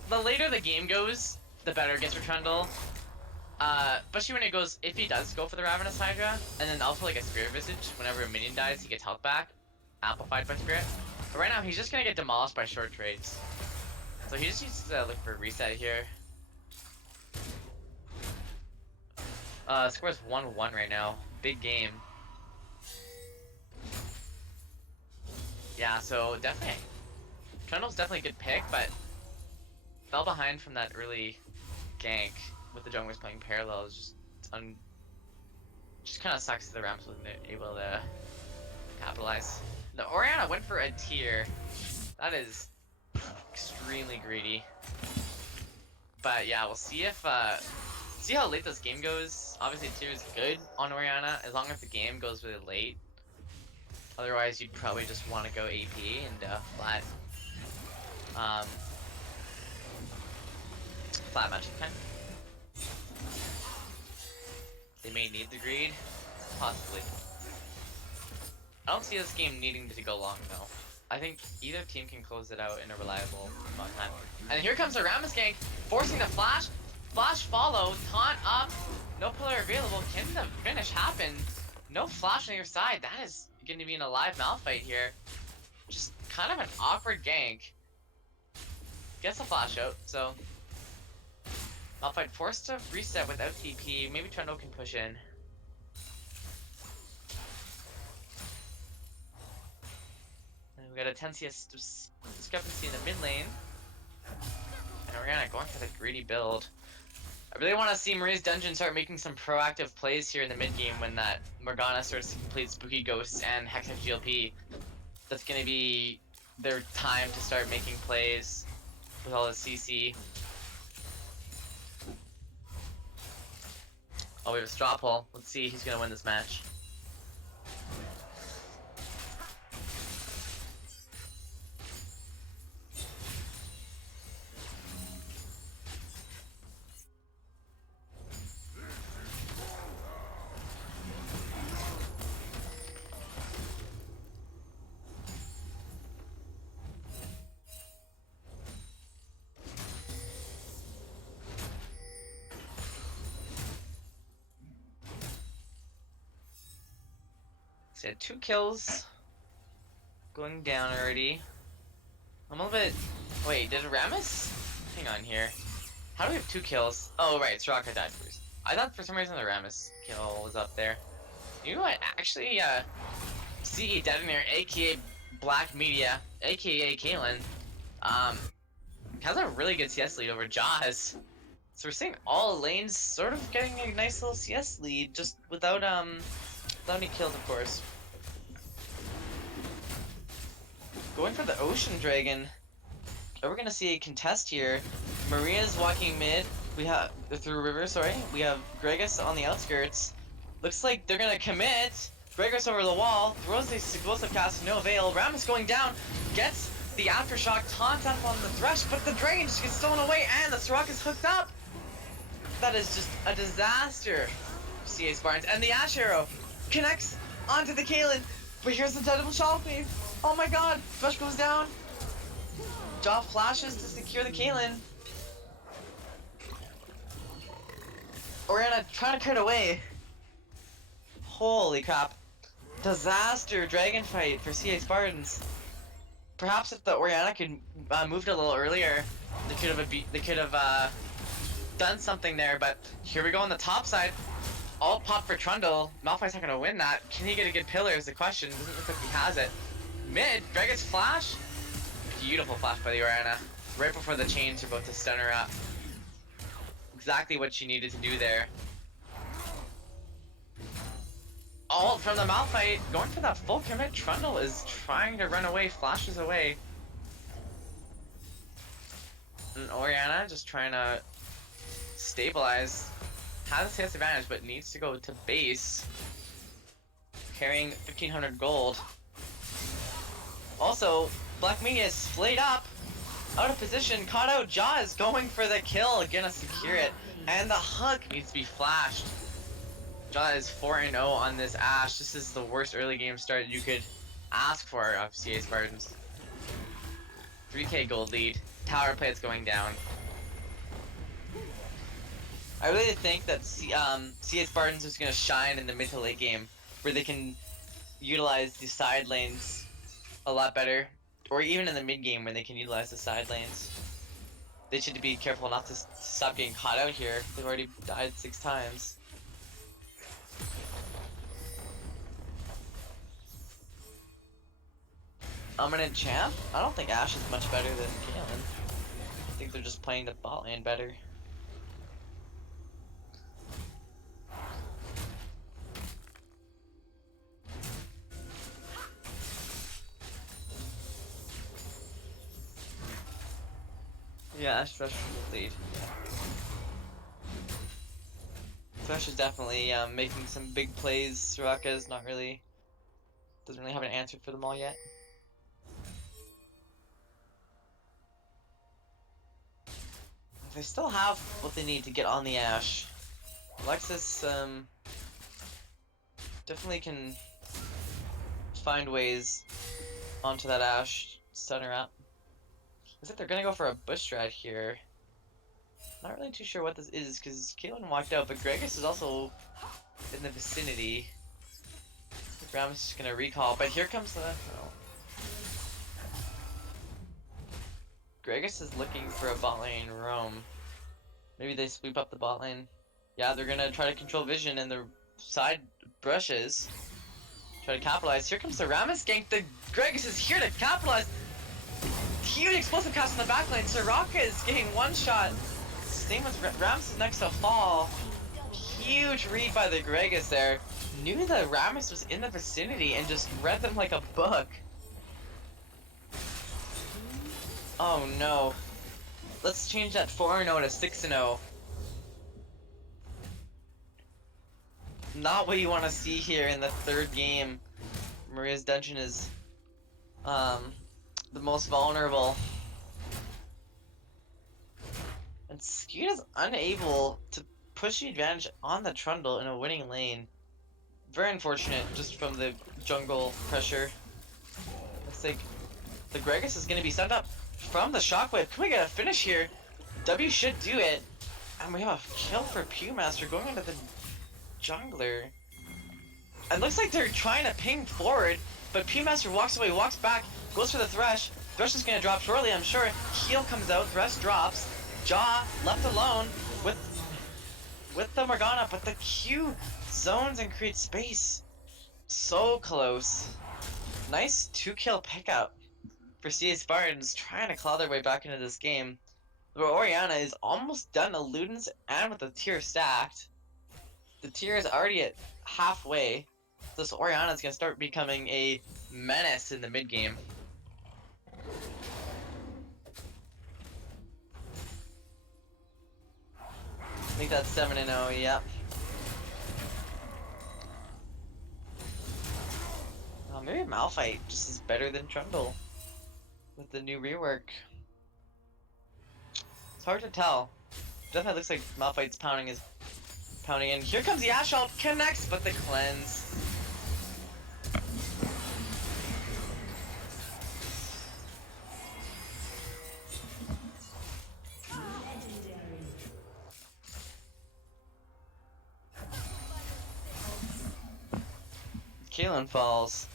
the later the game goes, the better it gets for Trundle. Especially when it goes, if he does go for the Ravenous Hydra, and then also like a Spirit Visage, whenever a minion dies, he gets health back, amplified by Spirit. But right now, he's just gonna get demolished by short trades. So he just needs to look for a reset here. Score's 1-1 right now. Big game. Yeah, so definitely, Trundle's definitely a good pick, but fell behind from that early gank with the junglers playing parallel. Is just kind of sucks that the Rams wasn't able to capitalize. The Orianna went for a tier. That is extremely greedy. But yeah, we'll see if see how late this game goes. Obviously, tier is good on Orianna as long as the game goes really late. Otherwise, you'd probably just want to go AP and flat matchup time. They may need the greed, possibly. I don't see this game needing to go long though. I think either team can close it out in a reliable amount of time. And here comes the Rammus gank, forcing the flash. Flash follow, taunt up, no pillar available. Can the finish happen? No flash on your side. That is going to be an alive Malphite here. Just kind of an awkward gank. Gets a flash out, so Malphite forced to reset without TP. Maybe Trundle can push in. And we got a 10 CS discrepancy in the mid lane. And Orianna going for the greedy build. I really want to see Maria's Dungeon start making some proactive plays here in the mid game when that Morgana starts to complete Spooky Ghosts and Hextech GLP. That's going to be their time to start making plays with all the CC. Oh, we have a straw poll. Let's see who's going to win this match. So he had 2 kills going down already. I'm a little bit... Wait, did Rammus? Hang on here. How do we have 2 kills? Oh, right, Soraka died first. I thought for some reason the Rammus kill was up there. You know what? Actually, CE Detonator, aka Black Media, aka Kaylin, has a really good CS lead over Jaws. So we're seeing all lanes sort of getting a nice little CS lead, just without any kills, of course. Going for the Ocean Dragon. Are we gonna see a contest here? Maria's walking mid. We have through river. Sorry. We have Gregus on the outskirts. Looks like they're gonna commit. Gregus over the wall. Throws the explosive cast. No avail. Rammus going down. Gets the aftershock. Taunts up on the Thresh, but the dragon just gets stolen away, and the Soraka is hooked up. That is just a disaster. CA Spartans and the Ash Arrow connects onto the Kaylin, but here's the double Shalfie. Oh my god, Thresh goes down. Jaw flashes to secure the Kaylin. Orianna trying to cut away. Holy crap. Disaster dragon fight for CA Spartans. Perhaps if the Orianna could moved a little earlier, they could have done something there, but here we go on the top side. All pop for Trundle. Malphite's not gonna win that. Can he get a good pillar is the question. Doesn't look like he has it. Mid, Gregus flash. Beautiful flash by the Orianna. Right before the chains are about to stun her up. Exactly what she needed to do there. ult from the Malphite, going for that full commit. Trundle is trying to run away, flashes away. And Orianna just trying to stabilize. Has the CS advantage, but needs to go to base. Carrying 1,500 gold. Also, Black Media is splayed up. Out of position, caught out. Jaw is going for the kill, gonna secure it. And the hook needs to be flashed. Jaw is 4-0 on this Ashe. This is the worst early game start you could ask for of CA Spartans. 3k gold lead. Tower play is going down. I really think that CA Spartans is going to shine in the mid to late game, where they can utilize the side lanes a lot better, or even in the mid game where they can utilize the side lanes. They should be careful not to stop getting caught out here. They've already died 6 times. Dominant champ? I don't think Ashe is much better than Galen. I think they're just playing the bot lane better. Yeah, Ashe Thresh will lead. Thresh is definitely making some big plays. Soraka is doesn't really have an answer for them all yet. They still have what they need to get on the Ashe. Alexis definitely can find ways onto that Ashe, stun her up. Looks like they're gonna go for a bush strat here. Not really too sure what this is because Caitlyn walked out, but Gregus is also in the vicinity. Ram's just gonna recall, but here comes the. Oh. Gregus is looking for a bot lane roam. Maybe they sweep up the bot lane. Yeah, they're gonna try to control vision in the side brushes. Try to capitalize. Here comes the Rammus gank. The Gregus is here to capitalize. Huge explosive cast in the back lane. Soraka is getting one shot. Same with Rammus is next to fall. Huge read by the Gregus there. Knew that Rammus was in the vicinity and just read them like a book. Oh no. Let's change that 4-0 to 6-0. Not what you want to see here in the third game. Maria's dungeon is the most vulnerable. And Skeet is unable to push the advantage on the Trundle in a winning lane. Very unfortunate just from the jungle pressure. Looks like the Gregus is going to be sent up from the Shockwave. Can we get a finish here? W should do it. And we have a kill for Pewmaster going into the jungler. It looks like they're trying to ping forward, but Pewmaster walks away, walks back, goes for the Thresh. Thresh is going to drop shortly, I'm sure. Heal comes out, Thresh drops. Jaw left alone with the Morgana, but the Q zones and creates space. So close. Nice 2-kill pickup for CA Spartans, trying to claw their way back into this game. Where Orianna is almost done to Ludens and with the tier stacked. The tier is already at halfway. So this Orianna is going to start becoming a menace in the mid game. I think that's 7-0, yep. Maybe Malphite just is better than Trundle with the new rework. It's hard to tell. Definitely looks like Malphite's pounding in. Here comes the Ashe ult, connects, but the cleanse. Caitlyn falls.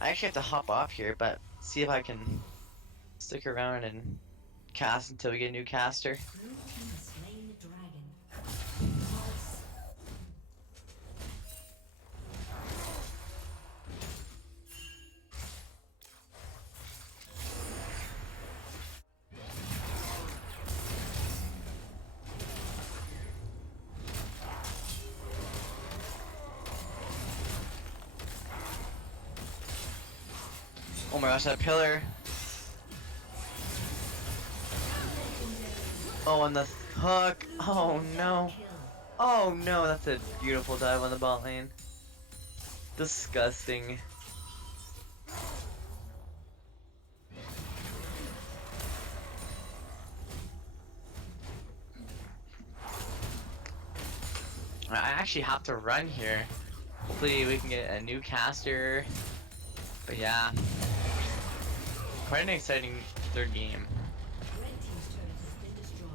I actually have to hop off here, but see if I can stick around and cast until we get a new caster. Blue team has slain the dragon. Oh my gosh, that pillar. Oh, and the hook. Oh no. Oh no, that's a beautiful dive on the bot lane. Disgusting. I actually have to run here. Hopefully we can get a new caster. But yeah. Quite an exciting third game. Red team's turret has been destroyed.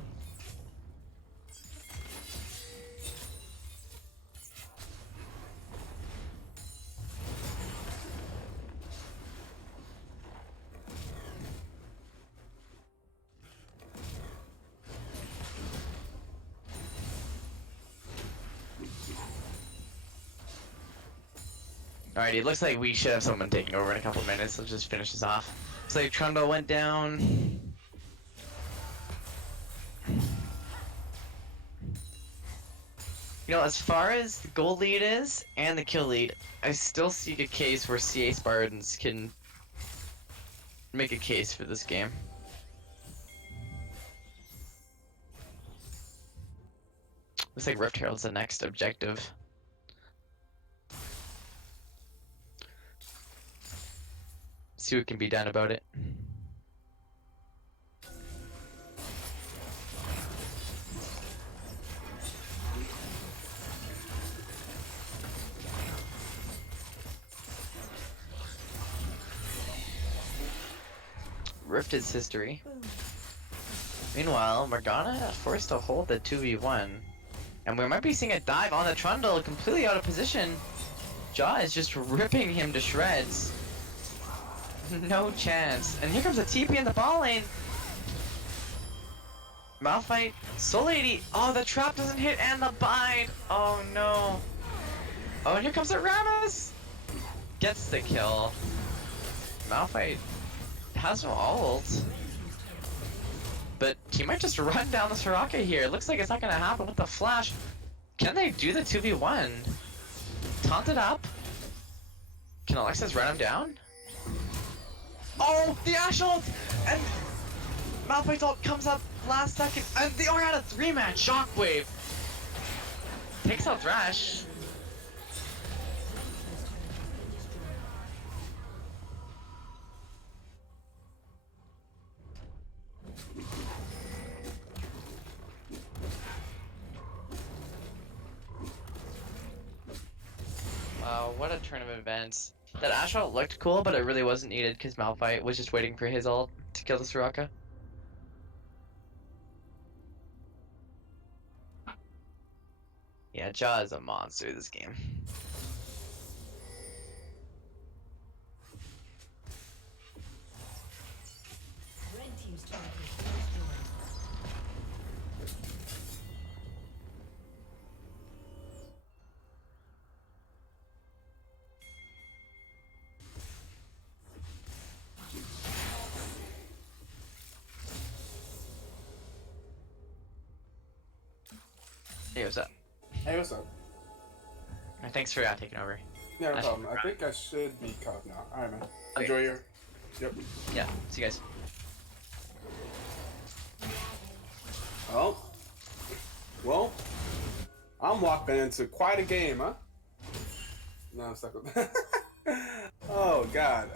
Alrighty, it looks like we should have someone taking over in a couple minutes. Let's just finish this off. Looks like Trundle went down. You know, as far as the goal lead is, and the kill lead, I still see a case where CA Spartans can make a case for this game. Looks like Rift Herald's the next objective. See what can be done about it. Rift is history. Meanwhile, Morgana forced to hold the 2v1. And we might be seeing a dive on the Trundle, completely out of position. Jaw is just ripping him to shreds. No chance. And here comes a TP in the ball lane. Malphite, Soul Lady. Oh, the trap doesn't hit and the bind. Oh no. Oh, and here comes the Rammus. Gets the kill. Malphite has no ult. But he might just run down the Soraka here. It looks like it's not gonna happen with the flash. Can they do the 2v1? Taunt it up. Can Alexis run him down? Oh, the Ashe ult! And Malphite's ult comes up last second. And they already had a 3-man shockwave. Takes out Thresh. Wow, what a turn of events. That Ashe ult looked cool, but it really wasn't needed because Malphite was just waiting for his ult to kill the Soraka. Yeah, Jaw is a monster this game. Red team's turret has been destroyed. Hey, what's up? Hey, what's up? Thanks for taking over. Yeah, no Ash- problem. I think I should be caught now. Alright, man. Okay. Enjoy your... Yep. Yeah, see you guys. Well, I'm walking into quite a game, huh? No, I'm stuck with that. Oh, God.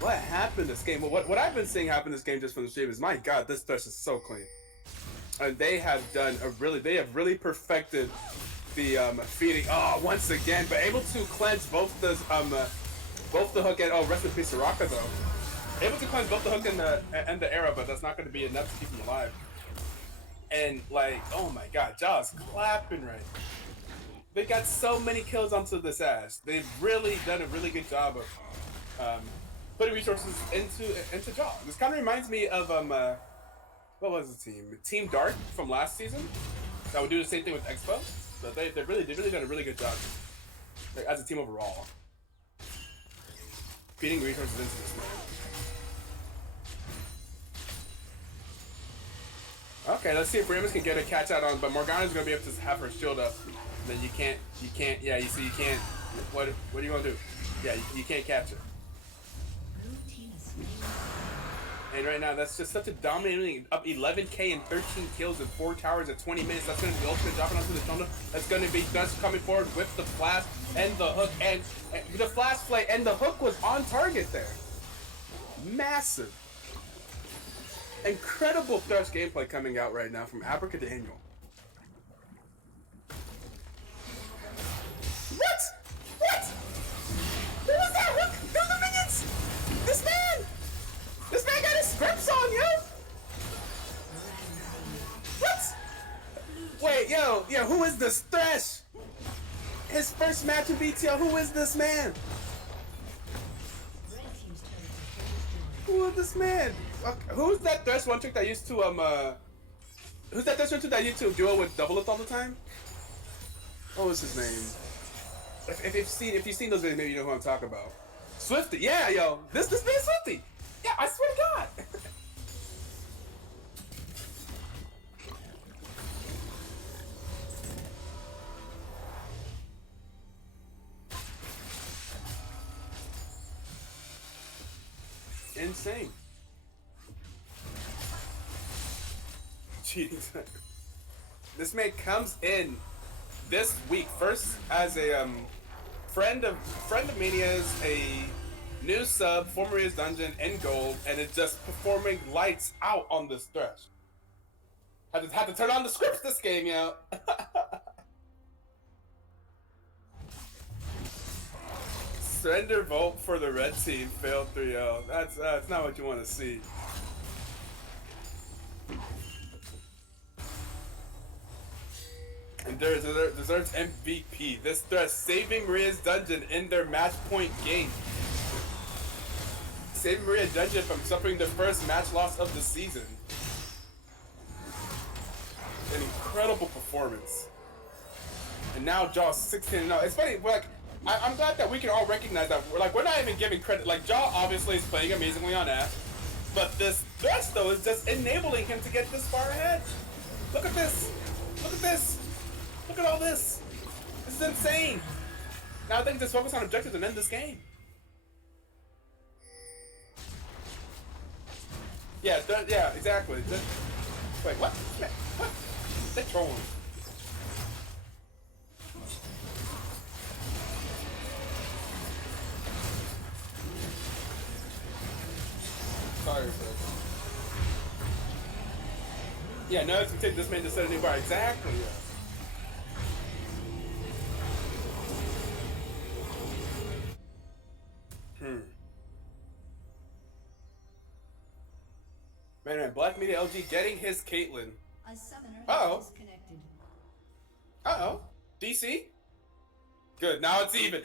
What happened this game? Well, what I've been seeing happen this game just from the stream is, my God, this Thresh is so clean. And they have done they have really perfected the feeding. Oh, once again, but able to cleanse both the hook and rest in peace, Soraka though. Able to cleanse both the hook and the arrow, but that's not going to be enough to keep him alive. And like, oh my God, Jaw's clapping right. They got so many kills onto this Ashe. They've really done a really good job of putting resources into Jaw. This kind of reminds me of what was the team? Team Dark from last season. That would do the same thing with Expo. But they've really done a really good job, like, as a team overall. Feeding resources into this man. Okay, let's see if Ramus can get a catch out on, but Morgana's gonna be able to have her shield up. Then you can't, yeah, you see, you can't, what are you gonna do? Yeah, you can't catch her. Blue team has slain. And right now, that's just such a dominating, up 11k and 13 kills and 4 towers at 20 minutes. That's going to be the ultimate dropping onto the shoulder. That's going to be Dust coming forward with the flash and the hook. And the flash play and the hook was on target there. Massive. Incredible Thresh gameplay coming out right now from Abraca Daniel. What? What? Who was that hook? Those are minions! This man! This man got his scripts on, yo! What? Wait, yo, who is this Thresh? His first match in BTL, who is this man? Red team's turret has been destroyed. Who is this man? Okay, who's that Thresh one trick that used to, who's that Thresh one trick that used to duo with Double Lift all the time? What was his name? If you've seen those videos, maybe you know who I'm talking about. Swifty, yeah, yo, this man Swifty. Yeah, I swear to God. Insane. Cheating. This man comes in this week first as a friend of Mania's, a new sub for Maria's Dungeon in gold, and it's just performing lights out on this Thresh. Had to turn on the scripts this game, yo. Surrender Volt for the red team failed 3-0. That's not what you want to see. And deserves MVP. This Thresh saving Maria's Dungeon in their match point game. Saving Maria Dungeon from suffering their first match loss of the season. An incredible performance. And now Jaw 16-0. It's funny, like, I'm glad that we can all recognize that. We're not even giving credit. Like, Jaw obviously is playing amazingly on Ash, but this Thresh though is just enabling him to get this far ahead. Look at this. Look at this. Look at all this. This is insane. Now I think just focus on objectives and end this game. Yeah, yeah, exactly. Wait, what? What? They're trolling. Sorry, Fred. Yeah, no expectation. This man just set a new bar. Exactly. Yeah. Man, Black Media LG getting his Caitlyn. A summoner Uh-oh. has disconnected. Uh-oh. DC? Good, now it's even.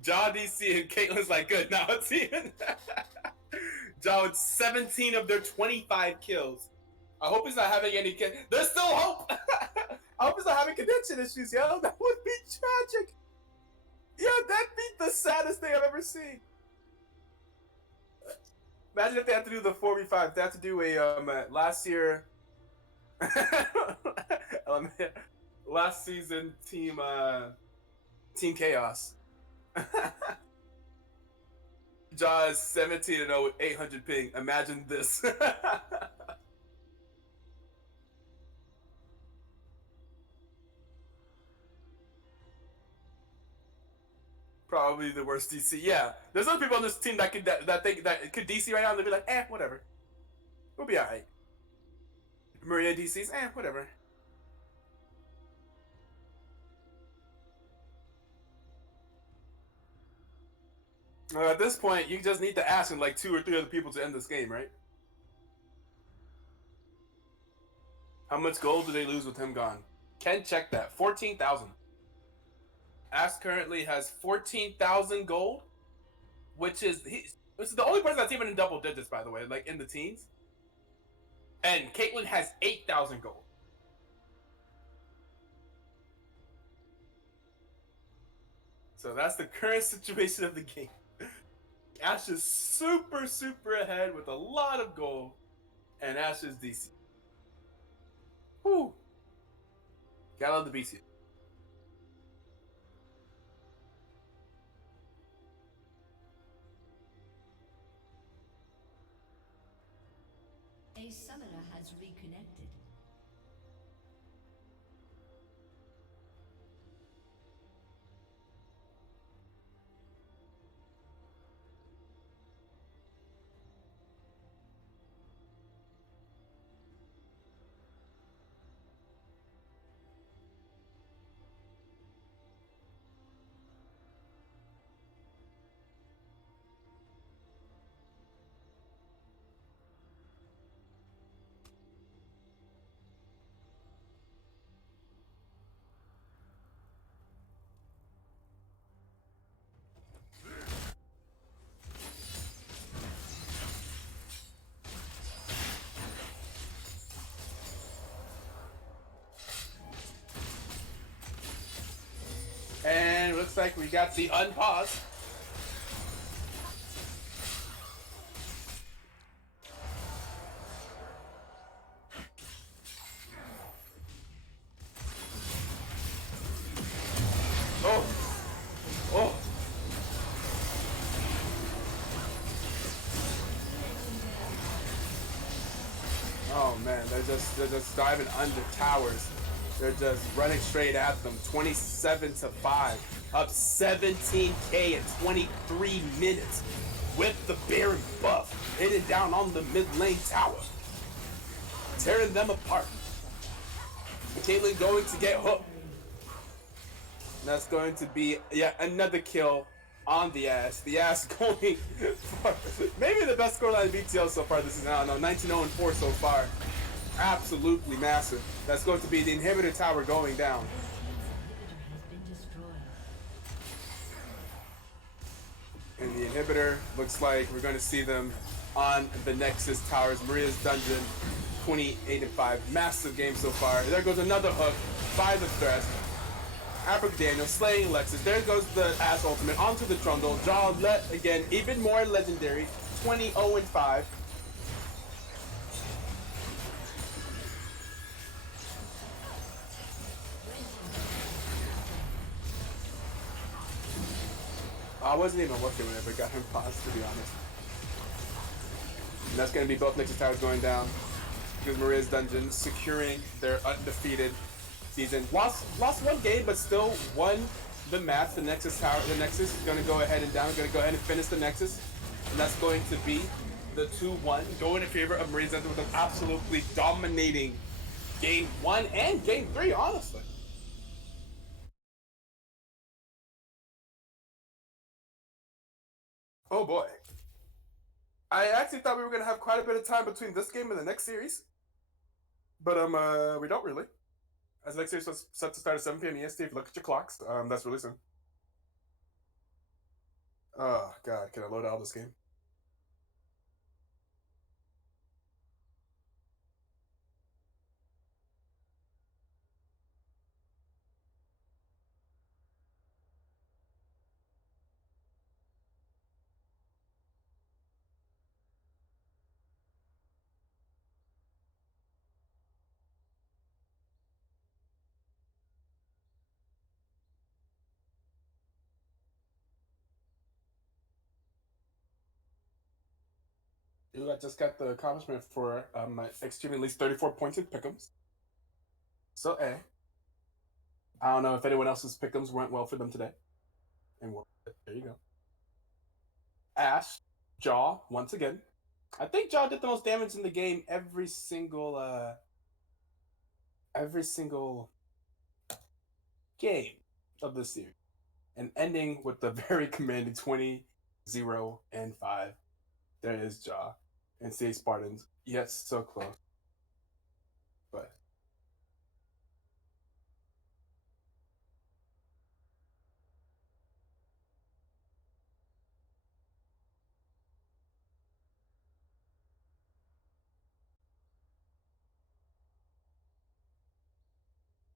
Jaw DC and Caitlyn's like, good, now it's even. Jaw with 17 of their 25 kills. I hope he's not having any There's still hope! I hope he's not having connection issues, yo. That would be tragic. Yeah, that'd be the saddest thing I've ever seen. Imagine if they have to do the 4v5. They have to do a last year, last season team Chaos. Jaws 17-0 with 800 ping. Imagine this. Probably the worst DC. Yeah, there's other people on this team that think that could DC right now. And they'd be like, whatever. We'll be alright. Maria DC's, whatever. At this point, you just need to ask him like 2 or 3 other people to end this game, right? How much gold do they lose with him gone? Ken check that. 14,000. Ash currently has 14,000 gold, which is this is the only person that's even in double digits, by the way, like in the teens. And Caitlyn has 8,000 gold. So that's the current situation of the game. Ash is super ahead with a lot of gold, and Ash is DC. Whew. Gotta love the BTL. A summoner has reconnected. And looks like we got the unpause. Oh. Oh. Oh man, they're just diving under towers. They're just running straight at them. 27-5, up 17k in 23 minutes with the Baron buff, hitting down on the mid lane tower, tearing them apart. Caitlyn going to get hooked. And that's going to be yet another kill on the Ash. The Ash going for maybe the best scoreline in BTL so far this season. I don't know, 19-0-4 so far. Absolutely massive. That's going to be the inhibitor tower going down. And the inhibitor looks like we're going to see them on the Nexus towers. Maria's Dungeon, 28-5. Massive game so far. There goes another hook by the Thresh. Daniel slaying Lexus. There goes the Ash ultimate onto the Trundle. Jaw again, even more legendary. 20-0-5. I wasn't even looking whenever it got him paused, to be honest. And that's going to be both Nexus towers going down. Because Maria's Dungeon securing their undefeated season. Lost one game, but still won the match. The Nexus tower, the Nexus is going to go ahead and down. Going to go ahead and finish the Nexus, and that's going to be the 2-1 going in favor of Maria's Dungeon with an absolutely dominating game 1 and game 3, honestly. Oh boy. I actually thought we were going to have quite a bit of time between this game and the next series, but we don't really. As the next series was set to start at 7 p.m. EST. If you look at your clocks, that's really soon. Oh god, can I load out this game? I just got the accomplishment for my achieving at least 34 points in pick'ems. So, I don't know if anyone else's pick'ems went well for them today. And there you go. Ash, Jaw, once again. I think Jaw did the most damage in the game every single game of this series. And ending with the very commanding 20-0-5. There is Jaw and CA Spartans. Yes, so close.